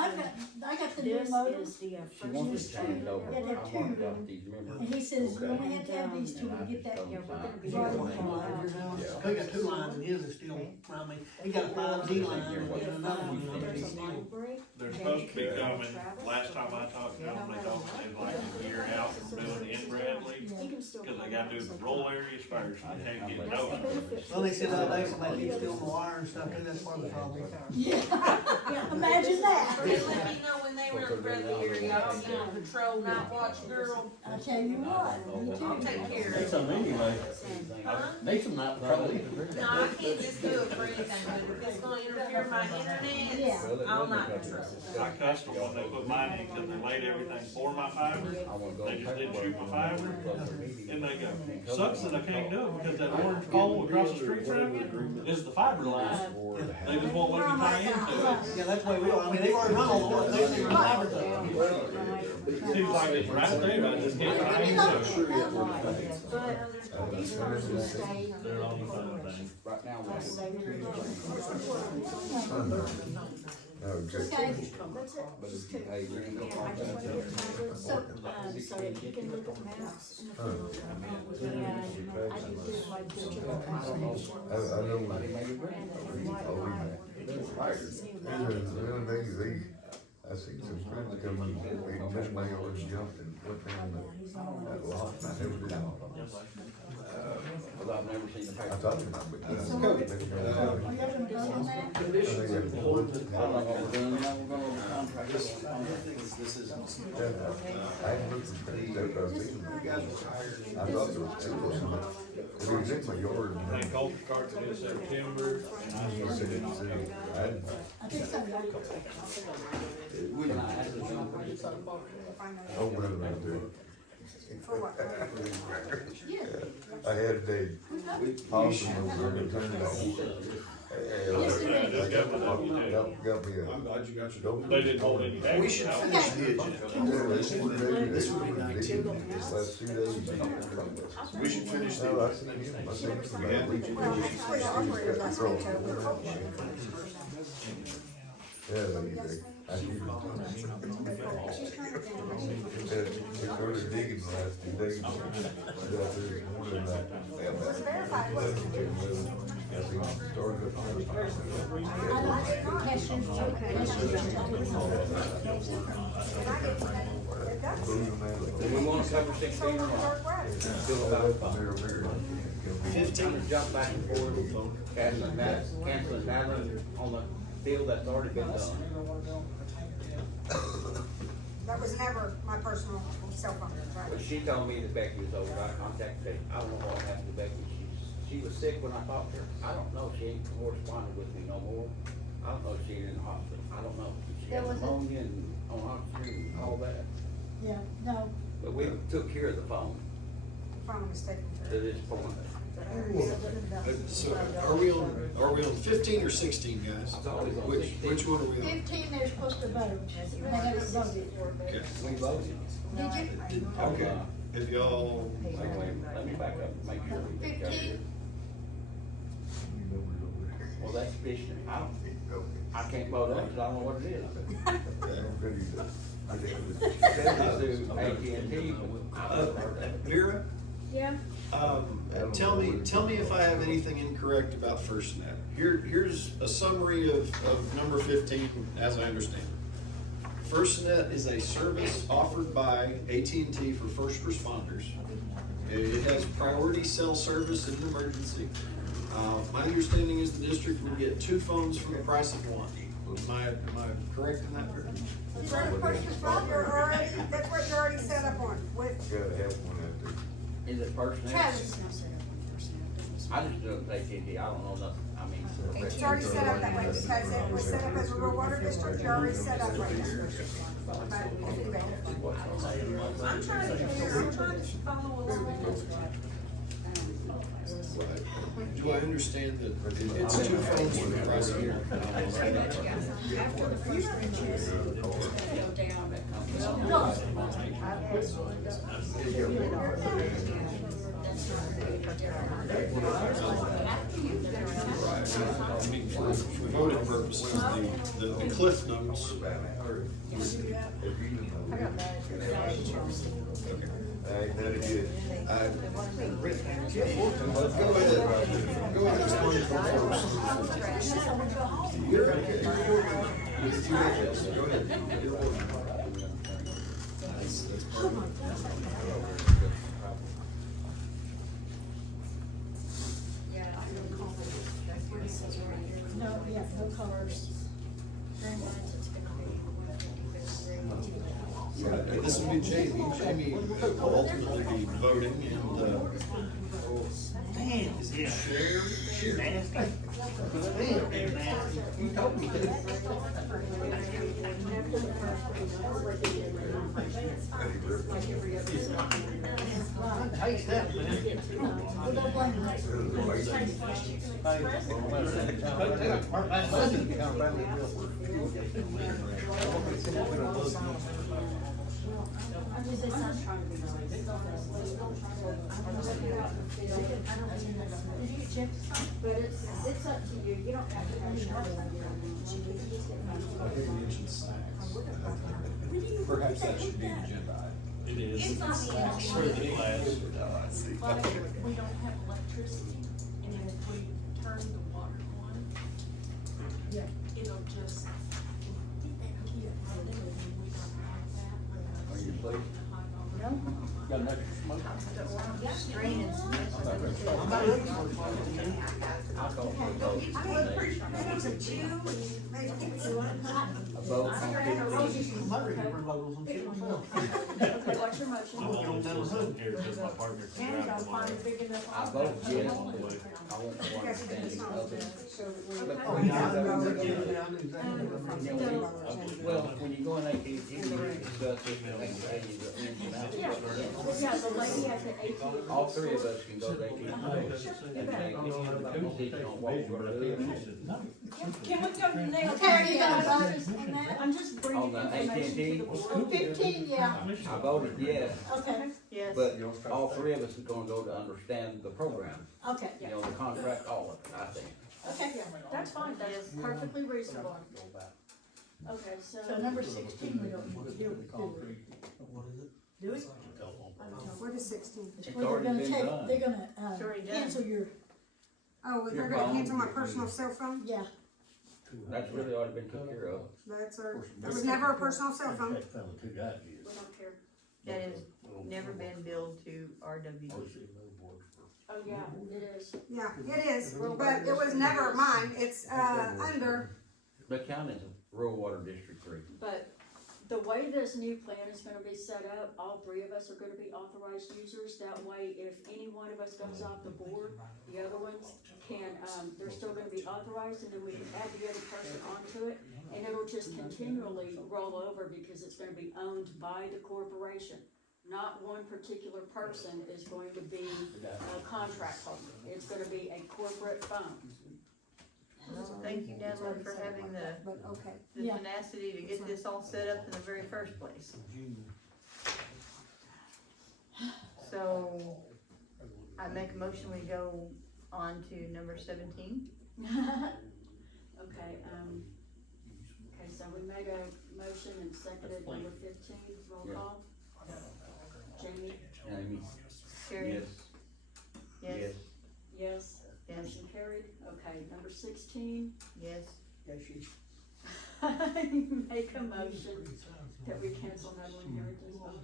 got the new This modem, is the She first wants to change installment. over. Yeah, they're I marked two. out these members. and he says you only have to have these two to get that. Yeah, we're gonna be. Right. rolling Well, out. yours now, they got two lines and his is still, I mean, he got a 5G line and then another one, you know, but he's There's a still. line break. They're supposed to be coming, last time I talked to them, they told me they was like a year out from doing it in Bradley, You can still. cause they gotta do the rural areas first, and they can't get notified. Well, they said the other day, somebody keeps stealing the wire and stuff, too, that's part of the problem. Yeah, imagine that. They let me know when they were in Bradley area, I'll be on patrol, night watch girl. I tell you what, me I'll too. take care of Need it. some anyway, Huh? need some night patrol. No, I can't just do it for anything, but if it's gonna interfere with my internet, Yeah. I'll not patrol. I cussed them when they put mine in, cause they laid everything for my fiber, I wanna go they just didn't shoot my fiber, close the meeting. and they go, sucks that I can't do it, because that orange pole across the street from me is the fiber line, they just won't let me tie into it. Yeah, that's the way we are, I mean, they've already run all the work, they've been advertising. Seems like it's right there, I just can't tie into it. But these phones will stay. They're on the phone thing. Right now, we're. Okay, That's it. But if you pay, you're gonna Yeah, go I on just went over that. to so that you can look at maps in the field. And I do this like digital conservation. I know when And I seen some friends coming, they missed my yard and jumped and went down that lot, and I never did. Cause I've never seen the I paper. thought about it. are you gonna vote on that? I don't know what we're doing, now we're going over contract. This is. I hadn't looked at things after I seen them. I thought there was two of them. It was in my yard. I think culture starts in September, and I I started didn't in see October. it. I hadn't. I think so, yeah. Can I ask you? Oh, well, right there. I had a day. Awesome over there, turned it off. Got me a. I'm glad you got your. They didn't hold any back. We should finish the agenda. This would be nice. This last 2 days. We should finish the. No, I seen him, I seen him from that week. Yeah, like, I hear it. It started digging the last 2 days. Out there this morning, I seen him started up. We wanna cover 16 or what? 15, jump back and forth, canceling that on the deal that's already been done. That was never my personal cell phone, right? But she told me that Becky was over, I contacted Becky, I don't know what happened to Becky, she was sick when I talked to her, I don't know, she ain't corresponded with me no more. I don't know if she's in the hospital, I don't know, she There had was a- pneumonia and on oxygen and all that, Yeah, no, but we took care of the phone Phone was taken to care of. this point. So are we on 15 or 16, guys? It's always on Which 16. one are we on? 15, they're supposed to vote, they haven't voted. Okay. We voted. Did you? Okay, have y'all, Wait, let me back up, and make sure we take care of it. Well, that's fishing, I can't vote on it, 'cause I don't know what it is. Send it to AT&T, but I've never heard that. Vera, Yeah. tell me if I have anything incorrect about FirstNet. Here's a summary of number 15, as I understand it. FirstNet is a service offered by AT&T for first responders. It has priority cell service in an emergency. My understanding is the district will get 2 phones for the price of 1. Am I correct in that? You're already, that's what you're already set up on with, Gotta have one out there. Is it personnel? Travis. I just do it with AT&T, I don't know nothing, I mean. It's already set up that way, because it was set up as a rural water district, you're already set up right there. But anyway, I'm trying to follow along. Do I understand that it's two phones for the prosecutor? After the first reaches, go down. I mean, for voting purposes, the cliff notes. Hey, that'd be good. Go ahead and explain first. You're okay. It's 2 minutes. Go ahead. You're welcome. That's No, yeah, no colors. This will be Jamie. Jamie will ultimately be voting and, Man, is it share. nasty? Man, they're nasty. You told me to. I hate that, man. But it's up to you, you don't have to have I think we mentioned snacks. Perhaps that should be an agenda item. It is. It's not the For the class. But if we don't have electricity, and if we turn the water on, it'll just keep it running, and we don't have that. Are you asleep? No, Got an extra smoke? straining. I'll call for a vote. A vote on Okay, what's your motion? I'm still sitting here because my partner can drive tomorrow. I vote yes, I want more understanding of it. Well, when you go in AT&T, you discuss it, and they can tell you the ins and outs. Yeah, the lady at the AT&T. All three of us can go to AT&T and make a decision on what we're gonna do. Can we go to nail? I'm just bringing On the information to AT&T? the board. 15, yeah, I voted yes, okay, Yes. but all three of us are gonna go to understand the program, okay, you know, the contract, all of it, I think. Okay, that's fine, that's perfectly reasonable. Okay, so so, number 16, we don't need to do it, do we? Do we? what is 16? It's Well, they're already gonna been take, done. they're gonna, It's already done. cancel your, Oh, well, they're gonna cancel my personal cell phone? yeah, That's really already been took care of. That's our, there was never a personal cell phone. we don't care. That has never been billed to RWD. Oh, yeah, it is. Yeah, it is, but it was never mine. It's, under, The county is a rural water district 3. But the way this new plan is gonna be set up, all three of us are gonna be authorized users. That way, if any one of us goes off the board, the other ones can, they're still gonna be authorized, and then we can add the other person onto it. And it'll just continually roll over because it's gonna be owned by the corporation. Not one particular person is going to be a contract holder. It's gonna be a corporate phone. Well, thank you, Natalie, for having but okay. the Yeah. tenacity to get this all set up in the very first place. So, I make a motion, we go on to number 17. Okay, okay, so we made a motion and seconded number 15, roll Yeah. call. Jamie? Jamie? Carrie? Yes. Yes. Yes. Yes. Motion carried. Okay, number 16. Yes. Make a motion that we cancel Nettle Inheritance Fund.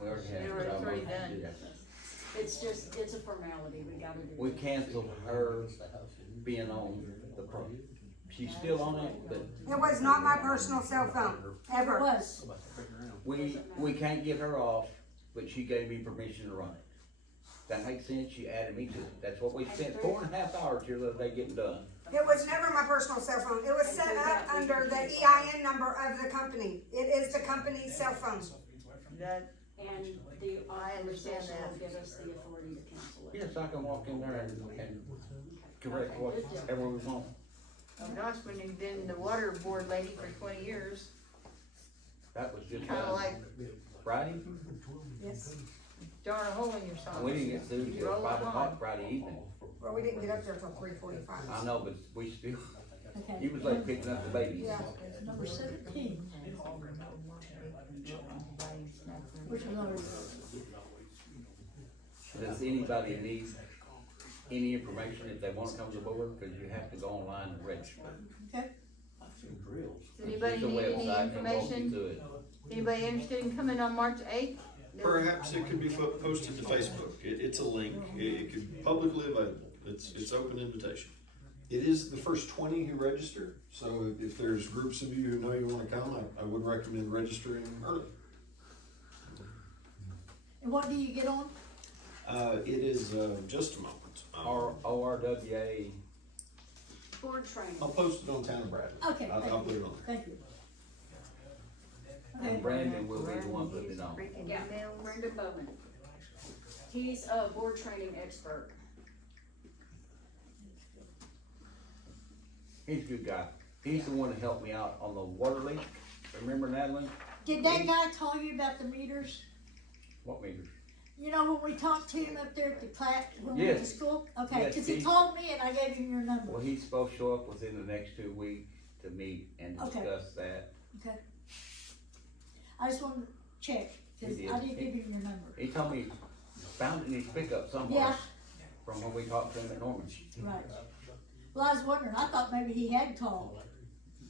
We already have. It's it. I'm already gonna do done. that. It's just, it's a formality, we gotta do. We it. canceled her being on the pro. She's still on it, but It was not my personal cell phone, it ever. was, we can't get her off, but she gave me permission to run it. That makes sense, you added me to it, that's what we spent 4.5 hours here the other day getting done. It was never my personal cell phone. It was set up under the EIN number of the company. It is the company's cell phone. That, And the I understand authorization that. will give us the authority to cancel it. Yes, I can walk in there and correct whatever we want. oh gosh, when you've been the water board lady for 20 years, That was just kinda like Friday, Yes. darn a hole in your sock. and we didn't get through till Roll 5 it o'clock on. Friday evening. Well, we didn't get up there till 3:45. I know, but we still, Okay. he was like picking up the babies. Yeah. Number 17, which was already, Does anybody need any information if they wanna come to the board, cause you have to go online and register. okay? Does anybody There's a need any website and walk you information? through it. Anybody interested in coming on March 8th? Perhaps it could be posted to Facebook. It's a link. It could be publicly available. It's open invitation. It is the first 20 who register. So if there's groups of you who know you want to come, I would recommend registering early. And what do you get on? It is just a moment. ORWA, Board training. I'll post it on Town of Bradley. Okay, I'll thank put you. it on. Thank you. and Brandon will be the one putting it on. Freaking Yeah, emails. Brendan Bowman. He's a board training expert. He's a good guy. He's the one that helped me out on the water leak. Remember Natalie? Did that guy call you about the meters? What meters? You know, when we talked to him up there at the class, when we went to Yes. school? Okay, Yes, cause he he- called me and I gave him your number. Well, he's supposed to show up within the next 2 weeks to meet and Okay. discuss that. Okay. I just wanted to check, cause He I did. didn't give him your number. He told me he found it in his pickup somewhere Yeah. from when we talked to him at Norman. Right. Well, I was wondering, I thought maybe he had called.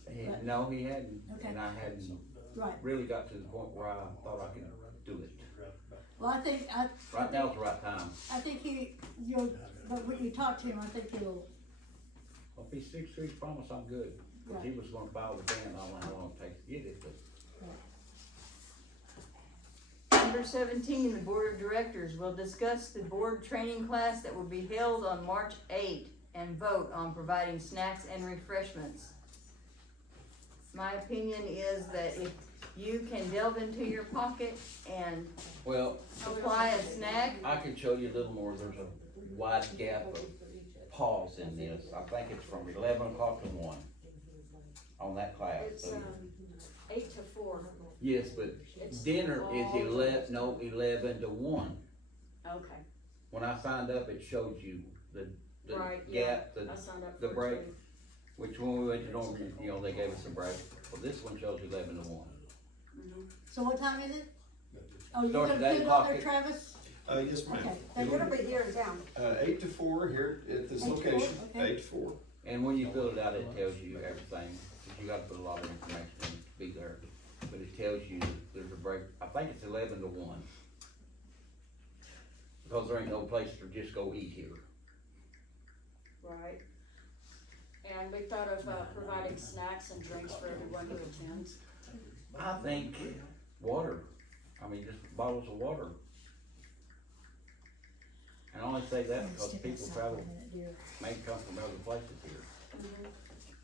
Right. No, he hadn't, Okay. and I hadn't Right. really got to the point where I thought I could do it. Well, I think, Right now's the right time. I think but when you talk to him, I think he'll, Well, if he sticks to his promise, I'm good. Cause he was gonna file the ban, I don't know how long it takes to get it, but Number 17, the Board of Directors will discuss the board training class that will be held on March 8th and vote on providing snacks and refreshments. My opinion is that if you can delve into your pocket and well, supply a snack, I can show you a little more. There's a wide gap of pause in this. I think it's from 11 o'clock to 1 on that class. It's, So, 8 to 4. yes, but It's dinner is all- 11 to 1. Okay, When I signed up, it showed you the right, yeah, gap, I signed up the for it break. too. Which when we went to Norman, you know, they gave us a break. Well, this one shows 11 to 1. so what time is it? Oh, you're Starts gonna at put 8 it on there, o'clock. Travis? Yes, ma'am. Okay. It'll be here in town. 8 to 4 here at this 8 to 4, location. okay. 8 to 4. And when you fill it out, it tells you everything. 'Cause you gotta put a lot of information in to be there. But it tells you there's a break. I think it's 11 to 1. Because there ain't no place to just go eat here. Right. And we thought of, providing snacks and drinks for everyone who attends. I think water. I mean, just bottles of water. And I only say that because people travel, may come from other places here.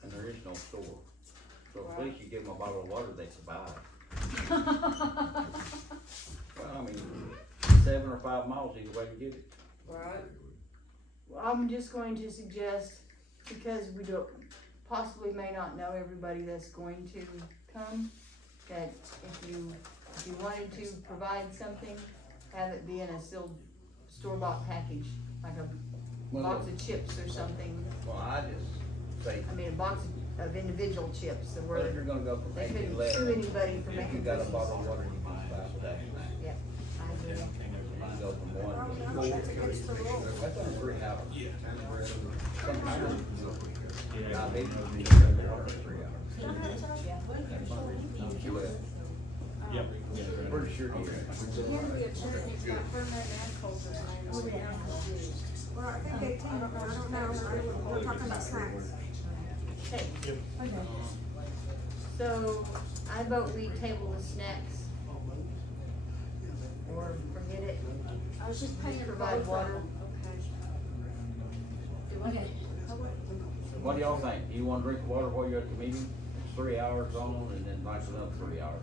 And there is no store. So at least you give them a bottle of water, they can buy it. Well, I mean, 7 or 5 miles either way to get it. Right. Well, I'm just going to suggest, because we don't, possibly may not know everybody that's going to come, that if you wanted to provide something, have it be in a sealed store-bought package, like a box of chips or something. Well, I just say, I mean, a box of individual chips, so well, if where you're gonna go from they 8 to couldn't 11. sue anybody for If making you got a cookies. bottle of water, you can buy that snack. Yeah, I agree. Mine go from 1 to 4. That's against the rules. That's on 3 hours. Sometimes, I think it would be 3 hours. You will. Yep. Pretty sure you Here the attorney's got her name and Colter's name, so we have confused. Well, I think 18, but I don't know. We're talking about snacks. Okay, Okay. so I vote we table the snacks. Or forget it. I was just paying for Provide both water. of them, okay. Do I- Okay. What do y'all think? Do you wanna drink water while you're at the meeting? It's 3 hours on and then like another 3 hours.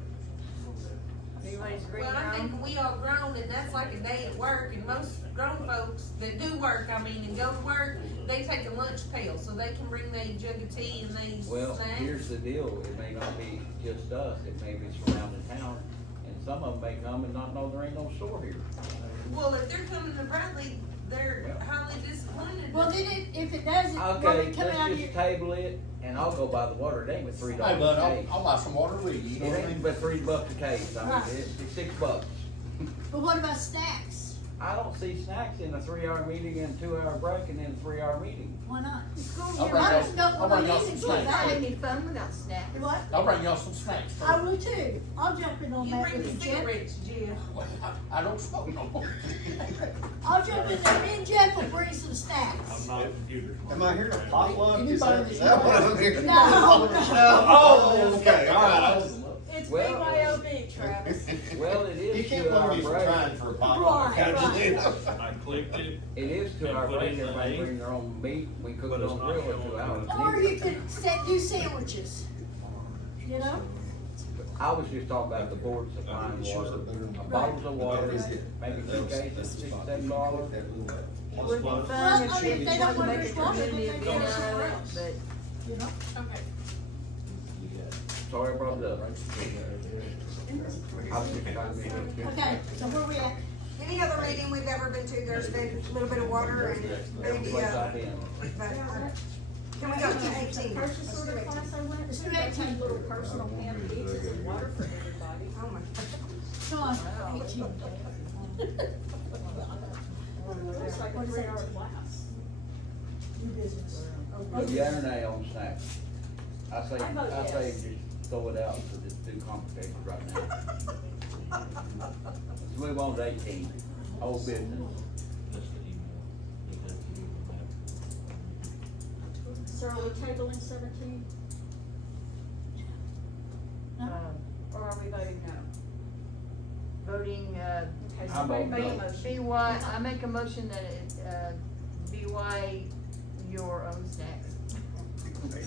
Anybody's bringing Well, their I own? think we all grown, and that's like a day at work, and most grown folks that do work, I mean, and go to work, they take a lunch pail, so they can bring their jug of tea and they Well, snacks. here's the deal, it may not be just us, it may be surrounding town, and some of them may come and not know there ain't no store here. Well, if they're coming to Bradley, they're highly disappointed. Well, then if it doesn't, Okay, coming let's out of just your, table it, and I'll go buy the water, it ain't but $3 Hey, bud, a case. I'll buy some water with you, you know It what I ain't mean? but $3 a case, I mean, Right. it's $6. but what about snacks? I don't see snacks in a 3-hour meeting and a 2-hour break and then a 3-hour meeting. Why not? I'll bring I y'all, don't know I'll what bring it y'all is some until It's not snacks. any fun without snacks. What? I'll bring y'all some snacks. I will too. I'll jump in on You that bring with the Jeff. cigarettes, Jim. I don't smoke no more. I'll jump in there. Me and Jeff will bring some I'm snacks. not a computer. Am I hearing a potluck? Is Anybody that that's- what I'm hearing? No. Oh, okay, all right. I was- It's Well- BYOB, Travis. Well, it You is can't to blame our me for break, trying for a potluck. Right, right. I clicked it, it is to And our put break, in the everybody name. bring their own meat, we cook But it it's on not grill in showing 2 up. hours. Or you could do sandwiches. You know? I was just talking about the board supplying water, bottles of water, maybe 2 cases, $6, $7. It would be Well, fun if if you they wanted don't to want make a to water, then community they event go out of somewhere it, else. but You know? Okay. Sorry I brought it up. I was just trying to be. Okay, so where we at? Any other meeting we've ever been to, there's been a little bit of water and Every maybe, place I've been. but, can we go to 18? Purchase order class I went to, they had little personal pan pizzas and water for everybody. Oh my. Come on, 18. It's like a 3-hour class. New business. Yeah or nay on snacks? I say, I vote I say yes. just throw it out, cause it's too complicated right now. Let's move on to 18, old business. that's the email. You'll have to do that. So are we tabling 17, or are we voting no? voting, Okay, I somebody vote make a no. motion. BY, I make a motion that it, BY your own snacks.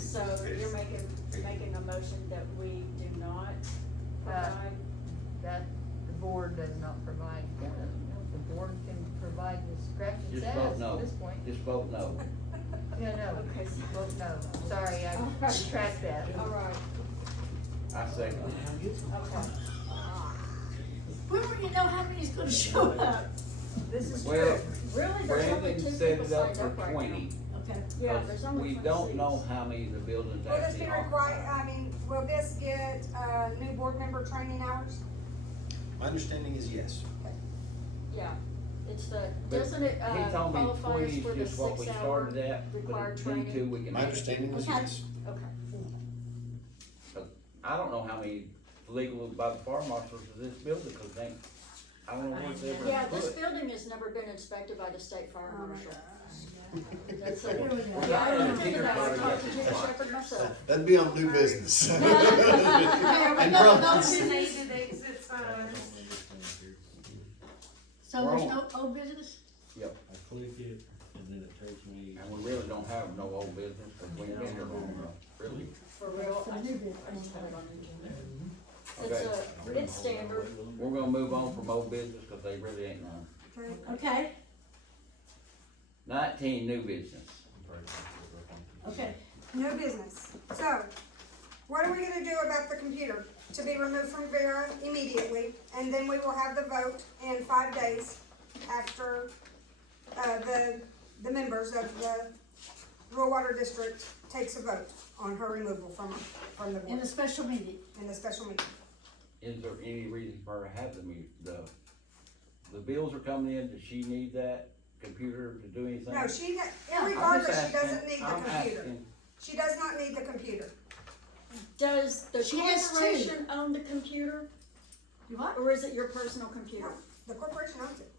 So you're making a motion that we do not provide? That the board does not provide, the board can provide the scratch and Just vote sass no. at this point. Just vote no. Yeah, no, Okay, so- vote no, sorry, I retract that. All right, I say, okay. When will you know how many's gonna show up? This is well, true. Really, there's only Brandon 2 set people it up signed for up right 20. now. Okay. Yeah, there's only 20 We don't know seats. how many the buildings Will this actually be are. required, I mean, will this get, new board member training hours? My understanding is yes. Yeah, it's the, But doesn't it, He told me qualify 20 us is for the just what we 6-hour started at, but required if we need to, training? we can. My add it. understanding is Okay. yes. Okay, I don't know how many legal by the fire marshals of this building, cause they, I don't know what's ever yeah, this put. building has never been inspected by the state fire marshal. That's Here we it. go. Yeah, I Yeah, looked into that, I Peter talked to Carter, Jimmy yes. Shepherd myself. That'd be on new business. Okay, are we And going to brothers. business? Designated exit signs. So there's no old business? I click it, and then it takes me. And we really don't have no old business, cause we ain't been here long enough, really. For real, For I new just business. have it on the agenda. Okay. It's standard. We're gonna move on from old business, cause they really ain't none. Okay, 19, new business. okay. No business. So, what are we gonna do about the computer? To be removed from Vera immediately, and then we will have the vote in 5 days after, the members of the rural water district takes a vote on her removal from the In board, a special meeting. in the special meeting. Is there any reason for her to have the bills are coming in, does she need that computer to do anything? No, she, I'm regardless, just she doesn't asking. need the I'm computer. asking. She does not need the computer. Does the She has two. corporation own the computer, You what? or is it your personal computer? The corporation owns it.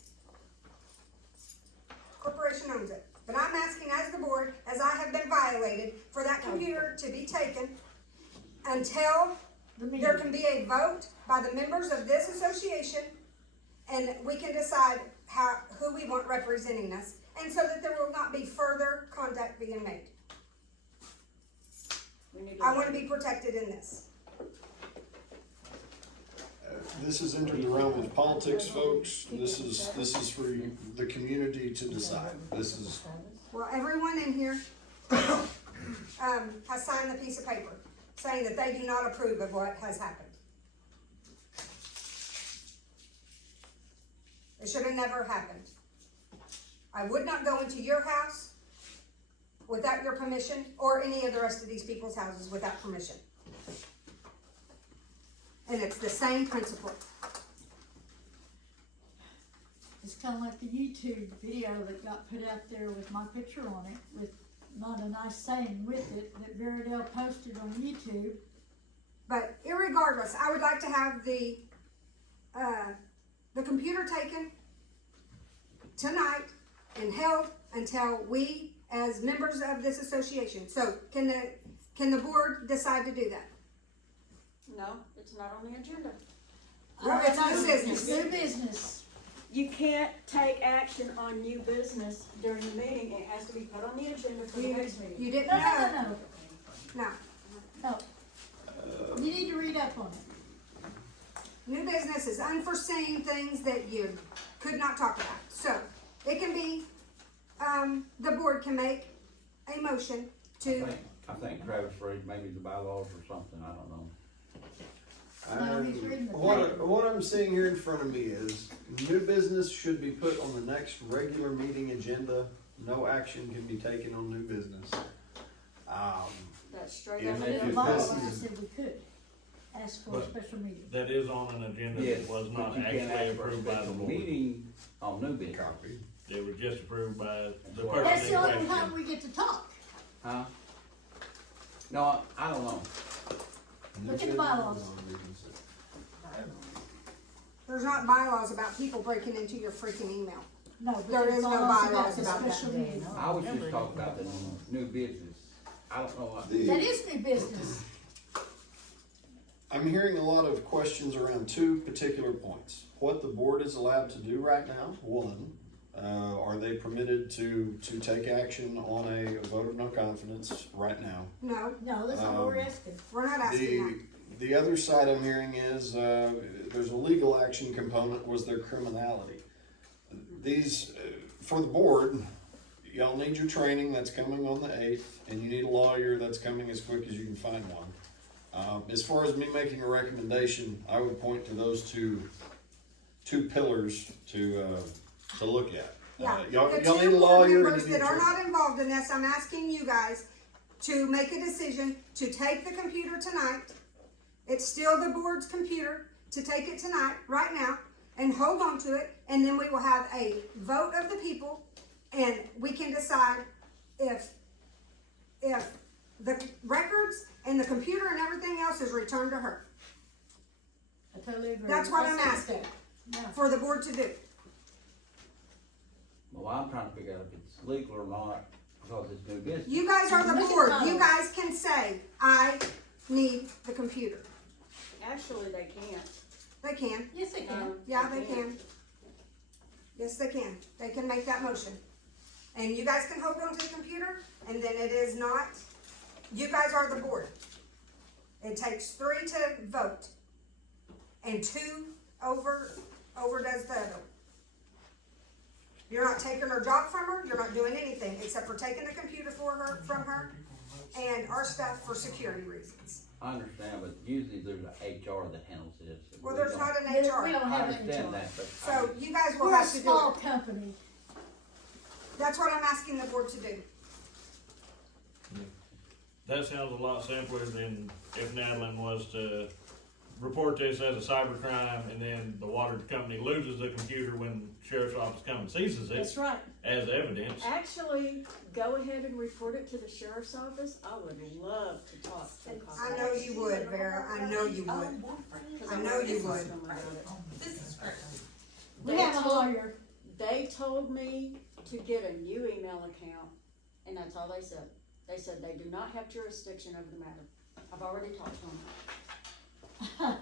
Corporation owns it. But I'm asking as the board, as I have been violated, for that computer to be taken until The meeting. there can be a vote by the members of this association and we can decide who we want representing us, and so that there will not be further contact being made. We need to. I wanna be protected in this. This has entered the realm of politics, folks. This is for the community to decide. This is, Well, everyone in here, has signed the piece of paper saying that they do not approve of what has happened. It should have never happened. I would not go into your house without your permission, or any of the rest of these people's houses without permission. And it's the same principle. It's kinda like the YouTube video that got put out there with my picture on it, with not a nice saying with it, that Veridale posted on YouTube. But irregardless, I would like to have the computer taken tonight and held until we, as members of this association, so can the board decide to do that? No, it's not on the agenda. No, it's new business. New business. You can't take action on new business during the meeting, it has to be put on the agenda for the next meeting. You didn't No, know? no, No. no. You need to read up on it. New business is unforeseen things that you could not talk about. So, it can be, the board can make a motion to, I think Travis read maybe the bylaws or something, I don't know. No, he's reading the what I'm seeing here in front of me is, new business should be put on the next regular meeting agenda. No action can be taken on new business. That's straight If- out of if the The it law, passes- I said we could ask for a special meeting. That is on an agenda Yes, that was but not you can't actually ask for a approved by the special board. meeting on new business. Copy. It was just approved by the That's person That's in the only question. time we get to talk. Huh? No, I don't know. Look at the bylaws. there's not bylaws about people breaking into your freaking email. No, but There there's is no bylaws about bylaws the about that. special meeting. I was just talking about the new business. I don't know what. That is new business. I'm hearing a lot of questions around two particular points. What the board is allowed to do right now, one, are they permitted to take action on a vote of no confidence right now? No, No, that's not what we're asking. we're not asking that. The other side I'm hearing is, there's a legal action component, was there criminality? These, for the board, y'all need your training, that's coming on the 8th, and you need a lawyer, that's coming as quick as you can find one. As far as me making a recommendation, I would point to those two pillars to look at. Yeah, Y'all the need two a board lawyer and you members need that are training. not involved in this, I'm asking you guys to make a decision to take the computer tonight. It's still the board's computer, to take it tonight, right now, and hold on to it, and then we will have a vote of the people, and we can decide if the records and the computer and everything else is returned to her. I totally agree. That's what I'm Let's asking Yeah. for the board to do. Well, I'm trying to figure out if it's legal or not, because it's new business. You guys are the We can board, follow. you guys can say, I need the computer. Actually, they can't. They can. Yes, they can. Yeah, they can. Yes, they can. They can make that motion. And you guys can hold on to the computer, and then it is not, you guys are the board. It takes 3 to vote, and 2 overdoes the other. You're not taking her job from her, you're not doing anything, except for taking the computer from her, and our stuff for security reasons. I understand, but usually there's an HR that handles this. Well, We there's don't- not an We HR, don't I have any understand choice. that, but. so you guys will We're a have to do small it. company. That's what I'm asking the board to do. That sounds a lot simpler than if Madeline was to report this as a cyber crime and then the water company loses the computer when sheriff's office comes and seizes That's it right. as evidence. Actually, go ahead and report it to the sheriff's office. I would love to talk to the I know you would, Vera, I know you would. I know you would. This is great. We have a lawyer. They told me to get a new email account, and that's all they said. They said they do not have jurisdiction over the matter. I've already talked to them.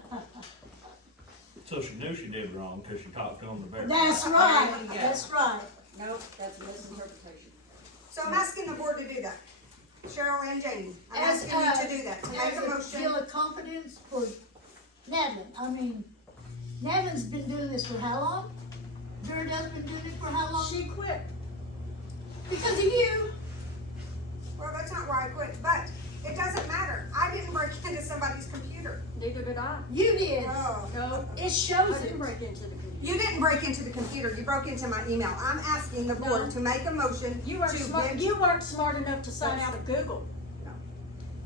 So she knew she did wrong, cause she talked to him the very. That's right, that's right. Nope, that's a misinterpretation. So I'm asking the board to do that. Cheryl and Jamie, I'm asking you to do that, to make As a a motion. deal of confidence for Navin, I mean, Navin's been doing this for how long? Veridale's been doing it for how long? She quit. Because of you. Well, that's not why I quit, but it doesn't matter. I didn't break into somebody's computer. Neither did I. You did. Oh. No, It shows I it. didn't break into the computer. You didn't break into the computer, you broke into my email. I'm asking the board to make a motion You weren't to smart, get. you weren't smart enough to sign out of Google.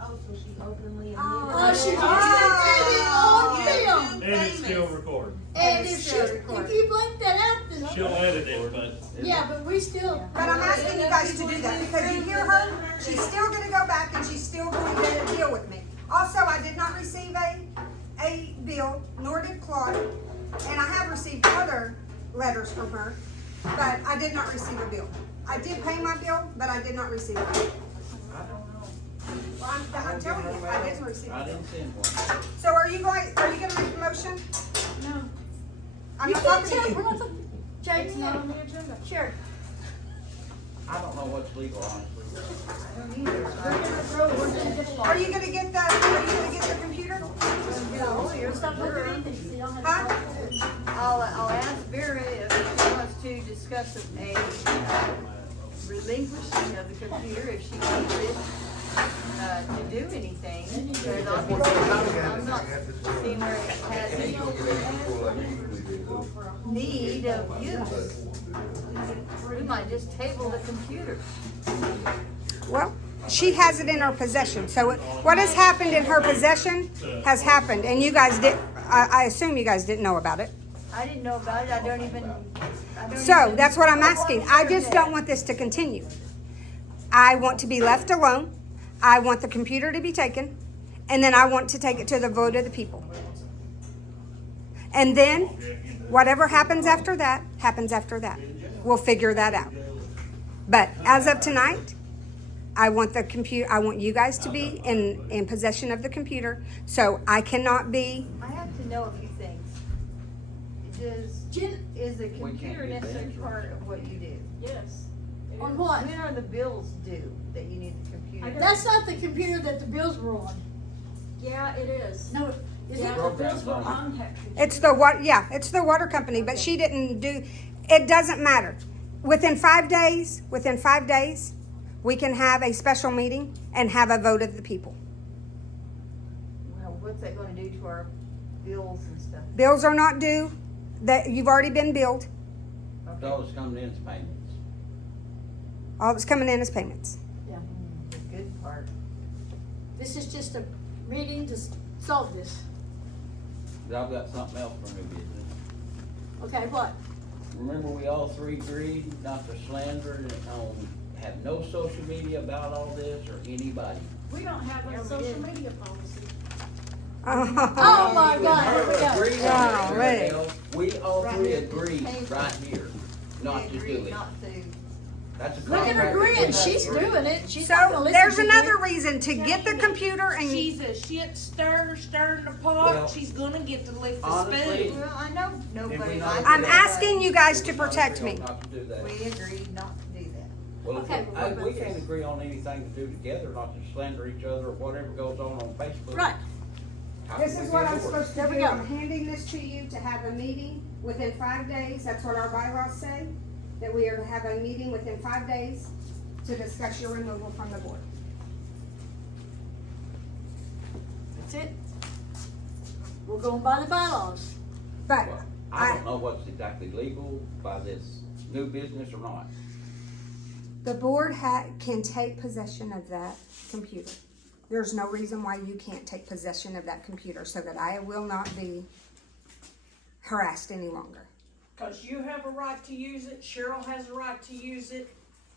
Oh, so she openly Oh, she Oh. did it on film. And it's still recording. And it's if still she, recorded. if you blink that out, then. She'll edit it, but Yeah, but we still. But I'm asking you guys to do that, because you hear her, she's still gonna go back and she's still going to deal with me. Also, I did not receive a bill, nor did Claude, and I have received other letters from her, but I did not receive a bill. I did pay my bill, but I did not receive it. Well, I'm telling you, I didn't receive I it. didn't send one. So are you gonna make the motion? No, I'm You not can't talking tell, to you. we're not talking, it's Jamie, not on the agenda. Sure. I don't know what's legal, honestly. Are you gonna get the computer? Stop looking at anything, so you don't have to. Huh? I'll ask Vera if she wants to discuss a relinquishing of the computer, if she needs it, to do anything. Because obviously, I'm not seeing where it has any need of use. We might just table the computer. Well, she has it in her possession, so what has happened in her possession has happened, and you guys I assume you guys didn't know about it. I didn't know about it, I don't even. So, that's what I'm asking, I just don't want this to continue. I want to be left alone, I want the computer to be taken, and then I want to take it to the vote of the people. And then, whatever happens after that, happens after that. We'll figure that out. But as of tonight, I want the computer, I want you guys to be in possession of the computer, so I cannot be, I have to know a few things. Is the computer necessary part of what you do? Yes. On what? When are the bills due that you need the computer? That's not the computer that the bills were on. Yeah, it is. No, is it? Yeah, the bills were on that computer. it's it's the water company, but she didn't do, it doesn't matter. Within 5 days, we can have a special meeting and have a vote of the people. Well, what's that gonna do to our bills and stuff? Bills are not due, that you've already been billed. All that's coming in is payments. All that's coming in is payments. The good part. This is just a meeting to solve this. But I've got something else for new business. Okay, what? Remember, we all three agreed not to slander and have no social media about all this or anybody. We don't have a social media policy. Oh my God, here we go. Agreed on it, Michelle. We all three agreed right here not to do it. Not to. That's a Look at her contract grin, between us she's three. doing it, she's not gonna So, listen there's to you. another reason to get the computer and She's a shit stirring the pot, Well, she's gonna get to lick the honestly, spoon. Well, I know nobody not likes do I'm it, that? asking you guys to protect me. Not to do that. but we agreed not to do that. Well, if Okay, well, we can't agree on anything to do together, not to slander each other or whatever goes on Facebook. Right, how This can is we what get I'm over it? supposed to There we do, go. I'm handing this to you to have a meeting within 5 days, that's what our bylaws say, that we are to have a meeting within 5 days to discuss your removal from the board. that's it. We're going by the bylaws. But, Well, I don't know what's exactly legal by this new business or not. the board can take possession of that computer. There's no reason why you can't take possession of that computer, so that I will not be harassed any longer. Cause you have a right to use it, Cheryl has a right to use it,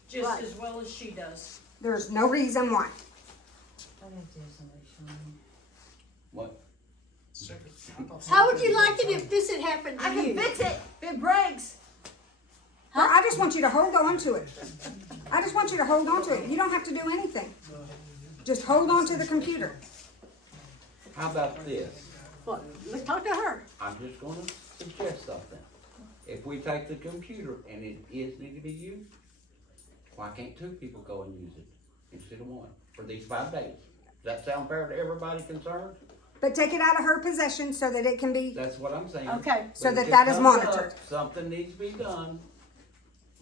just Right. as well as she does. There's no reason why. I'd have to have somebody show me. What? How would you like it if this had happened to I can you? fix it if it breaks. Well, I just want you to hold on to it. I just want you to hold on to it. You don't have to do anything. Just hold on to the computer. How about this? What, let's talk to her. I'm just gonna suggest something. If we take the computer and it is need to be used, why can't two people go and use it instead of one for these 5 days? Does that sound fair to everybody concerned? But take it out of her possession so that it can be, That's what I'm saying. Okay. So But that if it that is comes up, monitored. Something needs to be done.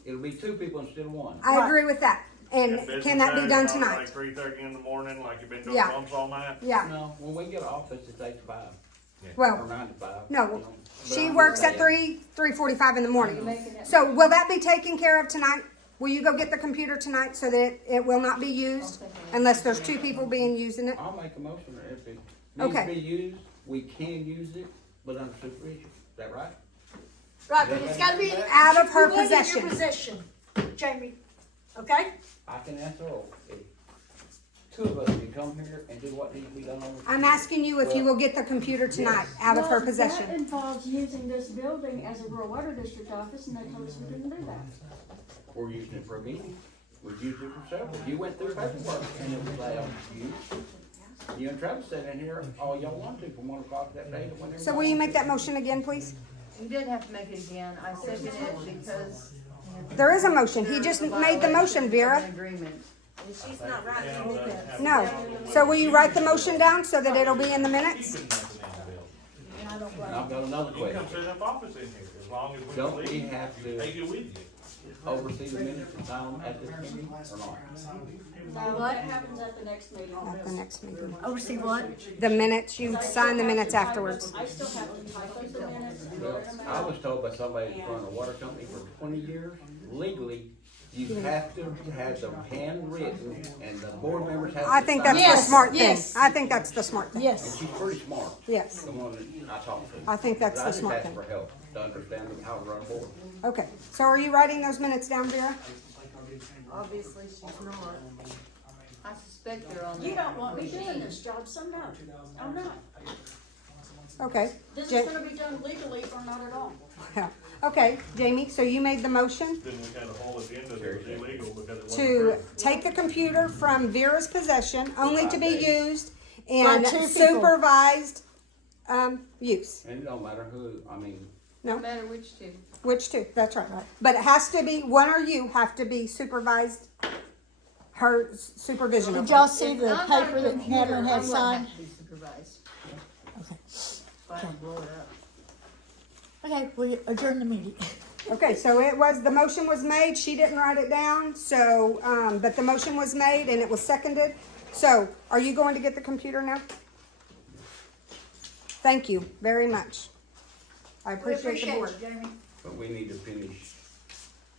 It'll be 2 people instead of 1. I agree with that. And If business can that be hours done start tonight? Like 3:30 in the morning, like you've been doing Yeah. bumps all night? Yeah, No, when we get off, it's 8 to 5, or well, 9 to 5. no, you know. But she I'm works just at saying, 3:45 in the morning. So will that be taken care of tonight? Will you go get the computer tonight so that it will not be used unless there's 2 people being using it? I'll make a motion, or if it needs Okay. to be used, we can use it, but under supervision. Is that right? Right, but it's gotta be Out of her in your possession. possession, Jamie, okay? I can ask Earl, if 2 of us can come here and do what needs to be done on the. I'm asking you if you will get the computer tonight out of her Well, that possession. involves using this building as a rural water district office, and they told us we couldn't do that. We're using it for a meeting. We've used it for several. You went through paperwork and it was allowed to use. You and Travis sat in here all y'all want to from 1 o'clock that day to whenever. So will you make that motion again, please? You didn't have to make it again, I seconded it because. There is a motion. He just made the motion, Vera. Agreement. And she's not right. No. So will you write the motion down so that it'll be in the minutes? Keeping nothing in the building. And I've got another You can come question. set up office in here, as long as we Don't leave, we you have can to- take it with you. Oversee the minutes and sign them at this meeting or not? No, that happens at the next meeting. At the next meeting. Oversee what? The minutes, you sign the minutes afterwards. I still have to type up the minutes and Well, write them I out. was told by somebody that's run a water company for 20 years, legally, you have to have them handwritten and the board members have to. I think sign that's the Yes, smart thing. yes. I think that's the smart thing. And Yes. she's pretty smart, Yes. the one that I talked to. I think that's But the I smart just thing. asked for help to understand how to run a board. Okay. So are you writing those minutes down, Vera? Obviously, she's not. I suspect they're on there. You don't want me doing this job, so no, I'm not. Okay. This Ja- is gonna be done legally or not at all. Yeah. Okay, Jamie, so you made the motion Then we had a whole agenda that was illegal because it wasn't to approved. take the computer from Vera's possession, only to be used in By 2 people. supervised, use. And it don't matter who, I mean, No matter which two. Which two? That's right. But it has to be, one or you have to be supervised, her supervision. Did of y'all her. see If the I'm not a paper that computer, Madeline I had wouldn't signed? have to be supervised. Okay. If I can blow it up. Okay, we adjourn the meeting. Okay, so it was, the motion was made, she didn't write it down, so, but the motion was made and it was seconded. So, are you going to get the computer now? Thank you very much. I We appreciate the board. it, Jamie. but we need to finish,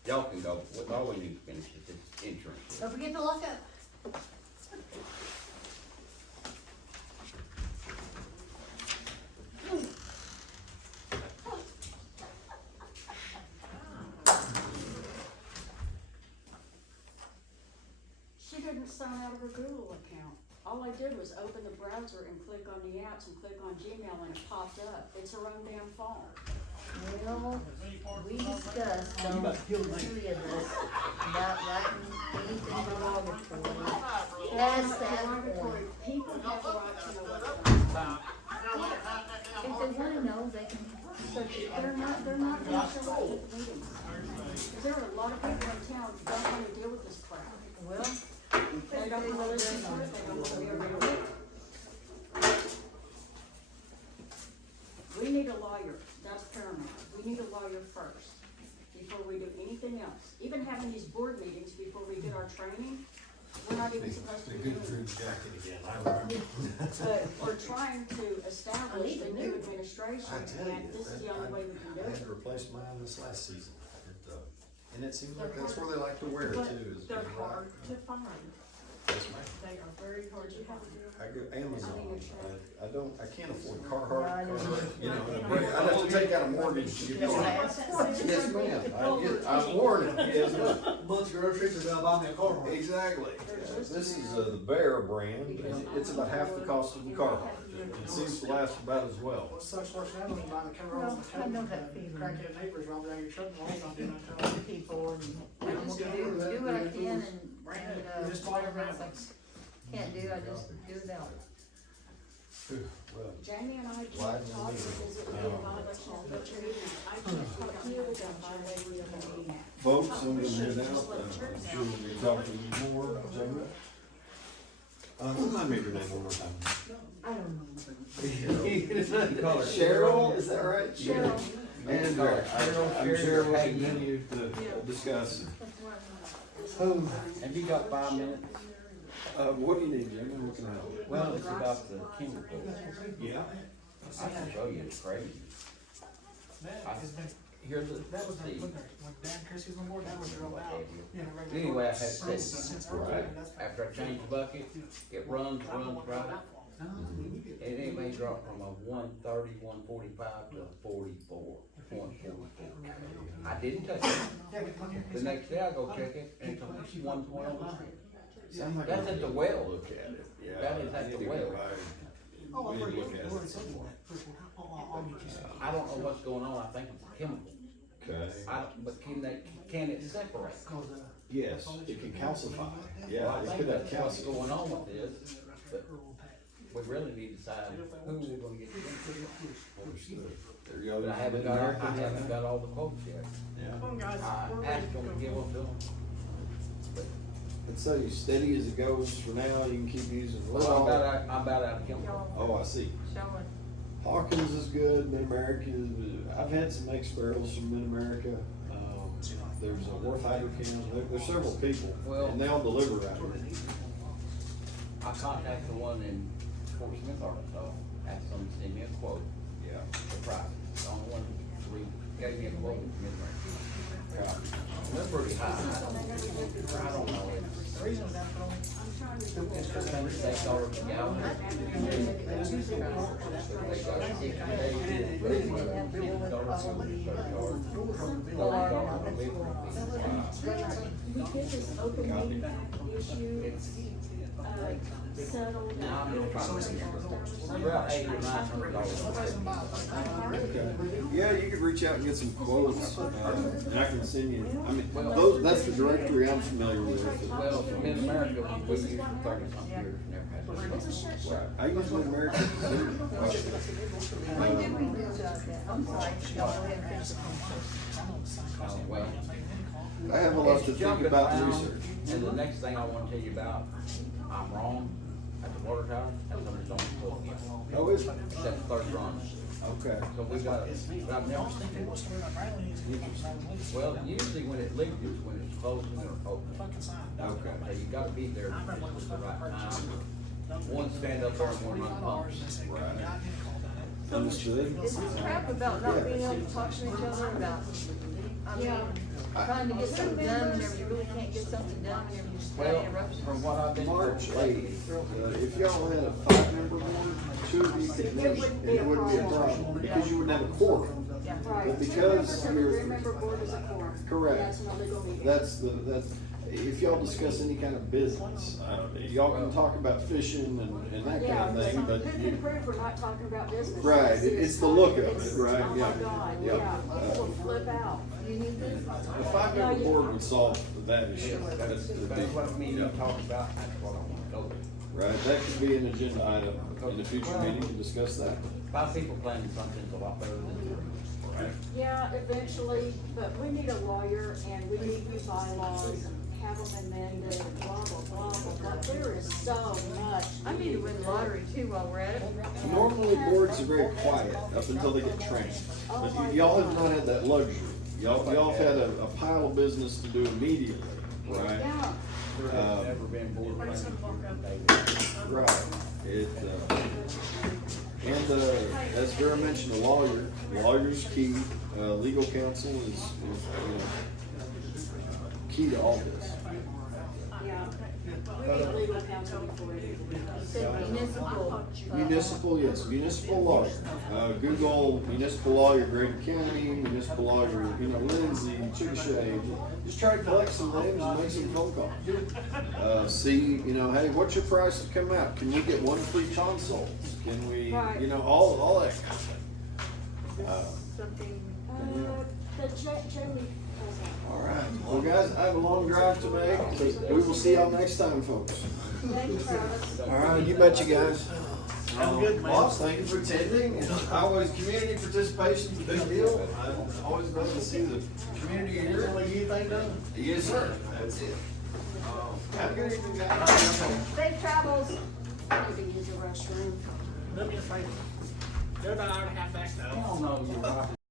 y'all can go, all we need to finish is this insurance. Don't forget to lock up. She didn't sign out of her Google account. All I did was open the browser and click on the apps and click on Gmail and it popped up. It's her own damn phone. Well, we discussed, the three of us, about writing anything derogatory. Past that point. Derogatory, people have the right to know what's going on. If they wanna know, they can search it. They're not gonna show up at the meetings. 'Cause there are a lot of people in town who don't wanna deal with this crap. Well, They don't wanna listen to it, they don't wanna be around it. We need a lawyer, that's paramount. We need a lawyer first, before we do anything else. Even having these board meetings before we get our training, we're not even supposed to be doing it. But we're trying to establish the new administration, and this is the only way we can do I had it. to replace mine this last season. And it seems like that's where they like to wear it But too. is they're being right. hard to find. Yes, ma'am. They are very hard to find. I go Amazon. I can't afford Yeah, I Carhartt, know. you know, I'd have to take out a mortgage to get one. Yes, ma'am. I'm warning you, yes, ma'am. Bunch of groceries and they'll buy me a car. Exactly. This is the Bear brand, and it's about half the cost of the Carhartt. It seems to last about as well. What sucks worse than that, when you buy the camera Well, on the I know table, that feeling. crackhead neighbors robbing out your truck and all that, doing that to them. People, and I just do what I can and, You just buy your whatever else I can't do, I just do without it. Jamie and I Why can't didn't talk we- because it would be a violation of the treaty. I can't talk to you without violating the meeting act. Folks, I'm gonna head out, I'm sure we'll be talking more, so. Remind me of your name one more time. I don't know. You call her Cheryl, is that right? Cheryl. And, I'm sure we'll continue to discuss. Have you got 5 minutes? What do you need, Jim? I'm looking at. Well, it's about the chemicals. Yeah. I can show you, it's crazy. Here's the, That was the, when Dan Christie's on board, that was rolled out. anyway, I had said, Right. after I change the bucket, it runs right. And it may drop from a 130, 145 to a 44, 144. I didn't touch it. The next day I go check it, and it's a 1.09. That's at the well. Look at it, yeah. That is at the well. Oh, I've We heard look at it, it. what is it for that? I'll get you some. I don't know what's going on, I think it's a chemical. Okay. But can it separate? Yes, it can calcify. Well, Yeah, I it think could have that's what's calcium. going on with this, but we really need to decide who we're gonna get. There you go. But I haven't got all the quotes yet. Yeah. Come on, guys, I we're ready asked to them to go. give them to them. And so you steady as it goes for now, you can keep using. Well, I'm about out of chemical. Oh, I see. Showing. Hawkins is good, Mid-America, I've had some mixed barrels from Mid-America. There's a Worth Hydrochem, there's several people, Well- and they all deliver out here. I contacted the one in Fort Smith, Arkansas, asked them to send me a quote, Yeah. the price. The only one who gave me a quote was Mid-America. They're pretty high. I don't know. It's $106 a gallon. They got 60 days. We get this open meeting act issue, settled. Now I'm just trying to figure out $800 or $900. Okay. Yeah, you could reach out and get some quotes, and I can send you, I mean, that's the directory I'm familiar with. Well, Mid-America, we've used for 30-something years, never had It's a shit show. Right. I use Mid-America. When did we do that? I'm sorry, y'all go ahead and finish the conversation. Well, I have a lot it's to think jumping about around, research. and the next thing I wanna tell you about, I'm wrong, at the water tower, somebody's on the floor again. Oh, is it? It's at the third run. Okay. So we got, but I've never seen it. Well, usually when it leaks is when it's closing or opening. Okay. So you gotta be there at the right time. One stand up there and one run pumps. Right. Understood. Is this crap about not being able to talk to each other about, I mean, trying to get something done whenever you really can't get something done whenever you just got Well, interruptions? from what I've been told. March 8th, if y'all had a 5-member board, 2 of you could meet, and it wouldn't be a problem, because you wouldn't have a quorum. Yeah. Right. But because Two you're- member board is a quorum. Correct. That's an illegal meeting. That's, if y'all discuss any kind of business, y'all can talk about fishing and that Yeah, kind of thing, but who can prove we're not talking about business? Right, That's it's the look of it, it's- right, Oh yeah. my God, Yeah. yeah, people flip out. You need this? a 5-member board would solve that issue. That's the That's big what me and you one. talk about, that's what I wanna go with. Right, that could be an agenda item in the future meeting to discuss that. 5 people planning something's a lot better than 3. Right. Yeah, eventually, but we need a lawyer and we need new bylaws and have them amended, blah, blah, blah, blah, blah. There is so much. I need to win the lottery too while we're at it. Normally, boards are very quiet up until they get trained. But y'all have not had that luxury. Y'all have had a pile of business to do immediately, right? Yeah. There has never been board planning. Right. It, as Vera mentioned, a lawyer, lawyer's key, legal counsel is, key to all this. Yeah. We need legal counsel before we do You said municipal. Municipal, yes, municipal lawyer. Google municipal lawyer, Grady County, municipal lawyer, Lindsay, Chickasha. Just try to collect some names and make some phone calls. See, hey, what's your price to come out? Can we get 1 free consult? Can we, Right. all that kind of thing. Something. Jamie. All right. Well, guys, I have a long drive to make, so we will see y'all next time, folks. Thank you, Travis. All right, you bet you guys. Have a good man. Boss, thank you for attending, and always, community participation's a big deal. I always love to see the community here. Anything done? Yes, sir, that's it. Have a good evening, guys. Safe travels. I need to use the restroom. Do me a favor. Go about an hour and a half back though. Hell no, you're right.